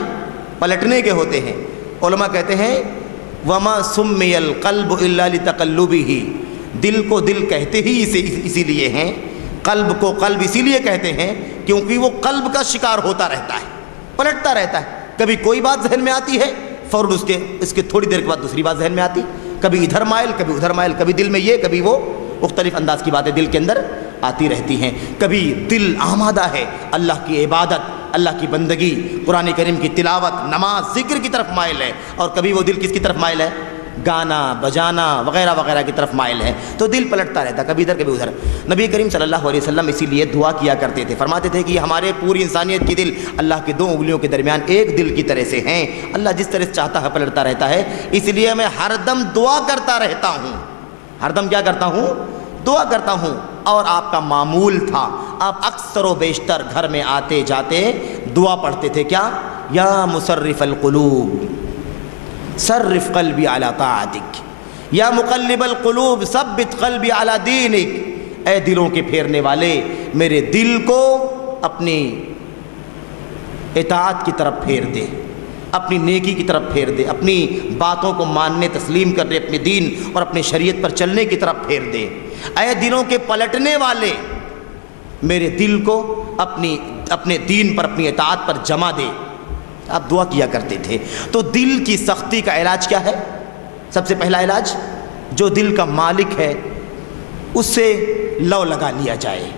پلٹنے کے ہوتے ہیں. علماء کہتے ہیں وما سمی القلب الا لتقلبہ، دل کو دل کہتے ہی اسی لیے ہیں، قلب کو قلب اسی لیے کہتے ہیں کیونکہ وہ قلب کا شکار ہوتا رہتا ہے، پلٹتا رہتا ہے. کبھی کوئی بات ذہن میں آتی ہے، فوراً اس کے تھوڑی دیر کے بعد دوسری بات ذہن میں آتی، کبھی ادھر مائل کبھی ادھر مائل، کبھی دل میں یہ کبھی وہ، مختلف انداز کی باتیں دل کے اندر آتی رہتی ہیں. کبھی دل آمادہ ہے اللہ کی عبادت، اللہ کی بندگی، قرآن کریم کی تلاوت، نماز، ذکر کی طرف مائل ہے، اور کبھی وہ دل کس کی طرف مائل ہے؟ گانا بجانا وغیرہ وغیرہ کی طرف مائل ہے. تو دل پلٹتا رہتا، کبھی ادھر کبھی ادھر. نبی کریم صلی اللہ علیہ وسلم اسی لیے دعا کیا کرتے تھے، فرماتے تھے کہ ہمارے پوری انسانیت کی دل اللہ کے 2 انگلیوں کے درمیان ایک دل کی طرح سے ہیں. اللہ جس طرح سے چاہتا ہے پلٹتا رہتا ہے. اس لیے میں ہر دم دعا کرتا رہتا ہوں. ہر دم کیا کرتا ہوں؟ دعا کرتا ہوں. اور آپ کا معمول تھا، آپ اکثر و بیشتر گھر میں آتے جاتے دعا پڑھتے تھے. کیا؟ یا مصرف القلوب صرف قلبی علی طاعتک، یا مقلب القلوب ثبت قلبی علی دینک. اے دلوں کے پھیرنے والے، میرے دل کو اپنی اطاعت کی طرف پھیر دے، اپنی نیکی کی طرف پھیر دے، اپنی باتوں کو ماننے تسلیم کرنے، اپنے دین اور اپنے شریعت پر چلنے کی طرف پھیر دے. اے دلوں کے پلٹنے والے، میرے دل کو اپنے دین پر، اپنی اطاعت پر جمع دے. آپ دعا کیا کرتے تھے. تو دل کی سختی کا علاج کیا ہے؟ سب سے پہلا علاج، جو دل کا مالک ہے اس سے لو لگا لیا جائے،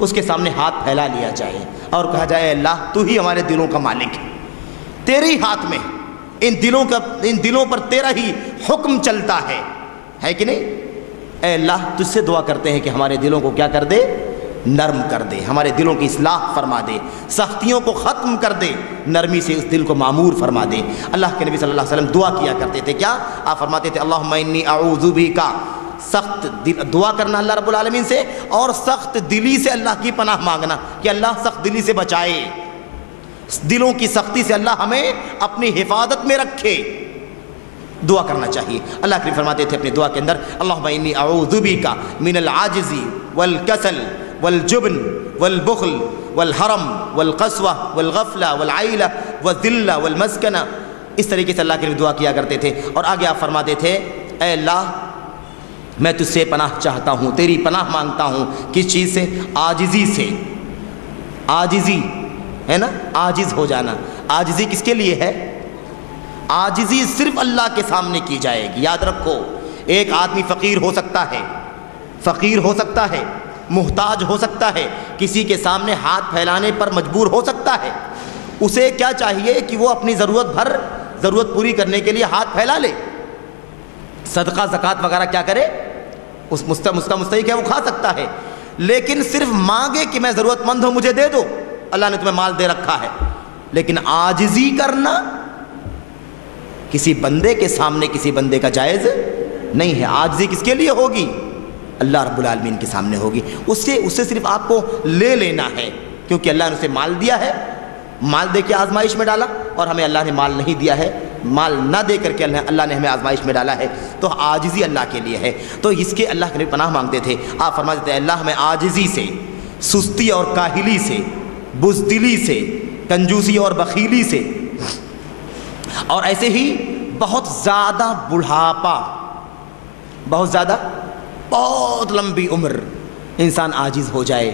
اس کے سامنے ہاتھ پھیلا لیا جائے اور کہا جائے اللہ تو ہی ہمارے دلوں کا مالک ہے، تیرے ہی ہاتھ میں ان دلوں پر تیرا ہی حکم چلتا ہے کہ نہیں؟ اے اللہ تجھ سے دعا کرتے ہیں کہ ہمارے دلوں کو کیا کر دے؟ نرم کر دے، ہمارے دلوں کی اصلاح فرما دے، سختیوں کو ختم کر دے، نرمی سے اس دل کو معمور فرما دے. اللہ کے نبی صلی اللہ علیہ وسلم دعا کیا کرتے تھے. کیا؟ آپ فرماتے تھے اللہم انی اعوذ بک سخت دعا کرنا اللہ رب العالمین سے، اور سخت دلی سے اللہ کی پناہ مانگنا کہ اللہ سخت دلی سے بچائے، دلوں کی سختی سے اللہ ہمیں اپنی حفاظت میں رکھے، دعا کرنا چاہیے۔ اللہ کریم فرماتے تھے اپنی دعا کے اندر اللہم انی اعوذ بک من العجز والکسل والجبن والبخل والحرم والقسوہ والغفلہ والعیلہ والذلہ والمسکنہ، اس طریقے سے اللہ کے لیے دعا کیا کرتے تھے۔ اور آگے آپ فرماتے تھے اے اللہ میں تجھ سے پناہ چاہتا ہوں، تیری پناہ مانگتا ہوں، کس چیز سے؟ عاجزی سے۔ عاجزی ہے نا، عاجز ہو جانا۔ عاجزی کس کے لیے ہے؟ عاجزی صرف اللہ کے سامنے کی جائے گی۔ یاد رکھو، ایک آدمی فقیر ہو سکتا ہے، فقیر ہو سکتا ہے، محتاج ہو سکتا ہے، کسی کے سامنے ہاتھ پھیلانے پر مجبور ہو سکتا ہے، اسے کیا چاہیے کہ وہ اپنی ضرورت پوری کرنے کے لیے ہاتھ پھیلا لے، صدقہ زکوٰۃ وغیرہ کیا کرے، اس مستحق ہے وہ کھا سکتا ہے، لیکن صرف مانگے کہ میں ضرورت مند ہوں مجھے دے دو، اللہ نے تمہیں مال دے رکھا ہے۔ لیکن عاجزی کرنا کسی بندے کے سامنے کسی بندے کا جائز نہیں ہے۔ عاجزی کس کے لیے ہوگی؟ اللہ رب العالمین کے سامنے ہوگی۔ اس سے صرف آپ کو لے لینا ہے، کیونکہ اللہ نے اسے مال دیا ہے، مال دے کے آزمائش میں ڈالا، اور ہمیں اللہ نے مال نہیں دیا ہے، مال نہ دے کر کے اللہ نے ہمیں آزمائش میں ڈالا ہے، تو عاجزی اللہ کے لیے ہے۔ تو اس کے اللہ کے نبی پناہ مانگتے تھے۔ آپ فرماتے تھے اللہ ہمیں عاجزی سے، سستی اور کاہلی سے، بزدلی سے، کنجوسی اور بخیلی سے، اور ایسے ہی بہت زیادہ بڑھاپا، بہت لمبی عمر، انسان عاجز ہو جائے،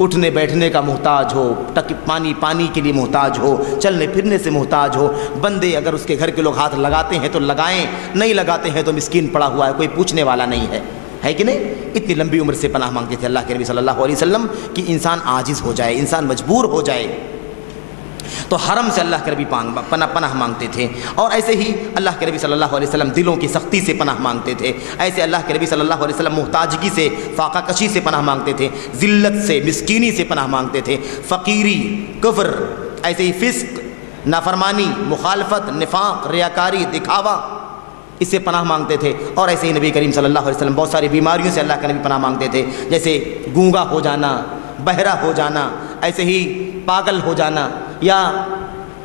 اٹھنے بیٹھنے کا محتاج ہو، پانی کے لیے محتاج ہو، چلنے پھرنے سے محتاج ہو۔ بندے اگر اس کے گھر کے لوگ ہاتھ لگاتے ہیں تو لگائیں، نہیں لگاتے ہیں تو مسکین پڑا ہوا ہے، کوئی پوچھنے والا نہیں ہے کہ نہیں؟ اتنی لمبی عمر سے پناہ مانگتے تھے اللہ کے نبی صلی اللہ علیہ وسلم کہ انسان عاجز ہو جائے، انسان مجبور ہو جائے، تو حرم سے اللہ کے نبی پناہ مانگتے تھے۔ اور ایسے ہی اللہ کے نبی صلی اللہ علیہ وسلم دلوں کی سختی سے پناہ مانگتے تھے۔ ایسے اللہ کے نبی صلی اللہ علیہ وسلم محتاجگی سے، فاقہ کشی سے پناہ مانگتے تھے، ذلت سے، مسکینی سے پناہ مانگتے تھے، فقیری، کفر، ایسے ہی فسق، نافرمانی، مخالفت، نفاق، ریاکاری، دکھاوا، اس سے پناہ مانگتے تھے۔ اور ایسے ہی نبی کریم صلی اللہ علیہ وسلم بہت ساری بیماریوں سے اللہ کے نبی پناہ مانگتے تھے، جیسے گونگا ہو جانا، بہرا ہو جانا، ایسے ہی پاگل ہو جانا، یا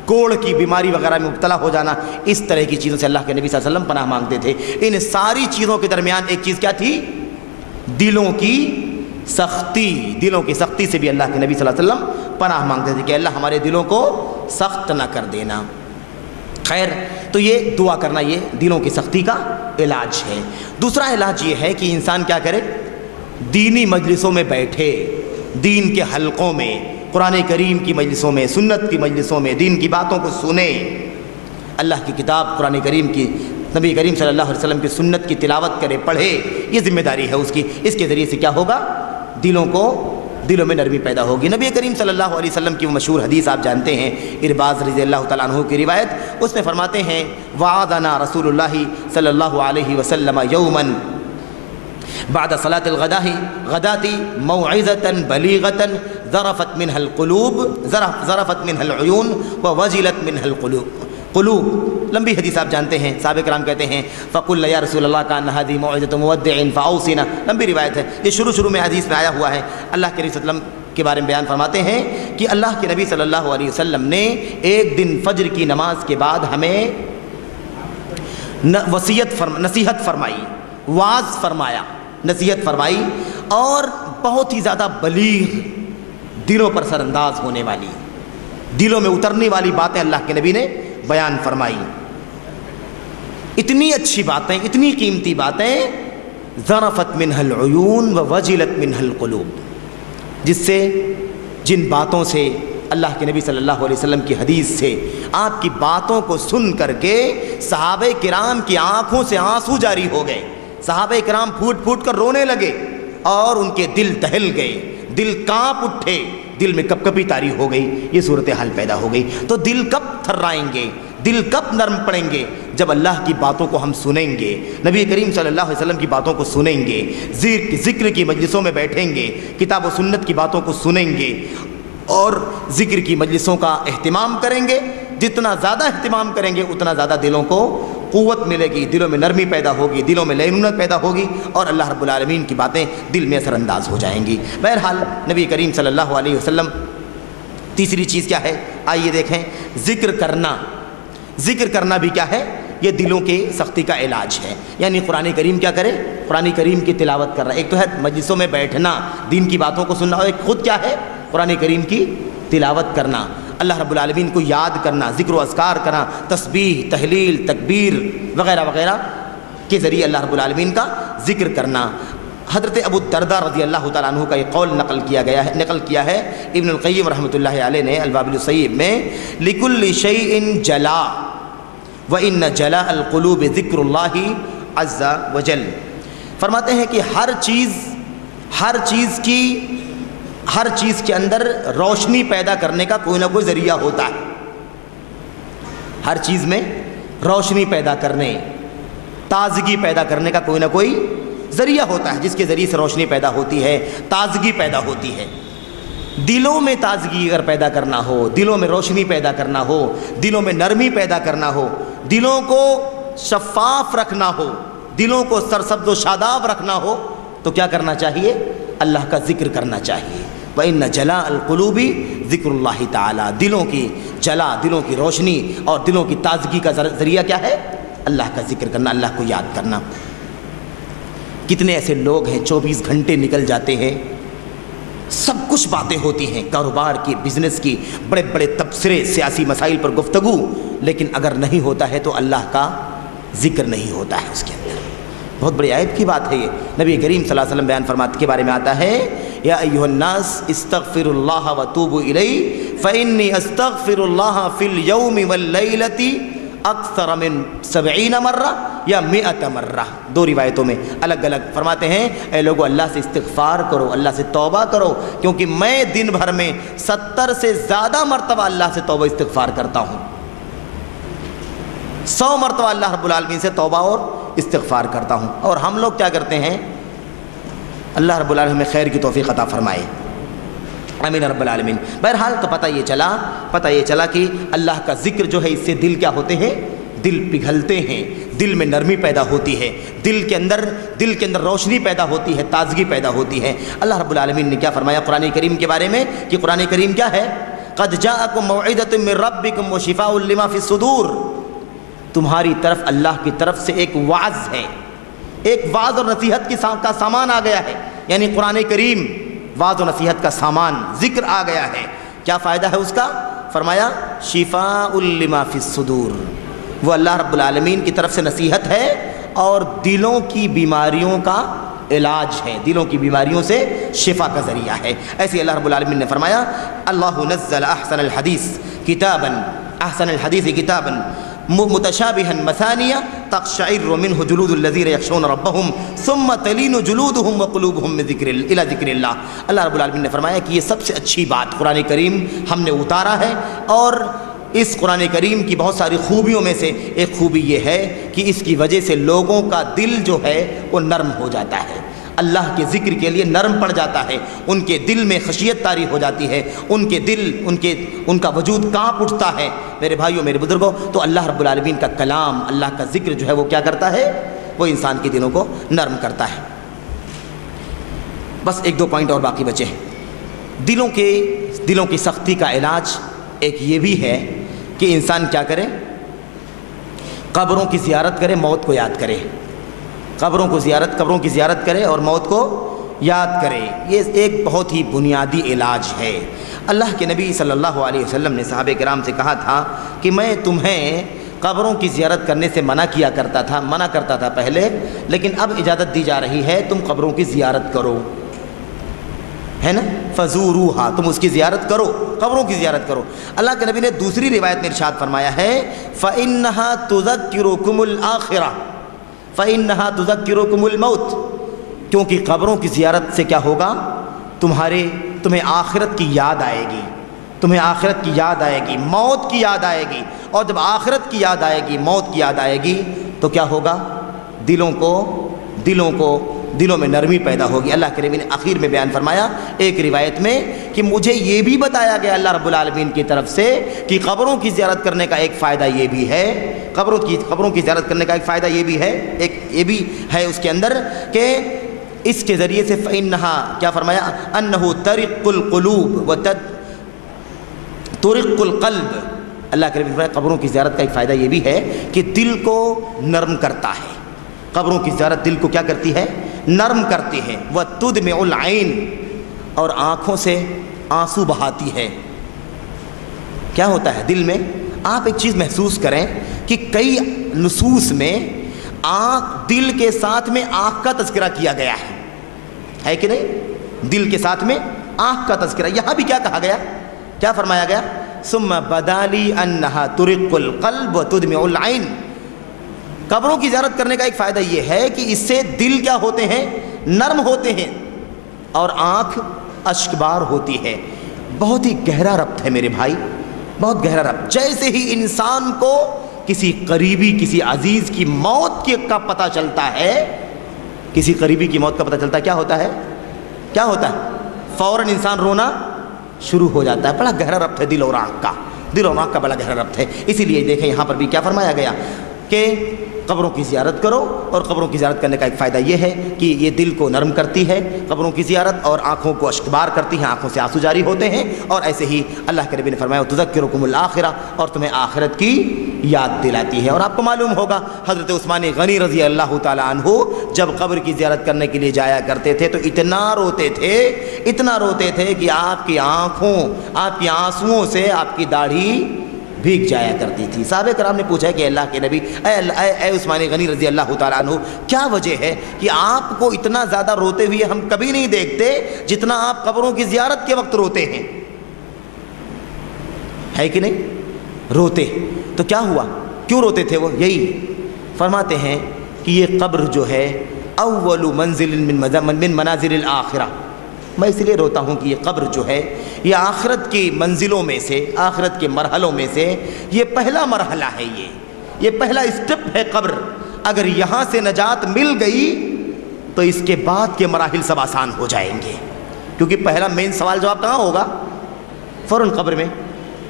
کوڑ کی بیماری وغیرہ میں مبتلا ہو جانا، اس طرح کی چیزوں سے اللہ کے نبی صلی اللہ علیہ وسلم پناہ مانگتے تھے۔ ان ساری چیزوں کے درمیان ایک چیز کیا تھی؟ دلوں کی سختی۔ دلوں کی سختی سے بھی اللہ کے نبی صلی اللہ علیہ وسلم پناہ مانگتے تھے کہ اللہ ہمارے دلوں کو سخت نہ کر دینا۔ خیر، تو یہ دعا کرنا یہ دلوں کی سختی کا علاج ہے۔ دوسرا علاج یہ ہے کہ انسان کیا کرے؟ دینی مجلسوں میں بیٹھے، دین کے حلقوں میں، قرآن کریم کی مجلسوں میں، سنت کی مجلسوں میں دین کی باتوں کو سنیں، اللہ کی کتاب قرآن کریم کی، نبی کریم صلی اللہ علیہ وسلم کی سنت کی تلاوت کرے، پڑھے، یہ ذمہ داری ہے اس کی۔ اس کے ذریعے سے کیا ہوگا؟ دلوں میں نرمی پیدا ہوگی۔ نبی کریم صلی اللہ علیہ وسلم کی وہ مشہور حدیث آپ جانتے ہیں، ارباز رضی اللہ تعالیٰ عنہ کی روایت، اس میں فرماتے ہیں وعدنا رسول اللہ صلی اللہ علیہ وسلم یوماً بعد صلاة الغداة موعظة بلیغة ذرفت منها القلوب، ذرفت منها العیون ووجلت منها القلوب۔ لمبی حدیث آپ جانتے ہیں، صحابہ کرام کہتے ہیں فقلنا یا رسول اللہ کان هذه موعظة مودع فاوصنا، لمبی روایت ہے، یہ شروع میں حدیث میں آیا ہوا ہے۔ اللہ کے نبی صلی اللہ علیہ وسلم کے بارے میں بیان فرماتے ہیں کہ اللہ کے نبی صلی اللہ علیہ وسلم نے ایک دن فجر کی نماز کے بعد ہمیں نصیحت فرمائی، واعظ فرمایا، نصیحت فرمائی، اور بہت ہی زیادہ بلیغ، دلوں پر سر انداز ہونے والی، دلوں میں اترنے والی باتیں اللہ کے نبی نے بیان فرمائی۔ اتنی اچھی باتیں، اتنی قیمتی باتیں، ذرفت منها العیون ووجلت منها القلوب، جس سے، جن باتوں سے، اللہ کے نبی صلی اللہ علیہ وسلم کی حدیث سے، آپ کی باتوں کو سن کر کے صحابہ کرام کی آنکھوں سے آنسو جاری ہو گئے، صحابہ کرام پھوٹ پھوٹ کر رونے لگے، اور ان کے دل دہل گئے، دل کانپ اٹھے، دل میں کپ کپی طاری ہو گئی، یہ صورتحال پیدا ہو گئی۔ تو دل کب تھرائیں گے، دل کب نرم پڑیں گے؟ جب اللہ کی باتوں کو ہم سنیں گے، نبی کریم صلی اللہ علیہ وسلم کی باتوں کو سنیں گے، ذکر کی مجلسوں میں بیٹھیں گے، کتاب و سنت کی باتوں کو سنیں گے، اور ذکر کی مجلسوں کا اہتمام کریں گے۔ جتنا زیادہ اہتمام کریں گے اتنا زیادہ دلوں کو قوت ملے گی، دلوں میں نرمی پیدا ہوگی، دلوں میں لینونت پیدا ہوگی اور اللہ رب العالمین کی باتیں دل میں اثر انداز ہو جائیں گی۔ بہرحال نبی کریم صلی اللہ علیہ وسلم تیسری چیز کیا ہے؟ آئیے دیکھیں، ذکر کرنا۔ ذکر کرنا بھی کیا ہے؟ یہ دلوں کی سختی کا علاج ہے۔ یعنی قرآن کریم کیا کرے؟ قرآن کریم کی تلاوت کرنا۔ ایک تو ہے مجلسوں میں بیٹھنا، دین کی باتوں کو سننا، اور ایک خود کیا ہے؟ قرآن کریم کی تلاوت کرنا، اللہ رب العالمین کو یاد کرنا، ذکر و اذکار کرنا، تسبیح، تحلیل، تکبیر وغیرہ وغیرہ کے ذریعے اللہ رب العالمین کا ذکر کرنا۔ حضرت ابو الدرداء رضی اللہ تعالیٰ عنہ کا یہ قول نقل کیا ہے ابن القیم رحمۃ اللہ علیہ نے الوابل الصیب میں، لِكُلِّ شَيْءٍ جَلَا وَإِنَّ جَلَاءَ الْقُلُوبِ ذِكْرُ اللَّهِ عَزَّ وَجَلَّ۔ فرماتے ہیں کہ ہر چیز کے اندر روشنی پیدا کرنے کا کوئی نہ کوئی ذریعہ ہوتا ہے۔ ہر چیز میں روشنی پیدا کرنے، تازگی پیدا کرنے کا کوئی نہ کوئی ذریعہ ہوتا ہے، جس کے ذریعے سے روشنی پیدا ہوتی ہے، تازگی پیدا ہوتی ہے۔ دلوں میں تازگی اگر پیدا کرنا ہو، دلوں میں روشنی پیدا کرنا ہو، دلوں میں نرمی پیدا کرنا ہو، دلوں کو شفاف رکھنا ہو، دلوں کو سرسبز و شاداب رکھنا ہو، تو کیا کرنا چاہیے؟ اللہ کا ذکر کرنا چاہیے۔ وَإِنَّ جَلَاءَ الْقُلُوبِ ذِكْرُ اللَّهِ تَعَالَى۔ دلوں کی جلا، دلوں کی روشنی اور دلوں کی تازگی کا ذریعہ کیا ہے؟ اللہ کا ذکر کرنا، اللہ کو یاد کرنا۔ کتنے ایسے لوگ ہیں 24 گھنٹے نکل جاتے ہیں، سب کچھ باتیں ہوتی ہیں، کاروبار کی، بزنس کی، بڑے بڑے تبصرے، سیاسی مسائل پر گفتگو، لیکن اگر نہیں ہوتا ہے تو اللہ کا ذکر نہیں ہوتا ہے اس کے اندر۔ بہت بڑی عیب کی بات ہے یہ۔ نبی کریم صلی اللہ علیہ وسلم بیان فرماتے کے بارے میں آتا ہے، یا ایھا الناس استغفروا اللہ وتوبوا الیہ فانی استغفر اللہ فی اليوم واللیلۃ اکثر من 70 مرہ یا 100 مرہ۔ دو روایتوں میں الگ الگ فرماتے ہیں، اے لوگو اللہ سے استغفار کرو، اللہ سے توبہ کرو، کیونکہ میں دن بھر میں 70 سے زیادہ مرتبہ اللہ سے توبہ استغفار کرتا ہوں۔ 100 مرتبہ اللہ رب العالمین سے توبہ اور استغفار کرتا ہوں۔ اور ہم لوگ کیا کرتے ہیں؟ اللہ رب العالمین ہمیں خیر کی توفیق عطا فرمائے، آمین رب العالمین۔ بہرحال تو پتہ یہ چلا کہ اللہ کا ذکر جو ہے اس سے دل کیا ہوتے ہیں؟ دل پگھلتے ہیں، دل میں نرمی پیدا ہوتی ہے، دل کے اندر روشنی پیدا ہوتی ہے، تازگی پیدا ہوتی ہے۔ اللہ رب العالمین نے کیا فرمایا قرآن کریم کے بارے میں کہ قرآن کریم کیا ہے؟ قد جاءکم موعظۃ من ربکم وشفاء لما فی الصدور۔ تمہاری طرف اللہ کی طرف سے ایک وعظ ہے، ایک وعظ اور نصیحت کا سامان آ گیا ہے، یعنی قرآن کریم وعظ و نصیحت کا سامان، ذکر آ گیا ہے۔ کیا فائدہ ہے اس کا؟ فرمایا شفاء لما فی الصدور، وہ اللہ رب العالمین کی طرف سے نصیحت ہے اور دلوں کی بیماریوں کا علاج ہے، دلوں کی بیماریوں سے شفا کا ذریعہ ہے۔ ایسے اللہ رب العالمین نے فرمایا، اللہ نزل احسن الحدیث کتابا متشابہا مثانیہ تقشعر منہ جلود الذین یخشون ربہم ثم تلین جلودہم وقلوبہم الی ذکر اللہ۔ اللہ رب العالمین نے فرمایا کہ یہ سب سے اچھی بات قرآن کریم ہم نے اتارا ہے، اور اس قرآن کریم کی بہت ساری خوبیوں میں سے ایک خوبی یہ ہے کہ اس کی وجہ سے لوگوں کا دل جو ہے وہ نرم ہو جاتا ہے، اللہ کے ذکر کے لیے نرم پڑ جاتا ہے، ان کے دل میں خشیت طاری ہو جاتی ہے، ان کا وجود کانپ اٹھتا ہے۔ میرے بھائیوں، میرے بزرگوں، تو اللہ رب العالمین کا کلام، اللہ کا ذکر جو ہے وہ کیا کرتا ہے؟ وہ انسان کے دلوں کو نرم کرتا ہے۔ بس 1-2 پوائنٹ اور باقی بچے ہیں۔ دلوں کی سختی کا علاج ایک یہ بھی ہے کہ انسان کیا کرے؟ قبروں کی زیارت کرے، موت کو یاد کرے، قبروں کی زیارت کرے اور موت کو یاد کرے۔ یہ ایک بہت ہی بنیادی علاج ہے۔ اللہ کے نبی صلی اللہ علیہ وسلم نے صحابہ کرام سے کہا تھا کہ میں تمہیں قبروں کی زیارت کرنے سے منع کرتا تھا پہلے، لیکن اب اجازت دی جا رہی ہے تم قبروں کی زیارت کرو، ہے نا؟ فزوروہا، تم اس کی زیارت کرو، قبروں کی زیارت کرو۔ اللہ کے نبی نے دوسری روایت میں ارشاد فرمایا ہے، فَإِنَّهَا تُذَكِّرُكُمُ الْآخِرَةَ فَإِنَّهَا تُذَكِّرُكُمُ الْمَوْتِ، کیونکہ قبروں کی زیارت سے کیا ہوگا؟ تمہیں آخرت کی یاد آئے گی، تمہیں آخرت کی یاد آئے گی، موت کی یاد آئے گی، اور جب آخرت کی یاد آئے گی، موت کی یاد آئے گی، تو کیا ہوگا؟ دلوں کو دلوں میں نرمی پیدا ہوگی۔ اللہ کے نبی نے آخر میں بیان فرمایا ایک روایت میں کہ مجھے یہ بھی بتایا گیا اللہ رب العالمین کی طرف سے کہ قبروں کی زیارت کرنے کا ایک فائدہ یہ بھی ہے، قبروں کی زیارت کرنے کا ایک فائدہ یہ بھی ہے، یہ بھی ہے اس کے اندر کہ اس کے ذریعے سے فإنہا کیا فرمایا انہو ترق القلوب ترق القلب، اللہ کے نبی نے فرمایا قبروں کی زیارت کا ایک فائدہ یہ بھی ہے کہ دل کو نرم کرتا ہے۔ قبروں کی زیارت دل کو کیا کرتی ہے؟ نرم کرتی ہے۔ وتدمع العین، اور آنکھوں سے آنسو بہاتی ہے۔ کیا ہوتا ہے دل میں؟ آپ ایک چیز محسوس کریں کہ کئی نصوص میں دل کے ساتھ میں آنکھ کا تذکرہ کیا گیا ہے کہ نہیں؟ دل کے ساتھ میں آنکھ کا تذکرہ، یہاں بھی کیا کہا گیا؟ کیا فرمایا گیا؟ ثم بدالی انہا ترق القلب وتدمع العین۔ قبروں کی زیارت کرنے کا ایک فائدہ یہ ہے کہ اس سے دل کیا ہوتے ہیں؟ نرم ہوتے ہیں، اور آنکھ اشکبار ہوتی ہے۔ بہت ہی گہرا ربط ہے میرے بھائی، بہت گہرا ربط۔ جیسے ہی انسان کو کسی قریبی کسی عزیز کی موت کا پتہ چلتا ہے، کسی قریبی کی موت کا پتہ چلتا ہے، کیا ہوتا ہے؟ کیا ہوتا ہے؟ فوراً انسان رونا شروع ہو جاتا ہے۔ بڑا گہرا ربط ہے دل اور آنکھ کا، دل اور آنکھ کا بڑا گہرا ربط ہے۔ اسی لیے دیکھیں یہاں پر بھی کیا فرمایا گیا کہ قبروں کی زیارت کرو، اور قبروں کی زیارت کرنے کا ایک فائدہ یہ ہے کہ یہ دل کو نرم کرتی ہے قبروں کی زیارت، اور آنکھوں کو اشکبار کرتی ہے، آنکھوں سے آنسو جاری ہوتے ہیں۔ اور ایسے ہی اللہ کے نبی نے فرمایا تذکرکم الآخرہ، اور تمہیں آخرت کی یاد دلاتی ہے۔ اور آپ کو معلوم ہوگا حضرت عثمان غنی رضی اللہ تعالیٰ عنہ جب قبر کی زیارت کرنے کے لیے جایا کرتے تھے تو اتنا روتے تھے کہ آپ کی آنکھوں، آپ کی آنسوؤں سے آپ کی داڑھی بھیگ جایا کرتی تھی۔ صحابہ کرام نے پوچھا کہ اللہ کے نبی اے عثمان غنی رضی اللہ تعالیٰ عنہ، کیا وجہ ہے کہ آپ کو اتنا زیادہ روتے ہوئے ہم کبھی نہیں دیکھتے جتنا آپ قبروں کی زیارت کے وقت روتے ہیں؟ ہے کہ نہیں؟ روتے تو کیا ہوا؟ کیوں روتے تھے وہ؟ یہی فرماتے ہیں کہ یہ قبر جو ہے اول منزل من منازل الآخرہ، میں اس لیے روتا ہوں کہ یہ قبر جو ہے یہ آخرت کی منزلوں میں سے، آخرت کے مرحلوں میں سے یہ پہلا مرحلہ ہے، یہ پہلا اسٹیپ ہے قبر۔ اگر یہاں سے نجات مل گئی تو اس کے بعد کے مراحل سب آسان ہو جائیں گے، کیونکہ پہلا مین سوال جواب کہاں ہوگا؟ فوراً قبر میں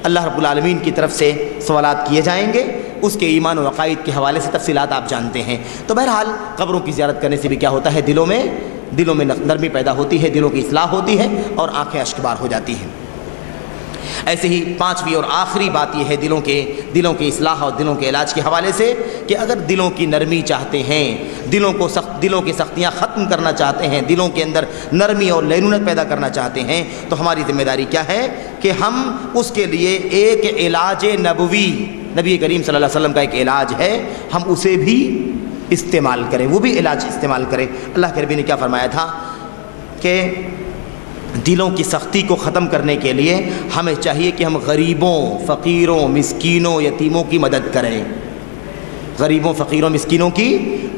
اللہ رب العالمین کی طرف سے سوالات کیے جائیں گے، اس کے ایمان و عقائد کے حوالے سے تفصیلات آپ جانتے ہیں۔ تو بہرحال قبروں کی زیارت کرنے سے بھی کیا ہوتا ہے؟ دلوں میں نرمی پیدا ہوتی ہے، دلوں کی اصلاح ہوتی ہے، اور آنکھیں اشکبار ہو جاتی ہیں۔ ایسے ہی پانچویں اور آخری بات یہ ہے دلوں کی اصلاح اور دلوں کے علاج کے حوالے سے کہ اگر دلوں کی نرمی چاہتے ہیں، دلوں کی سختیاں ختم کرنا چاہتے ہیں، دلوں کے اندر نرمی اور لینونت پیدا کرنا چاہتے ہیں، تو ہماری ذمہ داری کیا ہے کہ ہم اس کے لیے ایک علاج نبوی، نبی کریم صلی اللہ علیہ وسلم کا ایک علاج ہے، ہم اسے بھی استعمال کریں، وہ بھی علاج استعمال کریں۔ اللہ کے نبی نے کیا فرمایا تھا کہ دلوں کی سختی کو ختم کرنے کے لیے ہمیں چاہیے کہ ہم غریبوں، فقیروں، مسکینوں، یتیموں کی مدد کریں، غریبوں، فقیروں، مسکینوں کی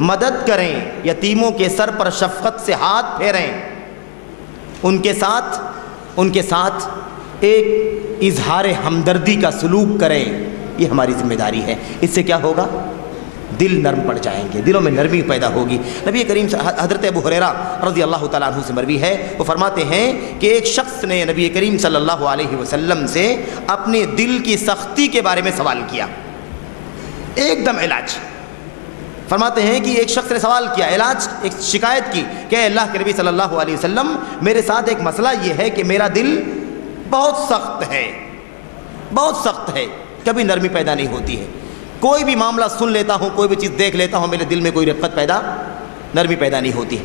مدد کریں، یتیموں کے سر پر شفقت سے ہاتھ پھیریں، ان کے ساتھ ایک اظہار ہمدردی کا سلوک کریں، یہ ہماری ذمہ داری ہے۔ اس سے کیا ہوگا؟ دل نرم پڑ جائیں گے، دلوں میں نرمی پیدا ہوگی۔ نبی کریم حضرت ابو ہریرہ رضی اللہ تعالیٰ عنہ سے مروی ہے، وہ فرماتے ہیں کہ ایک شخص نے نبی کریم صلی اللہ علیہ وسلم سے اپنے دل کی سختی کے بارے میں سوال کیا، ایک دم علاج۔ فرماتے ہیں کہ ایک شخص نے سوال کیا، علاج، ایک شکایت کی کہ اے اللہ کے نبی صلی اللہ علیہ وسلم، میرے ساتھ ایک مسئلہ یہ ہے کہ میرا دل بہت سخت ہے، کبھی نرمی پیدا نہیں ہوتی ہے، کوئی بھی معاملہ سن لیتا ہوں، کوئی بھی چیز دیکھ لیتا ہوں، میرے دل میں کوئی رقت نرمی پیدا نہیں ہوتی۔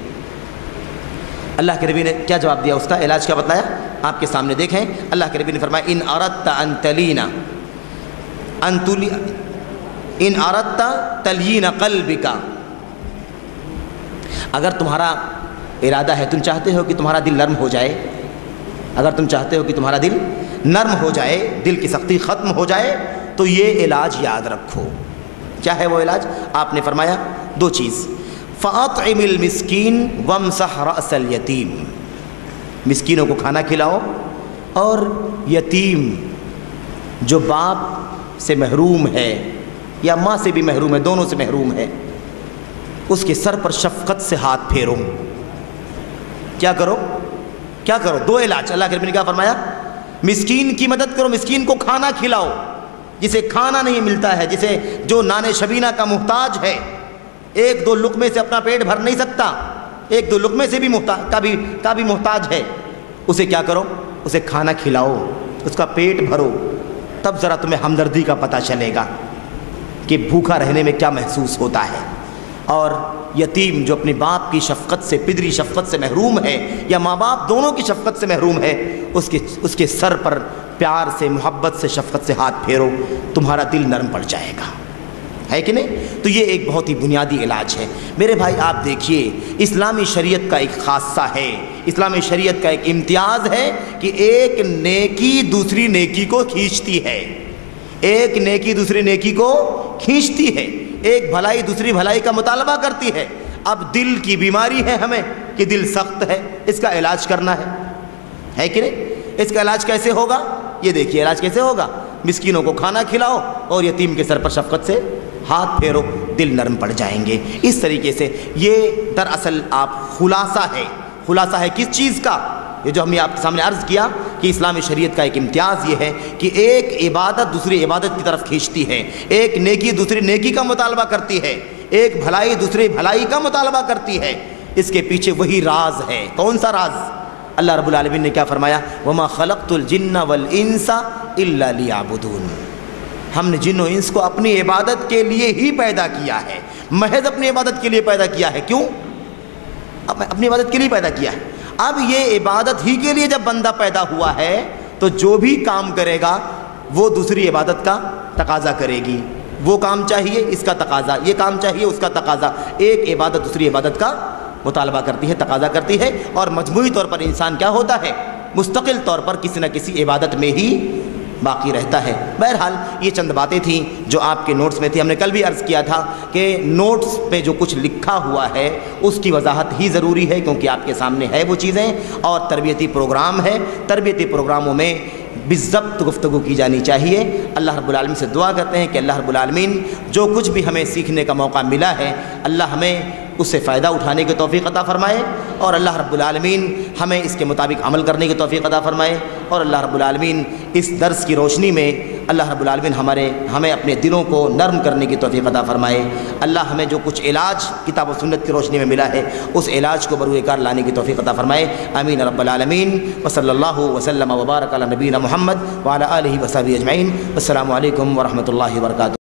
اللہ کے نبی نے کیا جواب دیا؟ اس کا علاج کیا بتلایا؟ آپ کے سامنے دیکھیں، اللہ کے نبی نے فرمایا ان اردت تلین قلبک، اگر تمہارا ارادہ ہے، تم چاہتے ہو کہ تمہارا دل نرم ہو جائے، اگر تم چاہتے ہو کہ تمہارا دل نرم ہو جائے، دل کی سختی ختم ہو جائے، تو یہ علاج یاد رکھو۔ کیا ہے وہ علاج؟ آپ نے فرمایا دو چیز، فَأَطْعِمِ الْمِسْكِينَ وَامْسَحْ رَأْسَ الْيَتِيمِ، مسکینوں کو کھانا کھلاؤ، اور یتیم جو باپ سے محروم ہے یا ماں سے بھی محروم ہے، دونوں سے محروم ہے، اس کے سر پر شفقت سے ہاتھ پھیرو، کیا کرو؟ کیا کرو؟ دو علاج اللہ کے نبی نے کیا فرمایا؟ مسکین کی مدد کرو، مسکین کو کھانا کھلاؤ، جسے کھانا نہیں ملتا ہے، جسے جو نان شبینہ کا محتاج ہے، ایک دو لقمے سے اپنا پیٹ بھر نہیں سکتا، ایک دو لقمے سے بھی محتاج ہے، اسے کیا کرو؟ اسے کھانا کھلاؤ، اس کا پیٹ بھرو، تب ذرا تمہیں ہمدردی کا پتہ چلے گا کہ بھوکا رہنے میں کیا محسوس ہوتا ہے۔ اور یتیم جو اپنے باپ کی شفقت سے، پدری شفقت سے محروم ہے، یا ماں باپ دونوں کی شفقت سے محروم ہے، اس کے سر پر پیار سے، محبت سے، شفقت سے ہاتھ پھیرو، تمہارا دل نرم پڑ جائے گا، ہے کہ نہیں؟ تو یہ ایک بہت ہی بنیادی علاج ہے میرے بھائی۔ آپ دیکھیے اسلامی شریعت کا ایک خاصہ ہے، اسلامی شریعت کا ایک امتیاز ہے کہ ایک نیکی دوسری نیکی کو کھینچتی ہے، ایک نیکی دوسری نیکی کو کھینچتی ہے، ایک بھلائی دوسری بھلائی کا مطالبہ کرتی ہے۔ اب دل کی بیماری ہے ہمیں کہ دل سخت ہے، اس کا علاج کرنا ہے کہ نہیں؟ اس کا علاج کیسے ہوگا؟ یہ دیکھیے علاج کیسے ہوگا، مسکینوں کو کھانا کھلاؤ اور یتیم کے سر پر شفقت سے ہاتھ پھیرو، دل نرم پڑ جائیں گے۔ اس طریقے سے یہ دراصل آپ خلاصہ ہے کس چیز کا؟ یہ جو ہم نے آپ کے سامنے عرض کیا کہ اسلامی شریعت کا ایک امتیاز یہ ہے کہ ایک عبادت دوسری عبادت کی طرف کھینچتی ہے، ایک نیکی دوسری نیکی کا مطالبہ کرتی ہے، ایک بھلائی دوسری بھلائی کا مطالبہ کرتی ہے۔ اس کے پیچھے وہی راز ہے۔ کون سا راز؟ اللہ رب العالمین نے کیا فرمایا؟ وَمَا خَلَقْتُ الْجِنَّ وَالْإِنسَ إِلَّا لِيَعْبُدُونَ۔ ہم نے جن و انس کو اپنی عبادت کے لیے ہی پیدا کیا ہے، محض اپنی عبادت کے لیے پیدا کیا ہے۔ کیوں؟ اپنی عبادت کے لیے پیدا کیا ہے۔ اب یہ عبادت ہی کے لیے جب بندہ پیدا ہوا ہے تو جو بھی کام کرے گا وہ دوسری عبادت کا تقاضا کرے گی، وہ کام چاہیے اس کا تقاضا، یہ کام چاہیے اس کا تقاضا، ایک عبادت دوسری عبادت کا مطالبہ کرتی ہے، تقاضا کرتی ہے، اور مجموعی طور پر انسان کیا ہوتا ہے؟ مستقل طور پر کسی نہ کسی عبادت میں ہی باقی رہتا ہے۔ بہرحال یہ چند باتیں تھیں جو آپ کے نوٹس میں تھی۔ ہم نے کل بھی عرض کیا تھا کہ نوٹس پہ جو کچھ لکھا ہوا ہے اس کی وضاحت ہی ضروری ہے، کیونکہ آپ کے سامنے ہے وہ چیزیں، اور تربیتی پروگرام ہے، تربیتی پروگراموں میں بالضبط گفتگو کی جانی چاہیے۔ اللہ رب العالمین سے دعا کرتے ہیں کہ اللہ رب العالمین جو کچھ بھی ہمیں سیکھنے کا موقع ملا ہے، اللہ ہمیں اس سے فائدہ اٹھانے کی توفیق عطا فرمائے، اور اللہ رب العالمین ہمیں اس کے مطابق عمل کرنے کی توفیق عطا فرمائے، اور اللہ رب العالمین اس درس کی روشنی میں اللہ رب العالمین ہمیں اپنے دلوں کو نرم کرنے کی توفیق عطا فرمائے۔ اللہ ہمیں جو کچھ علاج کتاب و سنت کی روشنی میں ملا ہے اس علاج کو بروئے کار لانے کی توفیق عطا فرمائے۔ آمین رب العالمین۔ وصلی اللہ وسلم وبارک علی نبینا محمد وعلی آلہ وصحبہ اجمعین۔ السلام علیکم ورحمۃ اللہ وبرکاتہ۔